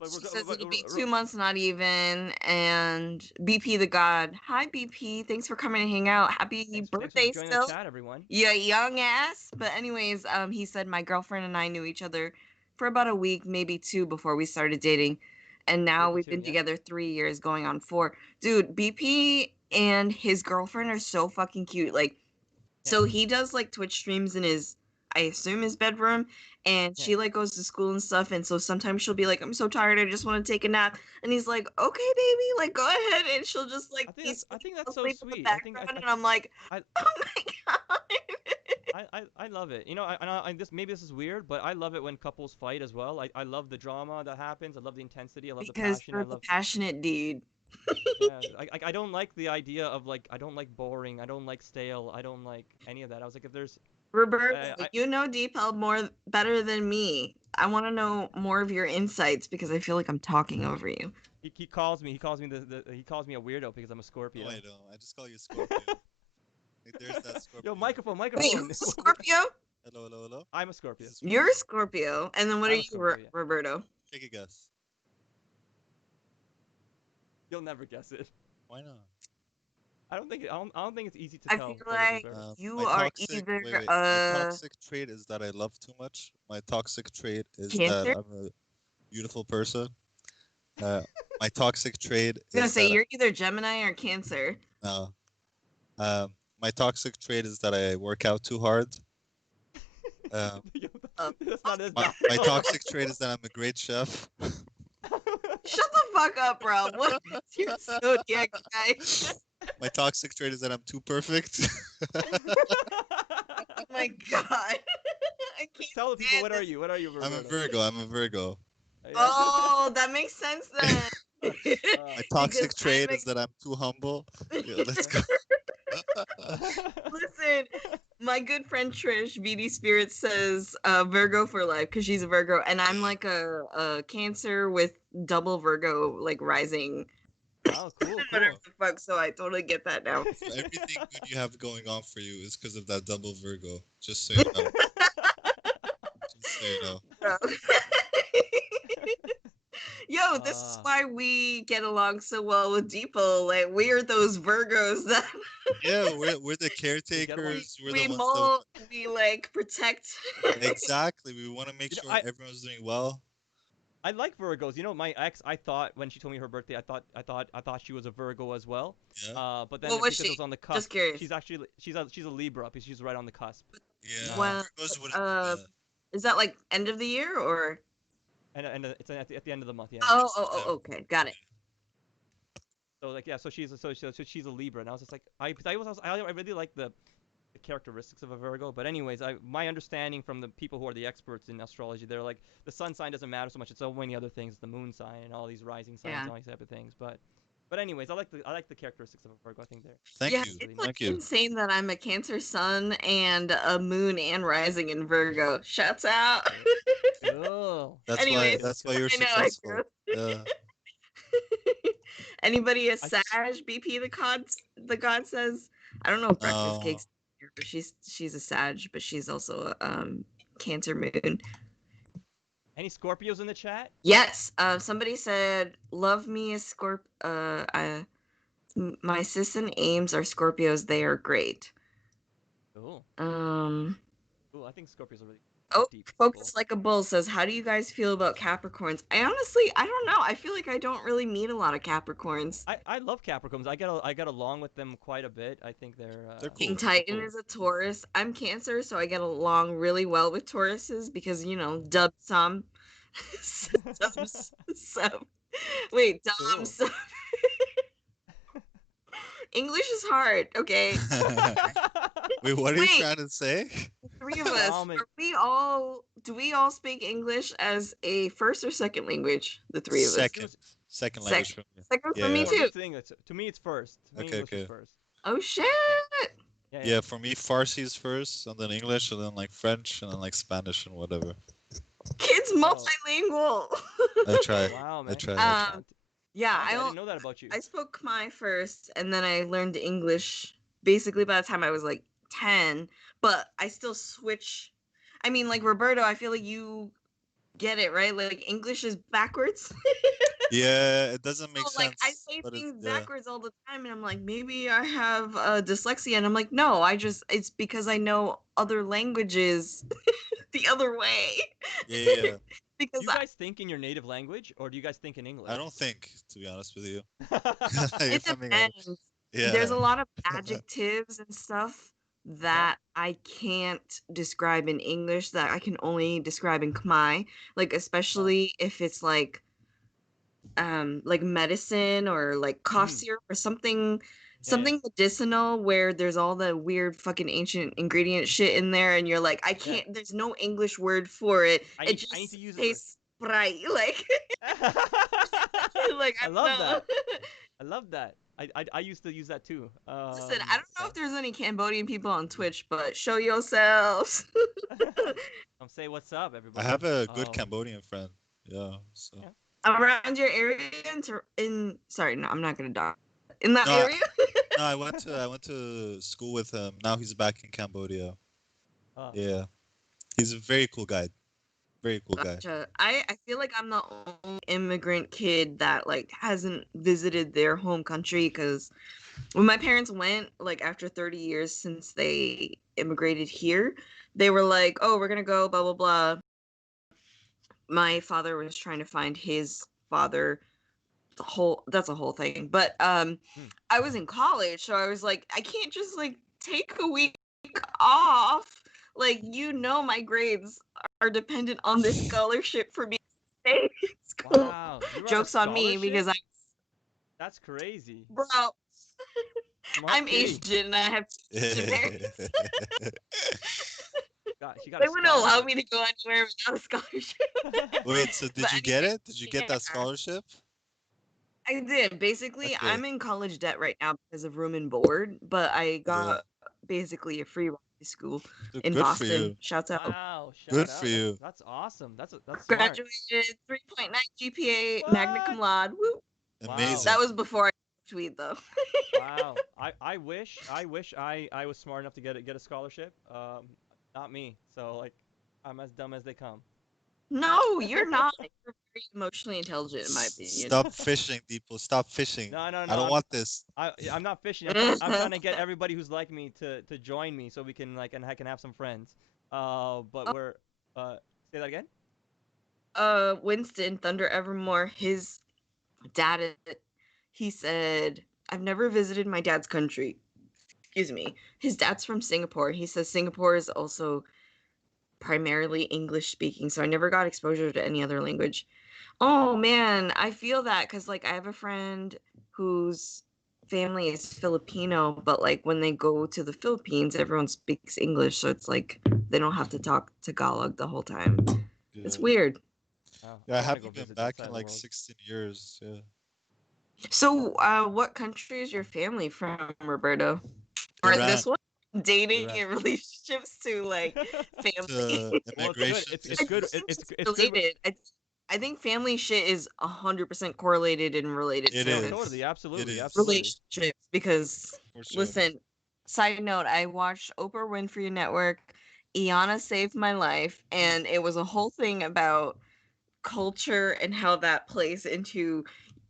we're She go- says but, it'll be 2 months, not even. And BP the God. Hi, BP. Thanks for coming to hang out. Happy thanks for birthday joining the still. chat, everyone. Yeah, young ass. But anyways, he said my girlfriend and I knew each other for about a week, maybe 2 before we started dating. And now Maybe we've 2, been yeah. together 3 years, going on 4. Dude, BP and his girlfriend are so fucking cute. Like, so he does like Twitch streams in his, I assume, his bedroom, and Yeah. she like goes to school and stuff, and so sometimes she'll be like, I'm so tired, I just want to take a nap, and he's like, okay, baby, like go ahead, and she'll just like I think that's so asleep in the sweet. background, and I'm like, I, oh my god. I love it. You know, maybe this is weird, but I love it when couples fight as well. I love the drama that happens. I love the intensity. I love the Because passion. you're I the love passionate dude. yeah. I don't like the idea of like I don't like boring. I don't like stale. I don't like any of that. I was like if there's Roberto, I you know Deepel more better than me. I want to know more of your insights because I feel like I'm talking over you. he calls me he calls me a weirdo because I'm a Scorpio. No, I don't. I just call you Scorpio. Like, there's that Scorpio. Yo, microphone. Wait, who's What- Scorpio? Hello, hello, hello. I'm a Scorpio. This is You're a Scorpio. And then what I'm are a you, Scorpio, yeah. Roberto? Take a guess. You'll never guess it. Why not? I don't think it's easy to I tell. feel what like Roberto. you My are toxic, either wait, wait. My toxic trait is that I love too much. My toxic trait is that Cancer? I'm a beautiful person. Uh, my toxic trait I'm gonna is say that you're either Gemini or Cancer. no. My toxic trait is that I work out too hard. Um, Yo, Oh. that's not as my, bad. my toxic trait is that I'm a great chef. Shut the fuck up, bro. What is your zodiac guy? My toxic trait is that I'm too perfect. Oh my god. I can't Tell the people stand what are this. you? What are you, Roberto? I'm a Virgo. I'm a Virgo. Yeah. Oh, that makes sense then. My toxic Because trait I'm is that I'm too humble. Yeah, let's go. Listen, my good friend Trish, VD Spirit, says Virgo for life because she's a Virgo, and I'm like a Cancer with double Virgo, like rising. Oh, cool, Whatever cool. the fuck. So I totally get that now. So everything good you have going on for you is because of that double Virgo. Just so you know. Just so you know. Bro. Yo, this is Ah. why we get along so well with Deepo. Like we're those Virgos that Yeah, we're the caretakers. We're we the ones mold, we like protect. that exactly. We want to make You know, sure everyone's doing well. I like Virgos. You know, my ex, I thought when she told me her birthday, I thought she was a Virgo as well. Yeah. But then What was because she? it was on the cusp, Just curious. she's actually she's a Libra because she's right on the cusp. Yeah. Well, Virgos wouldn't do that. is that like end of the year or? And it's at the end of the month, yeah. Oh, okay, got it. So like yeah, so she's a Libra, and I was just like I really like the characteristics of a Virgo. But anyways, my understanding from the people who are the experts in astrology, they're like the sun sign doesn't matter so much. It's so many other things, the moon sign and all these rising signs, Yeah. and all these type of things. But anyways, I like the characteristics of a Virgo. I think they're Thank Yeah, you. it's like Thank you. insane that I'm a Cancer sun and a moon and rising in Virgo. Shouts out. cool. That's Anyways, why you're I know, I successful. grew- Yeah. Anybody a I- Sag BP the god says? I don't know if Breakfast No. Cake's here, but she's a Sag, but she's also a Cancer moon. Any Scorpios in the chat? Yes. Somebody said, "Love me as my sis and Ames are Scorpios. They are great." Cool. Cool. I think Scorpios are really Oh, deep Focus people. Like a Bull says, "How do you guys feel about Capricorns?" I don't know. I feel like I don't really meet a lot of Capricorns. I love Capricorns. I get along with them quite a bit. I think they're They're King cool. Titan cool. is a Taurus. I'm Cancer, so I get along really well with Tauruses because dub sum. Sub. Wait, dom Cool. sum. English is hard, okay? Wait, what are you Wait. trying to say? Three of us. Dom and- Do we all speak English as a first or second language? The three of us. Second language for me. Second Yeah, for me yeah. too. It's English. To me, it's first. To me, Okay, English is okay. first. Oh shit! Yeah, for me, Farsi is first, and then English, and then like French, and then like Spanish and whatever. Kid's multilingual. I try. Wow, man. I try. Yeah, I didn't know that about you. I spoke Khmer first, and then I learned English basically by the time I was like 10. But I still switch. I mean, like Roberto, I feel like you get it, right? Like English is backwards. Yeah, it doesn't make So, like, I sense, say but it's things yeah, backwards all the time, and I'm like, maybe I have dyslexia, and I'm like, no, it's because I know other languages the other way. yeah, yeah. Yeah. Because Do you guys think in your native language, or do you guys think in I English? don't think, to be honest with you. it If I'm being honest, depends. There's yeah, a lot of adjectives and stuff Yeah. that I can't describe in English that I can only describe in Khmer, like Oh. especially if it's like medicine or like cough Mhm. syrup or Yeah, yeah, something medicinal where there's all the weird fucking ancient ingredient shit in there and you're like I yeah. can't, there's no English word for it, it I need just to use it for. tastes bright like like I I don't love know. that. I love that. I used to use that too. Listen, I don't know Yeah. if there's any Cambodian people on Twitch, but show yourselves. Come say what's up, I everybody. have a good Cambodian friend. Yeah, so Yeah. Around your area in sorry, no, I'm not gonna die in that no, area. no, I went to school with him. Now he's back in Cambodia. Uh, Yeah, he's a very cool guy. Very cool guy. Gotcha. I feel like I'm the only immigrant kid that like hasn't visited their home country because when my parents went, like after 30 years since they immigrated here, they were like, "Oh, we're gonna go, blah blah blah." My father was trying to find his father. The whole that's a whole thing. But hmm. I was in college, so I was like, I can't just like take a week off. Like, my grades are dependent on this scholarship for me to stay in school. Wow, you're on a Joke's on me scholarship? because That's crazy. bro, Smart I'm kitty. Asian and I have two Asian parents. She got a They wouldn't allow scholarship. me to go anywhere without a scholarship. Wait, so did But you get anyway, it? Did you get yeah, that scholarship? I did. Basically, Okay. I'm in college debt right now because of room and board, but I Yeah. got basically a free ride to school So in good for Boston. you. Shouts out. Wow, Good shout for out. you. That's awesome. That's smart. Graduated 3.9 GPA, magna cum What? laude. Woo. Wow. That Amazing. was before I tweet though. Wow. I wish I was smart enough to get a scholarship. Not me. So like I'm as dumb as they come. No, you're not. You're very emotionally intelligent, in my opinion. Stop fishing, people. Stop fishing. No, no, I no. don't want this. I'm not fishing. I'm trying to get everybody who's like me to join me so we can like and I can have some friends. But we're uh say that again? Winston Thunder Evermore, his dad, he said, I've never visited my dad's country. Excuse me. His dad's from Singapore. He says Singapore is also primarily English speaking, so I never got exposure to any other language. Oh man, I feel that because like I have a friend whose family is Filipino, but like when they go to the Philippines, everyone speaks English, so it's like they don't have to talk Tagalog the whole time. It's Yeah. weird. Oh, Yeah, I I want to go haven't been visit that back side in of the like world. 16 years. Yeah. So, what country is your family from, Roberto? Or Iran. this one? Dating Iran. and relationships to like family. To Well, it's good. immigration It's I good. issues. think It's good. related. I think family shit is 100% correlated and related It No, to totally, is. It absolutely, is. absolutely. relationships because For sure. listen, side note, I watched Oprah Winfrey Network. Iana saved my life, Mm. and it was a whole thing about culture and how that plays into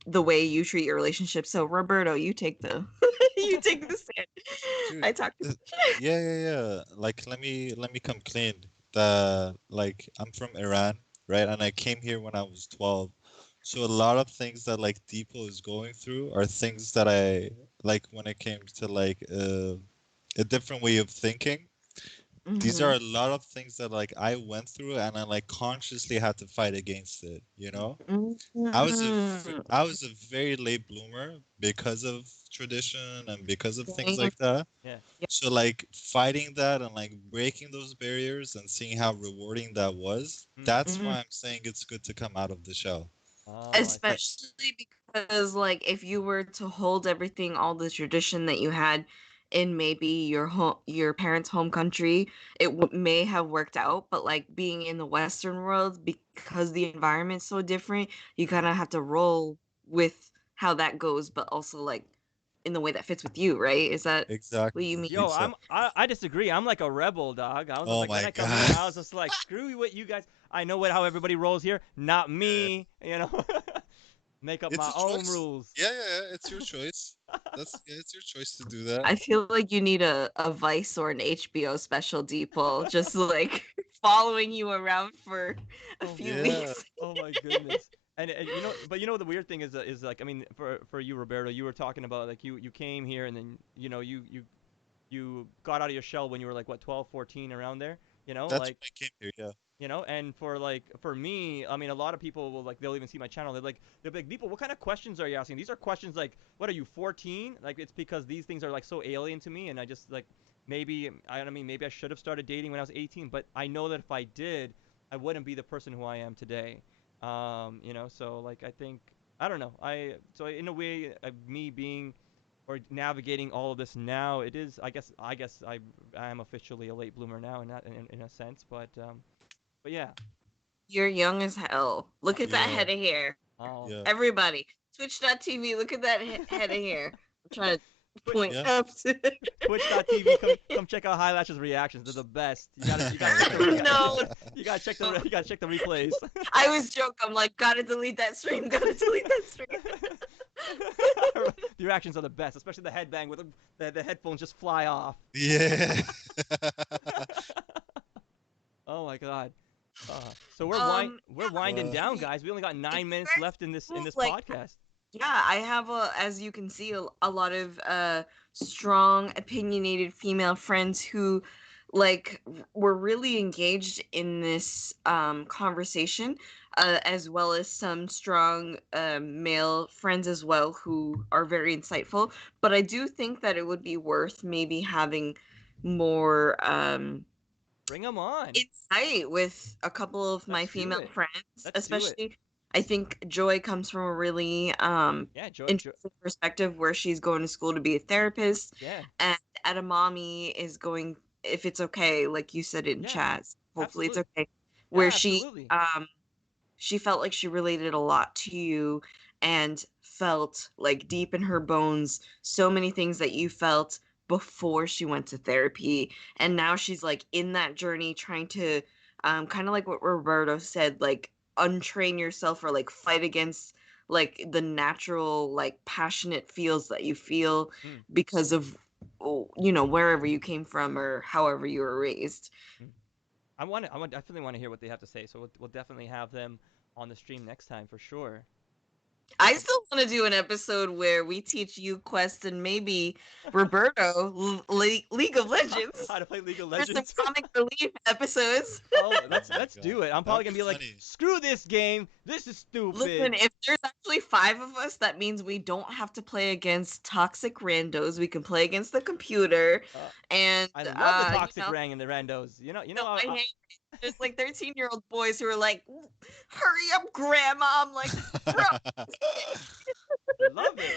the way you treat your relationship. So Roberto, you take the you take the stand. Dude, I talked. yeah, yeah, yeah. Like let me come clean. That like I'm from Iran, right? And I came here when I was 12. So a lot of things that like Deepo is going through are things that I like when it came to like a different way of thinking. These are Mhm. a lot of things that like I went through and I like consciously had to fight against it, you Mm. know? Mhm. I was a very late bloomer because of tradition and because of things Same. like that. Yeah. So like fighting that and like breaking those barriers and seeing how rewarding that was, Mm. that's Mhm. why I'm saying it's good to come out of the shell. Oh, I see. Like Especially because like if you were to hold everything, all the tradition that you had in maybe your parents' home country, it may have worked out, but like being in the Western world, because the environment's so different, you kind Mm. of have to roll with how that goes, but also like in the way that fits with you, right? Is that what Exactly. you mean? Yo, Exactly. I disagree. I'm like a rebel, dog. I was Oh like when my I come here, god. I was just like, screw what you guys. I know how everybody rolls here, not Yeah. me. You know, make up It's my a own choice. rules. Yeah, yeah, yeah. It's your choice. Yeah, it's your choice to do that. I feel like you need a Vice or an HBO special, Deeple, just like following you around for a Oh, few Yeah. weeks. oh my goodness. And you know, but you know the weird thing is like I mean for you Roberto, you were talking about like you came here and then you know you got out of your shell when you were like what 12, 14 around there, you know, That's like when I came here. Yeah. you know, and for me, I mean a lot of people will like they'll even see my channel, they'll be like people, what kind of questions are you asking? These are questions like what are you 14? Like it's because these things are like so alien to me and I just like maybe I don't mean maybe I should have started dating when I was 18, but I know that if I did, I wouldn't be the person who I am today. You know, so like I think I don't know. So in a way me being or navigating all of this now, it is I guess I am officially a late bloomer now in that in a sense, but yeah. You're young as hell. Look at that Yeah. head of hair. Oh, Yeah. Everybody, Twitch.tv, look at that head of hair. I'm trying to Twitch point Yeah. up to Twitch.tv, come check out Highlash's reactions. They're the best. You gotta check the No, you gotta check the replays. I was joking. I'm like, gotta delete that stream, gotta delete that stream. The reactions are the best, especially the headbang with the headphones just fly off. Yeah. Oh my god. So we're winding Uh, down, guys. We only got 9 minutes First, left in this like, podcast. yeah, I have as you can see, a lot of strong, opinionated female friends who, like, were really engaged in this conversation, as well as some strong male friends as well who are very insightful. But I do think that it would be worth maybe having more Bring them on. insight with a couple of my Let's do female it. friends, Let's do it. especially I think Joy comes from a really Yeah, Joy. interesting perspective where she's going to school to be a therapist, Yeah, and Edamame is going, if it's okay, like you said in yeah, chat, hopefully it's absolutely. okay, Yeah, where absolutely. she felt like she related a lot to you and felt like deep in her bones so many things that you felt before she went to therapy, and now she's like in that journey trying to kind of like what Roberto said, like untrain yourself or like fight against like the natural like passionate feels that you feel Mm, because of wherever you came from or however you were raised. mm. I definitely want to hear what they have to say. So we'll definitely have them on the stream next time for sure. I still want to do an episode where we teach you Quest and maybe Roberto League of Legends. How to play League of There's some Legends. comic relief episodes. Oh, oh my let's god. do it. I'm That'd probably gonna be be like, funny. screw this game. This is Listen, stupid. if there's actually 5 of us, that means we don't have to play against toxic randos. We can play against the computer, Uh, and I love the you toxic know, rang and the randos. You no, know, I hate it. There's like 13-year-old boys who are like, "Hurry up, grandma!" I'm like, "Bro." love it.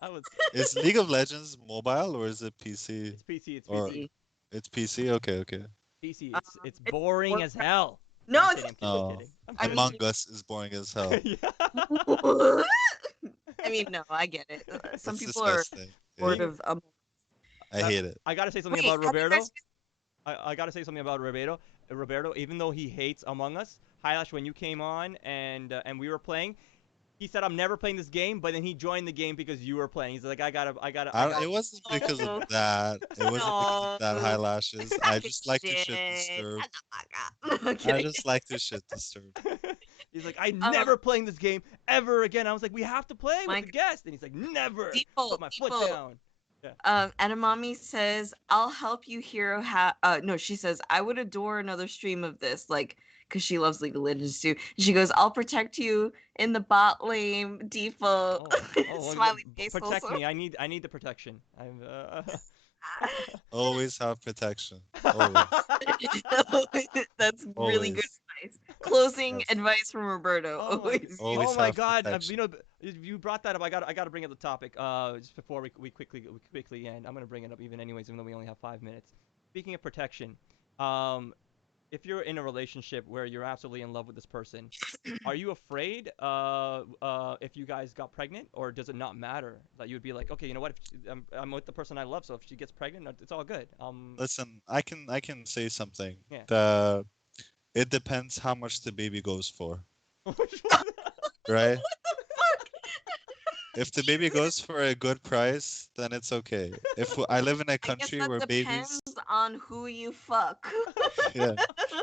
I was. Is League of Legends mobile or is it PC? It's PC. It's Or PC. it's PC? Okay, okay. PC. It's It's boring more as hell. No, No, I'm it's kidding. I'm kidding. I'm Oh, kidding. I'm I kidding. Among mean, Us is boring as hell. Yeah. I mean, no, I get it. Some It's people are disgusting. Yeah, bored Being, of I hate it. I gotta say something Wait, about have you Roberto. guys I gotta say something about Roberto. Roberto, even though he hates Among Us, Highlash, when you came on and we were playing, he said I'm never playing this game, but then he joined the game because you were playing. He's like, I gotta, It wasn't because of Oh, that. It wasn't because of that, no. Highlashes. I just like to shit disturb. I'm I kidding. just like to shit disturb. He's like, I'm Um, never playing this game ever again. I was like, we have to play with my the guest, and he's like, never. Put default, my foot default. down. Yeah. Edamame says, "I'll help you, hero." No, she says, "I would adore another stream of this, like, because she loves League of Legends too." She goes, "I'll protect you in the bot lane, default." Well, Smiley face protect also. me. I need the protection. I'm. Always have protection. Always. That's really good Always. advice. Closing Yes. advice from Roberto. Oh my, Always. Always oh my have God! protection. You know, you brought that up. I got to bring up the topic. Just before we quickly end, I'm gonna bring it up even anyways, even though we only have 5 minutes. Speaking of protection, if you're in a relationship where you're absolutely in love with this person, are you afraid if you guys got pregnant, or does it not matter that you would be like, okay, you know what, if I'm with the person I love, so if she gets pregnant, it's all good. Listen, I can say something. Yeah. It depends how much the baby goes for, Which one? right? What the fuck? If the baby goes for a good price, then it's okay. If I live in a I guess country that where depends babies, on who you fuck. yeah.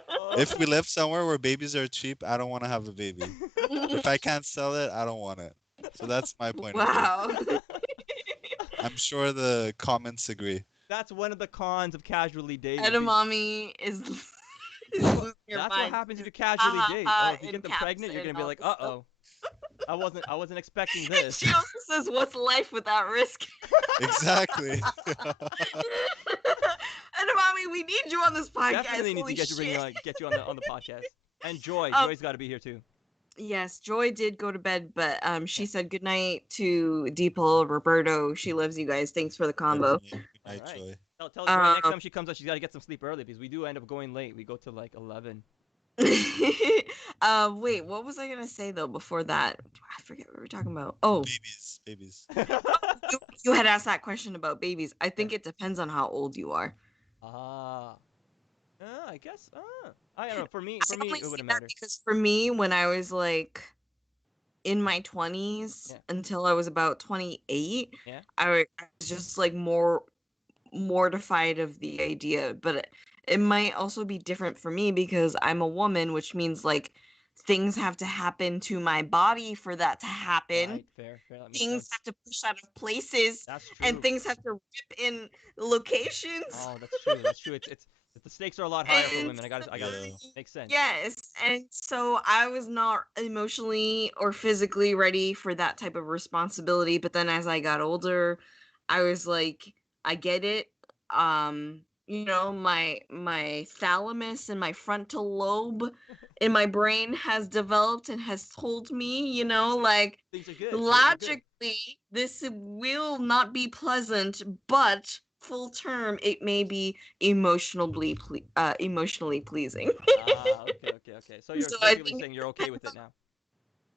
Oh. If we live somewhere where babies are cheap, I don't want to have a baby. If I can't sell it, I don't want it. So that's my point of view. Wow. I'm sure the comments agree. That's one of the cons of casually dating. Edamame is That's losing your that's what mind. happens if you Ha casually ha date. Oh, ha if you in get them caps pregnant, you're and gonna be all like, this stuff. uh-oh. I wasn't expecting And this. she also says, "What's life without risk?" Exactly. Edamame, we need you on this podcast. Definitely need to Holy get you shit. get you on the podcast. And Joy, Um, Joy's got to be here too. Yes, Joy did go to bed, but she Yeah. said goodnight to Deeple, Roberto. She loves you guys. Thanks for the combo. Good All night, right. Joy. Tell Joy next Um, time she comes out, she's got to get some sleep early because we do end up going late. We go to like 11. wait, what was I gonna say though before that? I forget what we were talking about. Oh, Babies. you had asked that question about babies. I think it depends on how old you are. Ah. I guess. I don't know. For me, I only it say wouldn't that matter. because for me, when I was like in my 20s Yeah. until I was about 28, Yeah. I was just like more mortified of the idea, but it might also be different for me because I'm a woman, which means like things have to happen to my body for that to happen. Right. Fair. That makes Things sense. have to push out of places, That's and true. things have to rip in locations. Oh, that's true. That's true. It's the stakes are a lot higher for And women. I got Yeah. makes sense. yes, and so I was not emotionally or physically ready for that type of responsibility. But then as I got older, I was like, I get it. My thalamus and my frontal lobe in my brain has developed and has told me, like Things are good. You're good. logically, this will not be pleasant, but full term, it may be emotionally pleasing. Ah, okay. So you're So I basically think saying you're okay with it now.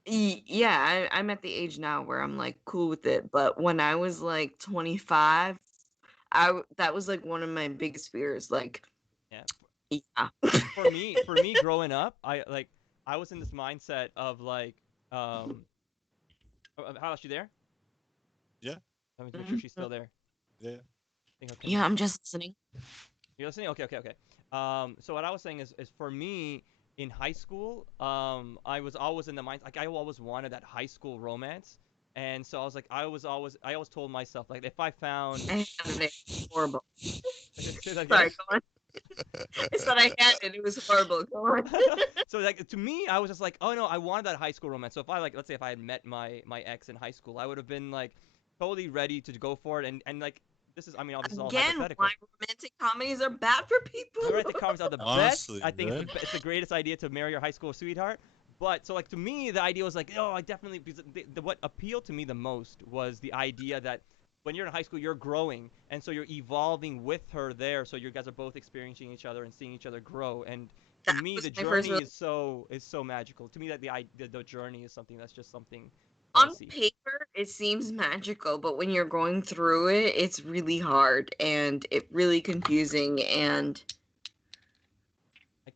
yeah, I'm at the age now where I'm like cool with it. But when I was like 25, that was like one of my biggest fears. Like, Yeah. yeah. For me growing up, I was in this mindset of like how is she there? Yeah. Let me make sure she's still there. Yeah. I think her Yeah, I'm connection. just listening. You're listening? Okay. So what I was saying is for me in high school, I was always in the mind like I always wanted that high school romance, and so I always told myself like if I found I had it. Horrible. say that again. Sorry, go on. I said I had it. It was horrible. Go on. So like to me, I was just like, oh no, I wanted that high school romance. So if I like, let's say if I had met my ex in high school, I would have been like totally ready to go for it. And like this is, I mean, obviously all Again, hypothetical. why romantic comedies are bad for people. Romantic comedies are the best. Honestly, I think right? it's the greatest idea to marry your high school sweetheart. But so like to me, the idea was like, oh, I definitely because what appealed to me the most was the idea that when you're in high school, you're growing, and so you're evolving with her there. So you guys are both experiencing each other and seeing each other grow. And to That me, was the my first. journey is so magical. To me, that the journey is something that's just something that I On see. paper, it seems magical, but when you're going through it, it's really hard and it really confusing. And I,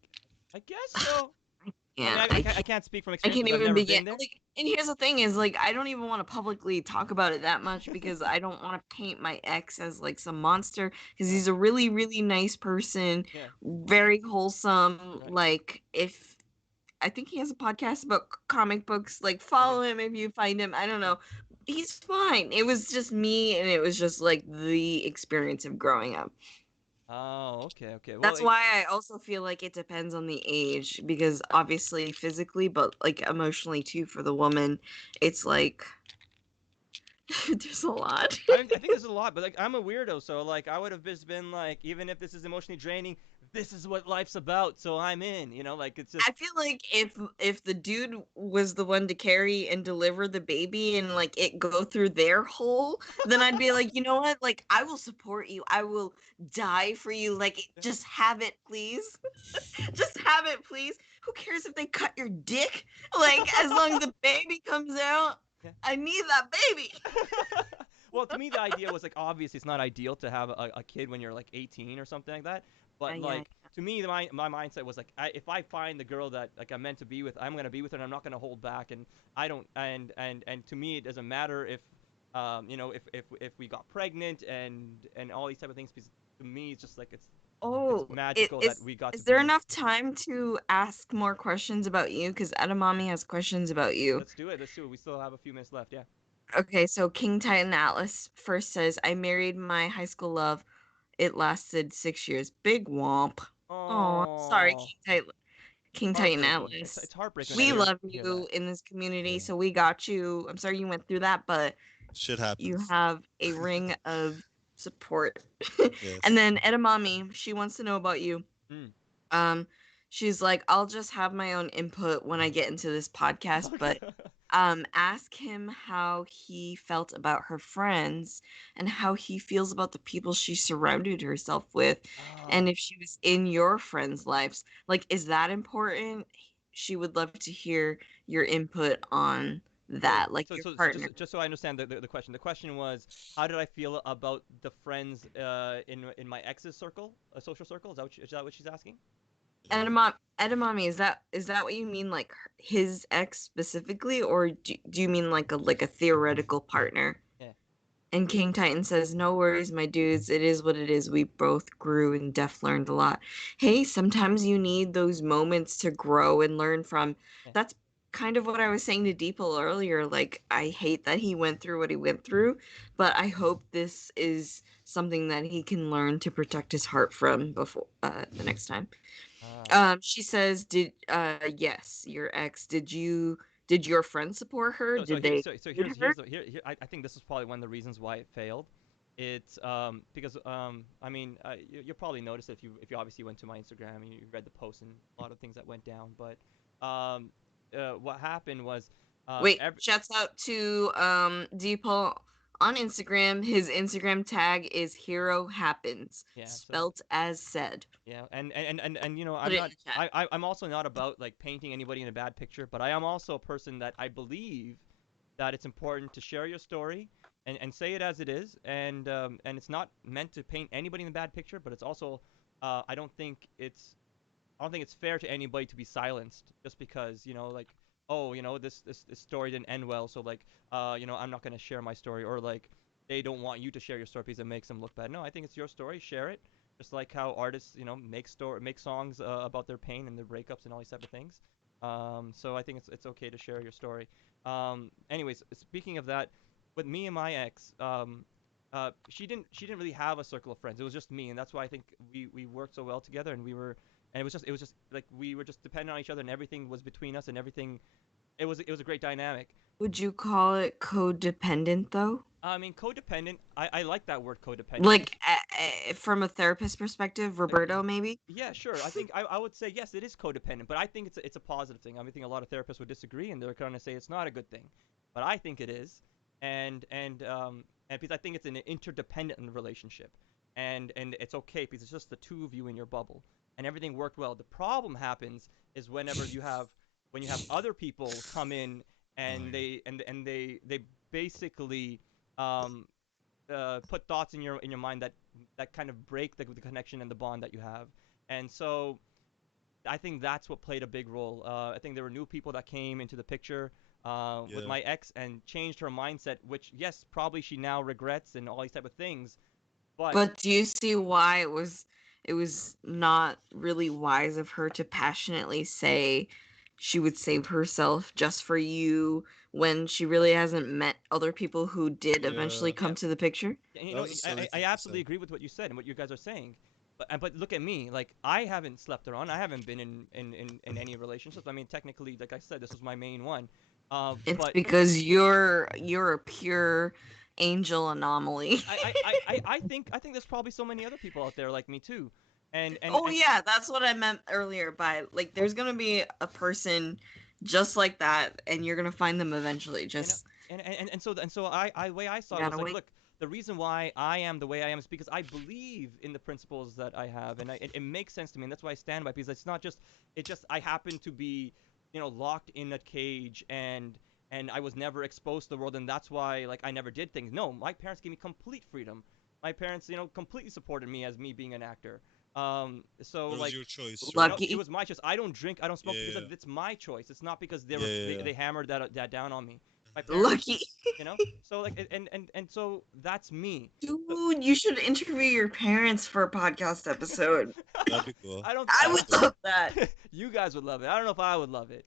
I guess so. I mean, yeah, I can't speak from I experience can't because I've even never begin. been there. Like, and here's the thing: is like I don't even want to publicly talk about it that much because I don't want to paint my ex as like some monster because he's a really, really nice person, Yeah. very wholesome. Right. Like, if I think he has a podcast about comic books. Like, Okay. follow him if you find him. I don't know. He's fine. It was just me, and it was just like the experience of growing up. Oh, okay. Well, That's why I also feel like it depends on the age because obviously physically, but like emotionally too for the woman, it's like there's a lot. I think there's a lot, but like I'm a weirdo, so like I would have just been like, even if this is emotionally draining, this is what life's about, so I'm in. You know, like it's just I feel like if the dude was the one to carry and deliver the baby and like it go through their hole, then I'd be like, you know what? Like I will support you. I will die for you. Like just have it, please. Just have it, please. Who cares if they cut your dick? Like as long as the baby comes out, Yeah. I need that baby. Well, to me, the idea was like obviously it's not ideal to have a kid when you're like 18 or something like that. But Yeah. like to me, my mindset was like if I find the girl that like I'm meant to be with, I'm gonna be with her, and I'm not gonna hold back. And I don't and to me, it doesn't matter if you know if we got pregnant and all these type of things. Because to me, it's just like it's Oh, magical that we got to is there be. enough time to ask more questions about you? Because Edamame has questions about you. Let's do it. Let's do it. We still have a few minutes left. Yeah. Okay, so King Titan Atlas first says, I married my high school love. It lasted 6 years. Big womp. Oh, I'm sorry, Oh, King Titan heartbreaking. Atlas. It's heartbreaking We when Shit. I love hear you that. in this community, Yeah. so we got you. I'm sorry you went through that, but Shit you happens. have a ring of support. And Yes. then Edamame, she wants to know about you. Mm. Um, she's like, I'll just have my own input when I get into this podcast, Okay. but ask him how he felt about her friends and how he feels about the people she surrounded herself with, and Oh, if she was in your friends' lives. Like, is that important? She would love to hear your input on so that, like your so partner. just so I understand the question. The question was, how did I feel about the friends in my ex's circle, a social circle? Is that what she's asking? Yeah. Edamame, is that what you mean, like his ex specifically, or do you mean like a theoretical partner? Yeah. And King Titan says, no worries, my dudes. It is what it is. We both grew and Def learned a lot. Hey, sometimes you need those moments to grow and learn from. Yeah. That's kind of what I was saying to Deeple earlier. Like, I hate that he went through what he went through, but I hope this is something that he can learn to protect his heart from before the next time. Ah. She says, "Did yes, your ex? Did your friend support her? So Did they here's include her?" I think this is probably one of the reasons why it failed. It's because I mean you'll probably notice if you obviously went to my Instagram and you read the post and a lot of things that went down. But what happened was Wait, every shouts out to Deeple on Instagram. His Instagram tag is Hero Happens, yeah. So spelt as said. yeah, and you know, Put I'm it in not the chat. I'm also not about like painting anybody in a bad picture, but I am also a person that I believe that it's important to share your story and say it as it is, and it's not meant to paint anybody in a bad picture, but it's also I don't think it's fair to anybody to be silenced just because, you know, like, oh, you know, this story didn't end well, so like you know, I'm not gonna share my story, or like they don't want you to share your story because it makes them look bad. No, I think it's your story, share it. Just like how artists, you know, make songs about their pain and their breakups and all these type of things. So I think it's okay to share your story. Anyways, speaking of that, with me and my ex, she didn't really have a circle of friends. It was just me, and that's why I think we worked so well together, and it was just like we were just dependent on each other, and everything was between us, and everything. It was a great dynamic. Would you call it codependent though? I mean, codependent. I like that word codependent. Like from a therapist perspective, Like, Roberto, maybe? yeah, sure. I think I would say yes, it is codependent, but I think it's a positive thing. I think a lot of therapists would disagree, and they're going to say it's not a good thing, but I think it is, and because I think it's an interdependent relationship, and it's okay because it's just the two of you in your bubble, and everything worked well. The problem happens is whenever when you have other people come in Oh and yeah. they basically um, put thoughts in your mind that kind of break the connection and the bond that you have. And so I think that's what played a big role. I think there were new people that came into the picture with Yeah. my ex and changed her mindset, which yes, probably she now regrets and all these type of things. But But do you see why it was not really wise of her to passionately say she would save herself just for you when she really hasn't met other people who did eventually Yeah. yeah, come to the picture? and, you That know, was a silly I thing to absolutely say. agree with what you said and what you guys are saying. But look at me. Like I haven't slept around. I haven't been in any relationships. I mean, technically, like I said, this was my main one. It's But because you're a pure angel anomaly. I think there's probably so many other people out there like me too, Oh yeah, that's what I meant earlier by like there's gonna be a person just like that and you're gonna find them eventually. Just so I way I saw you it was gotta like, wait. look, the reason why I am the way I am is because I believe in the principles that I have, and it makes sense to me, and that's why I stand by. Because it's not just, it just I happen to be, locked in a cage, and I was never exposed to the world, and that's why like I never did things. No, my parents gave me complete freedom. My parents, completely supported me as me being an actor. So But it was like, your choice, right? it Lucky. was my choice. I don't drink, I don't smoke because Yeah, it's my choice. It's not because yeah, yeah, they yeah. hammered that down on me. My parents, Lucky. so like, and so that's me. So, Dude, you should interview your parents for a podcast episode. That'd be cool. I don't, I That'd I be would cool. love that. don't, you guys would love it. I don't know if I would love it.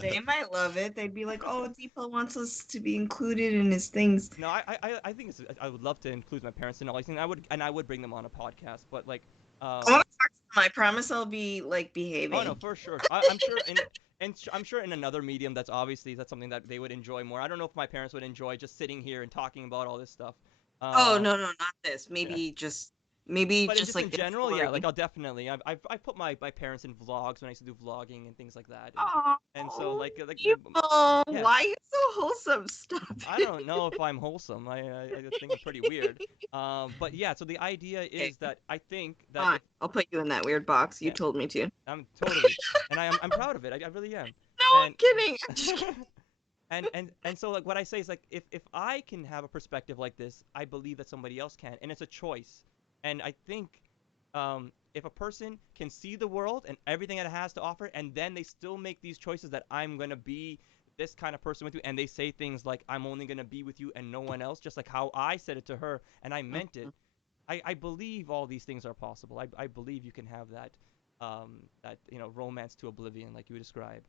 They might love it. They'd be like, "Oh, Deepa wants us to be included in his things." No, I think I would love to include my parents in all these things. I would bring them on a podcast, but like, I want to talk to them. I promise I'll be like oh no, behaving. for sure. I'm sure I'm sure in another medium that's something that they would enjoy more. I don't know if my parents would enjoy just sitting here and talking about all this stuff. Oh Um, no, not this. yeah. Maybe But just just in like their general, yeah, like story. I'll definitely. I put my parents in vlogs when I used to do vlogging and things like that, and so Oh, like people, yeah. why are you so wholesome? Stop I it. don't know if I'm wholesome. I think I'm pretty weird. But yeah, so the idea Okay, is that I think that fine. if I'll put you in that weird box. You yeah, told me to. I'm totally, and I'm proud of it. I really am. No, I'm And kidding. I'm just kidding. and so like what I say is like if I can have a perspective like this, I believe that somebody else can, and it's a choice. And I think if a person can see the world and everything it has to offer, and then they still make these choices that I'm gonna be this kind of person with you, and they say things like I'm only gonna be with you and no one else, just like how I said it to her, and I meant it. I believe all these things are possible. I believe you can have that romance to oblivion like you describe.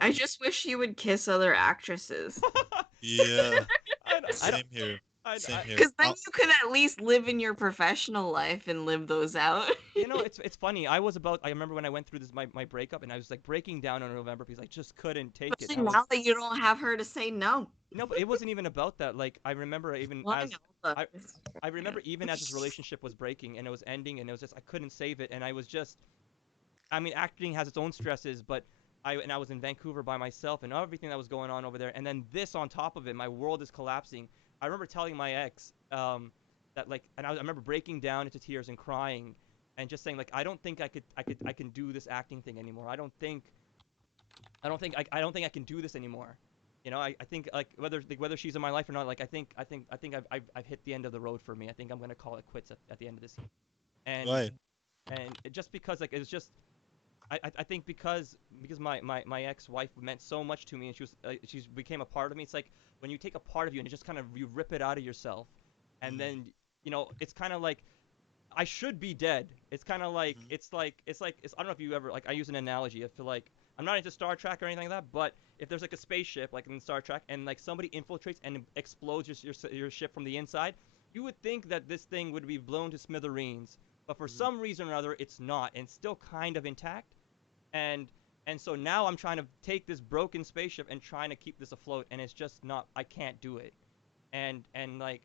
I Um, just wish you would kiss other actresses. Yeah, I don't same here. Same I, here. Because then you could at least live in your professional life and live those out. it's funny. I remember when I went through this my breakup, and I was like breaking down in November because I just couldn't take it. Especially now that you don't have her to say no. No, but it wasn't even about that. Like I remember even Well, I as know, but I I remember even as this relationship was breaking and it was ending, and it was just I couldn't save it, and I was just, I mean, acting has its own stresses, but I was in Vancouver by myself and everything that was going on over there, and then this on top of it, my world is collapsing. I remember telling my ex that like, and I remember breaking down into tears and crying, and just saying like, I don't think I can do this acting thing anymore. I don't think I can do this anymore. I think like whether she's in my life or not, like I think I've hit the end of the road for me. I think I'm gonna call it quits at the end of this year. And Why? just because like it's just I think because my ex-wife meant so much to me, and she became a part of me. It's like when you take a part of you and it just kind of you rip it out of yourself, and Mm, then it's kind of like I should be dead. It's kind of like mm, I don't know if you ever like I use an analogy. I feel like I'm not into Star Trek or anything like that, but if there's like a spaceship like in Star Trek and like somebody infiltrates and explodes your ship from the inside, you would think that this thing would be blown to smithereens, but for mm, some reason or other it's not, and it's still kind of intact. And so now I'm trying to take this broken spaceship and trying to keep this afloat, and it's just not. I can't do it. And like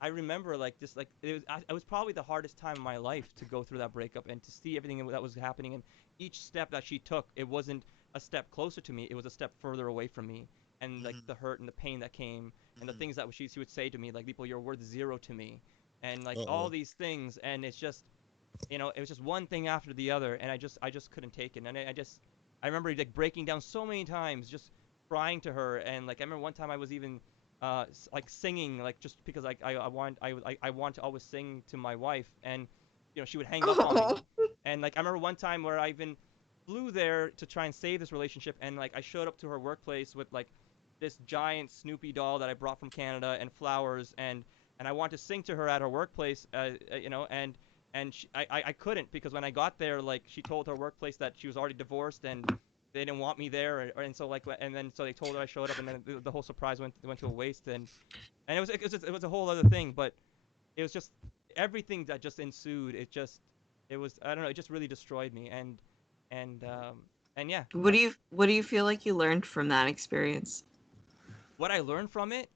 I remember like this like it was probably the hardest time in my life to go through that breakup and to see everything that was happening, and each step that she took, it wasn't a step closer to me, it was a step further away from me, and like mm, the hurt and the pain that came, and the mm. things that she would say to me like, people, you're worth zero to me, and like all Uh-oh. these things, and it's just it was just one thing after the other, and I just couldn't take it, and I remember like breaking down so many times, just crying to her, and like I remember one time I was even like singing, like just because like I want to always sing to my wife, and she would hang up on me, Oh. and like I remember one time where I even flew there to try and save this relationship, and like I showed up to her workplace with like this giant Snoopy doll that I brought from Canada and flowers, and I wanted to sing to her at her workplace, and I couldn't, because when I got there, like she told her workplace that she was already divorced and they didn't want me there, and so like and then so they told her I showed up, and then the whole surprise went to a waste, and it was a whole other thing, but it was just everything that just ensued. It was, I don't know, it just really destroyed me, and yeah, What do you feel like you learned from that experience? what I learned from it,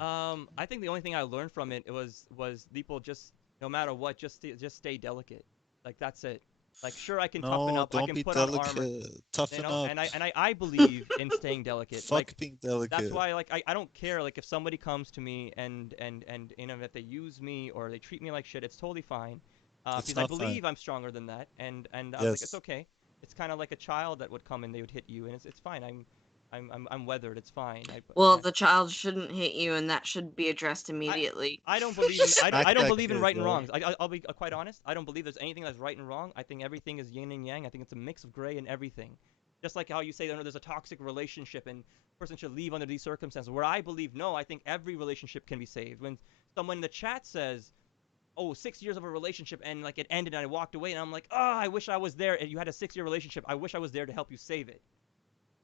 I think the only thing I learned from it was people just No matter what, just stay delicate. Like that's it. Like sure, I can toughen No, up. I don't can be put on armor. delicate. You Toughen know, up. and I believe in staying delicate. Like Fuck being that's delicate. why like I don't care like if somebody comes to me and you know if they use me or they treat me like shit, it's totally fine. It's Because I not fine. believe I'm stronger than that, and I was like it's Yes. okay. It's kind of like a child that would come and they would hit you, and it's fine. I'm weathered. It's fine. Well, Yeah. the child shouldn't hit you, and that should be addressed I immediately. I don't believe in Smack I don't that believe in kid, right and yo. wrongs. I'll be quite honest. I don't believe there's anything that's right and wrong. I think everything is yin and yang. I think it's a mix of gray and everything. Just like how you say there's a toxic relationship and a person should leave under these circumstances. Where I believe no, I think every relationship can be saved. When someone in the chat says, "Oh, 6 years of a relationship and like it ended and I walked away," and I'm like, "Oh, I wish I was there." And you had a 6-year relationship. I wish I was there to help you save it.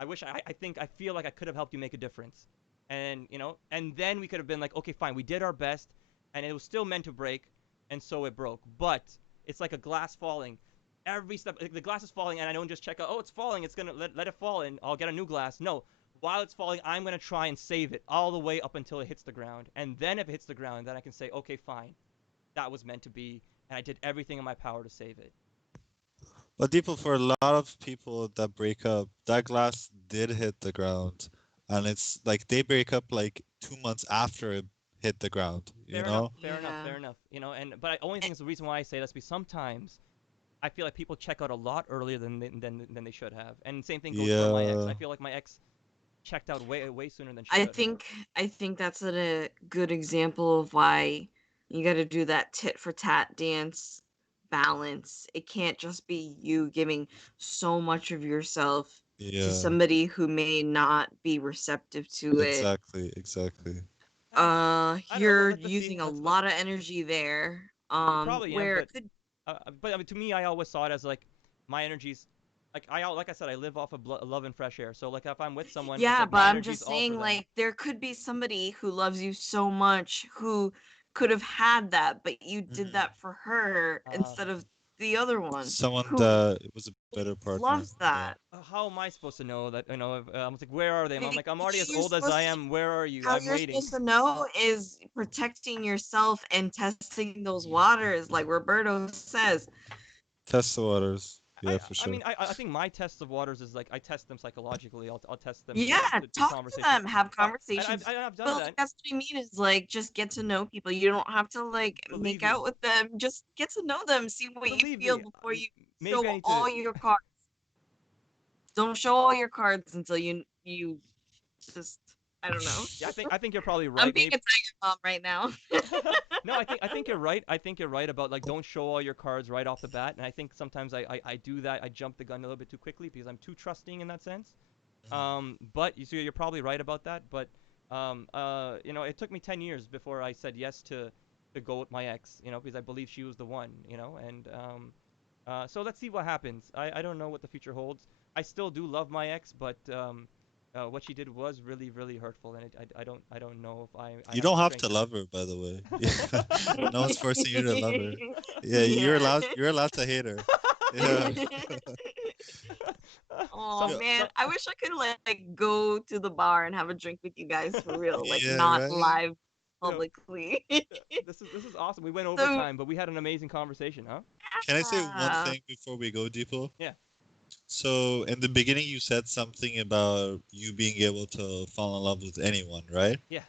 I feel like I could have helped you make a difference. And, you know, and then we could have been like, okay, fine, we did our best and it was still meant to break and so it broke. But it's like a glass falling. Every step, like, the glass is falling and I don't just check out, oh, it's falling, it's gonna let it fall and I'll get a new glass. No, while it's falling, I'm gonna try and save it all the way up until it hits the ground. And then if it hits the ground, then I can say, okay, fine, that was meant to be, and I did everything in my power to save it. But people, for a lot of people that break up, that glass did hit the ground, and it's like they break up like 2 months after it hit the ground. You Fair enough, know? fair enough, Yeah. fair enough. You know, and but I only think it's the reason why I say that's because sometimes I feel like people check out a lot earlier than they should have. And same thing goes for my ex. Yeah. I feel like my ex checked out way sooner than she I should have. think I think that's a good example of why you got to do that tit for tat dance balance. It can't just be you giving so much of yourself to Yeah. somebody who may not be receptive to it. Exactly. Exactly. I don't know. You're Let's see. using a Let's. lot of energy there. You probably am, Where it could but I mean, to me, I always saw it as like my energy's like I said, I live off of love and fresh air. So like if I'm with someone, it's Yeah, like but my I'm energy's just all for saying, them. like, there could be somebody who loves you so much who could have had that, but you did Mhm. that for her Uh, instead of the other one Someone who that was a better partner. loves Yeah. that. how am I supposed to know that? You know, if, I'm like, where are they? And I'm like, I'm already as You're old as I supposed to, am. Where are you? how I'm you're waiting. supposed to know is protecting yourself and testing those waters, like Roberto says. Test the waters. I Yeah, for I sure. mean I think my tests of waters is like I test them psychologically. I'll test them Yeah, through talk to conversation. them, have And conversations. I've done But like that. that's what I mean is like just get to know people. You don't have to like Believe make me, out with them. Just get to know them, see what you believe feel me. before you Maybe I show need to. all your cards. Don't show all your cards until you just I don't know. Yeah, I think you're probably I'm right. being Maybe a tiger mom right now. no, I think you're right. I think you're right about like don't show all your cards right off the bat. And I think sometimes I do that. I jump the gun a little bit too quickly because I'm too trusting in that sense. But you see, you're probably right about that. But you know, it took me 10 years before I said yes to go with my ex. You know, because I believe she was the one. You know, and so let's see what happens. I don't know what the future holds. I still do love my ex, but what she did was really hurtful, and I don't know if I You have the don't have to strength. love her, by the way. Yeah. No one's forcing you to love her. Yeah, you're Yeah. allowed. You're allowed to hate her. Yeah. Oh some Yeah. man, some I wish I could like go to the bar and have a drink with you guys for real, like Yeah. not Right. live you know publicly. this is awesome. We went So overtime, but we had an amazing conversation, huh? Can I say one yeah. thing before we go, Deepo? Yeah. So in the beginning, you said something about you being able to fall in love with anyone, right? Yeah.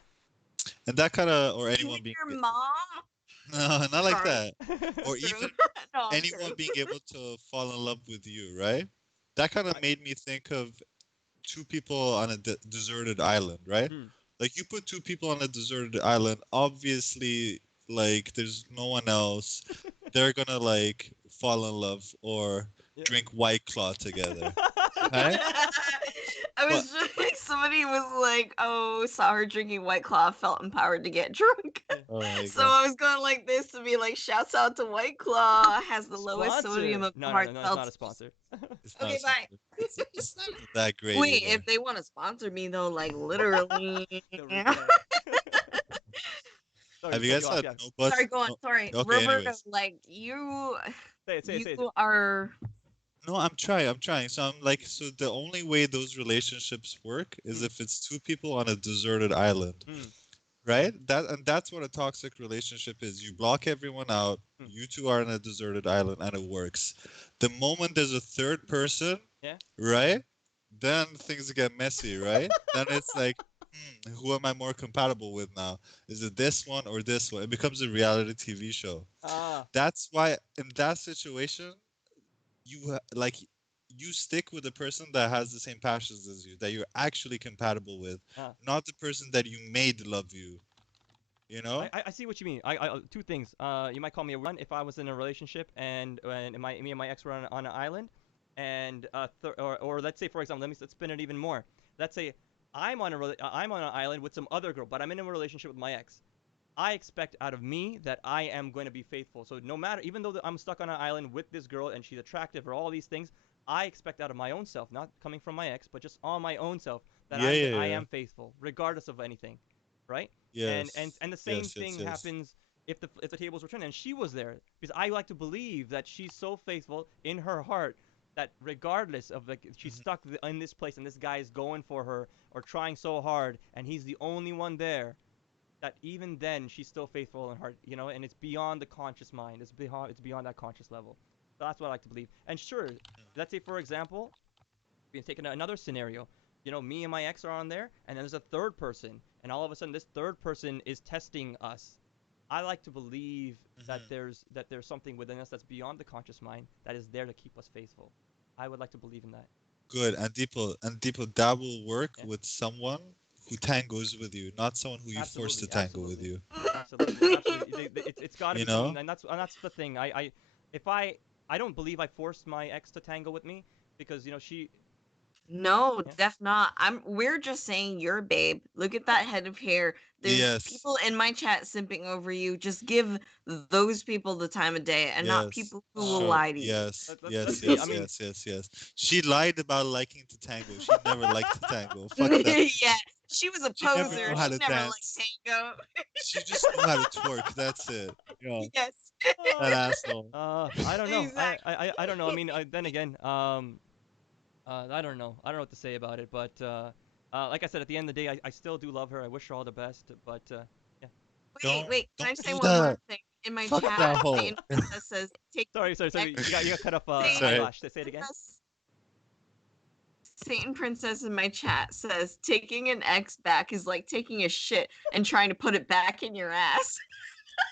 And that kind of, or Even anyone being, your mom? no, not like Sorry. that, or Just even kidding. No, I'm anyone kidding. being able to fall in love with you, right? That kind of I, made me think of two people on a deserted island, right? hmm. Like you put two people on a deserted island, obviously, like there's no one else. They're gonna like fall in love or Yeah. drink White Claw together, right? I But was just like somebody was like, "Oh, saw her drinking White Claw, felt empowered to get drunk." Yeah. oh my So god, I was going like this to be like, "Shouts out to White Claw, has the lowest sodium Sponsor. of No, no, hard no, it's not a seltzers." sponsor. it's not Okay, bye. something. It's not even that great Wait, either. if they want to sponsor me though, like literally. The replay. Sorry to Have you cut you guys off. had Yeah. no bus? Sorry, go on. No. Sorry, Okay, Roberto. anyways. Like you, Say it, say it, you say it. are. No, I'm trying. I'm trying. So I'm like, so the only way those relationships work is Hmm. if it's two people on a deserted island. Hmm. right? That's what a toxic relationship is. You block everyone out. Hmm. You two are on a deserted island, and it works. The moment there's a third person, Yeah. right? Then things get messy, right? Then it's like, who am I more compatible with now? Is it this one or this one? It becomes a reality TV show. Ah. That's why in that situation, like you stick with the person that has the same passions as you, that you're actually compatible with, Ah. not the person that you made love you. You know? I see what you mean. Two things. You might call me a one if I was in a relationship and me and my ex were on an island, and or let's say for example, let's spin it even more. Let's say I'm on an island with some other girl, but I'm in a relationship with my ex. I expect out of me that I am going to be faithful. So no matter, even though I'm stuck on an island with this girl and she's attractive or all these things, I expect out of my own self, not coming from my ex, but just on my own self, that Yeah, yeah, I yeah. am faithful, regardless of anything, right? Yes. And the same Yes, yes, thing yes. happens if the tables were turned and she was there, because I like to believe that she's so faithful in her heart that regardless of like she's Mhm. stuck in this place and this guy is going for her or trying so hard and he's the only one there, that even then she's still faithful in heart, and it's beyond the conscious mind. It's beyond that conscious level. So that's what I like to believe. And sure, let's say for example, we can take another scenario. Me and my ex are on there, and then there's a third person, and all of a sudden this third person is testing us. I like to believe that Mhm. there's something within us that's beyond the conscious mind that is there to keep us faithful. I would like to believe in that. Good. And Deepo, that will work Yeah, with someone who tangos with you, not someone who you force to absolutely, tango with absolutely, you. absolutely, absolutely. It's got to You be know? someone, and that's the thing. If I don't believe I forced my ex to tango with me because she. No, Yeah. def not. We're just saying you're a babe. Look at that head of hair. There's Yes. people in my chat simping over you. Just give those people the time of day and not Yes. people who will Uh, Sure. lie to you. Yes. let's Yes. see. I Yes. mean, Yes. Yes. Yes. She lied about liking to tango. She never liked to tango. Fuck that. Yeah, she was a She never knew poser. how She to never liked dance. tango. She just knew how to twerk. That's it. Yes. That asshole. I don't know. I don't know. I Exactly. mean, then again, I don't know. I don't know what to say about it. But like I said, at the end of the day, I still do love her. I wish her all the best. But yeah. Wait, Don't wait. Can I don't say do one more that. thing? In my Fuck chat, that hoe. Satan Princess says, taking Sorry, sorry, X. sorry. You got cut off. Satan Sorry. Highlash. Say it again. Princess Satan Princess in my chat says taking an X back is like taking a shit and trying to put it back in your ass.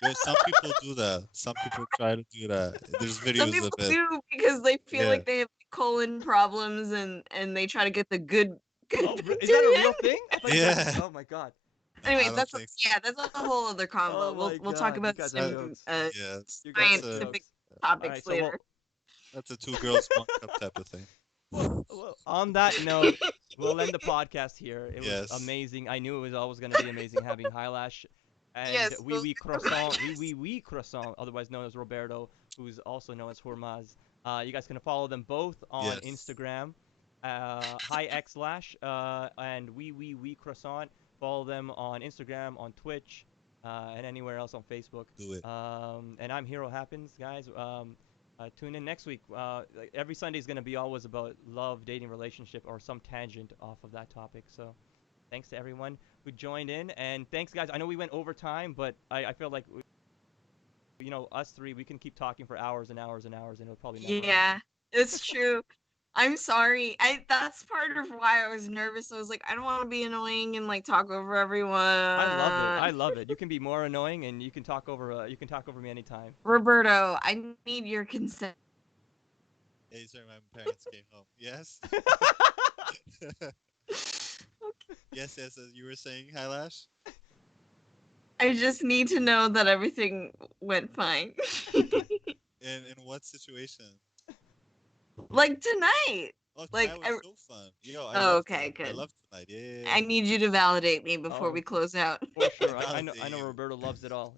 Yo, some people do that. Some people try to do that. There's Some videos of people it. do because they feel Yeah. like they have colon problems and they try to get the good Oh, is that a real bacteria. thing? I thought you guys. Yeah. Oh my god. No, I Anyways, don't think so. that's a whole other Oh convo. We'll my we'll talk god. You about guys are That, some jokes. yes. You guys That's are a scientific jokes. All right. topics So later. that's a two girls one cup type of thing. well, on that note, we'll end the podcast here. It was Yes. amazing. I knew it was always going to be amazing having Highlash and Yes, Wee Croissant, podcast. Wee Croissant, otherwise known as Roberto, who's also known as Hormaz. You guys can follow them both on Yes. Instagram, HIGHXLASH, and Wee Croissant. Follow them on Instagram, on Twitch, and anywhere else on Facebook. Do it. And I'm Hero Happens, guys. Tune in next week. Like, every Sunday is going to be always about love, dating, relationship, or some tangent off of that topic. So thanks to everyone who joined in. And thanks, guys. I know we went over time, but I feel like, us three, we can keep talking for hours and hours and hours, and it'll probably never end. Yeah, it's true. I'm sorry. I That's part of why I was nervous. I was like, I don't want to be annoying and like talk over I love it. I everyone. love it. You can be more annoying, and you can talk over me anytime. Roberto, I need your consent. Hey, sorry, my parents came home. Yes. Yes, yes, as you were saying, Highlash? I just need to know that everything went fine. In what situation? Like tonight. Oh, tonight Like was so fun. Yo, I oh, love okay, tonight. I good. love tonight. Yeah, yeah, I yeah. need you to validate me before Oh, we close out. for I sure. I validate know you. Roberto loves it all.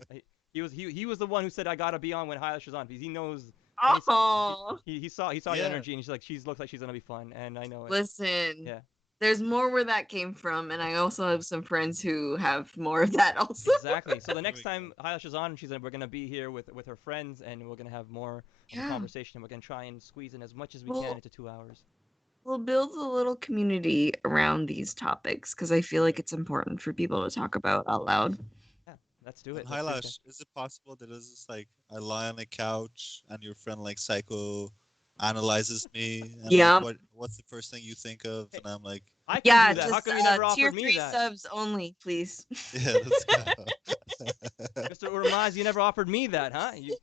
He was the one who said I gotta be on when Highlash is on because he knows when Oh, he saw the Yeah. energy and he's like looks like she's gonna be fun and I know it. listen. Yeah, There's more where that came from, and I also have some friends who have more of that also. exactly. So the There next we time go. Highlash is on, we're gonna be here with her friends and we're gonna have more of a Yeah. conversation. We're gonna try and squeeze in as much as we can Well, into 2 hours. We'll build a little community around these topics because I feel like it's important for people to talk about out loud. Yeah, let's do And it. Let's do it. Hylash, is it possible that it's just like I lie on a couch and your friend like psycho analyzes me and like Yeah. what's the first thing you think of? Hey, And I'm like, I can Yeah, do that. How just come you never tier offered me 3 that? subs only, please. yeah, let's go. Mr. Urmaz, you never offered me that, huh? You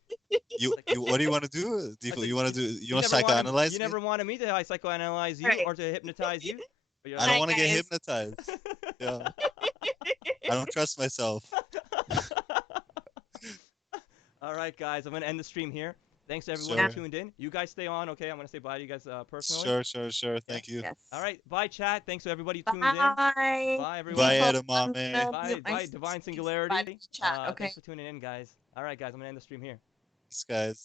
what do you want to do? I said, You want to do you want to never wanted, psychoanalyze you me? never wanted me to psychoanalyze you Right. or to hypnotize you. But you're I like, don't Hi, want to get guys. hypnotized. Yeah. I don't trust myself. All right, guys, I'm gonna end the stream here. Thanks to everyone who Sure. tuned in. You guys stay on, okay? I'm gonna say bye to you guys personally. Sure. Yeah. Thank you. Yes. All right, bye, chat. Thanks to everybody who tuned in. Bye. Bye, everyone. Bye, People, edamame. Bye, Divine Singularity. Bye, chat, okay. Thanks for tuning in, guys. All right, guys, I'm gonna end the stream here. Thanks, guys.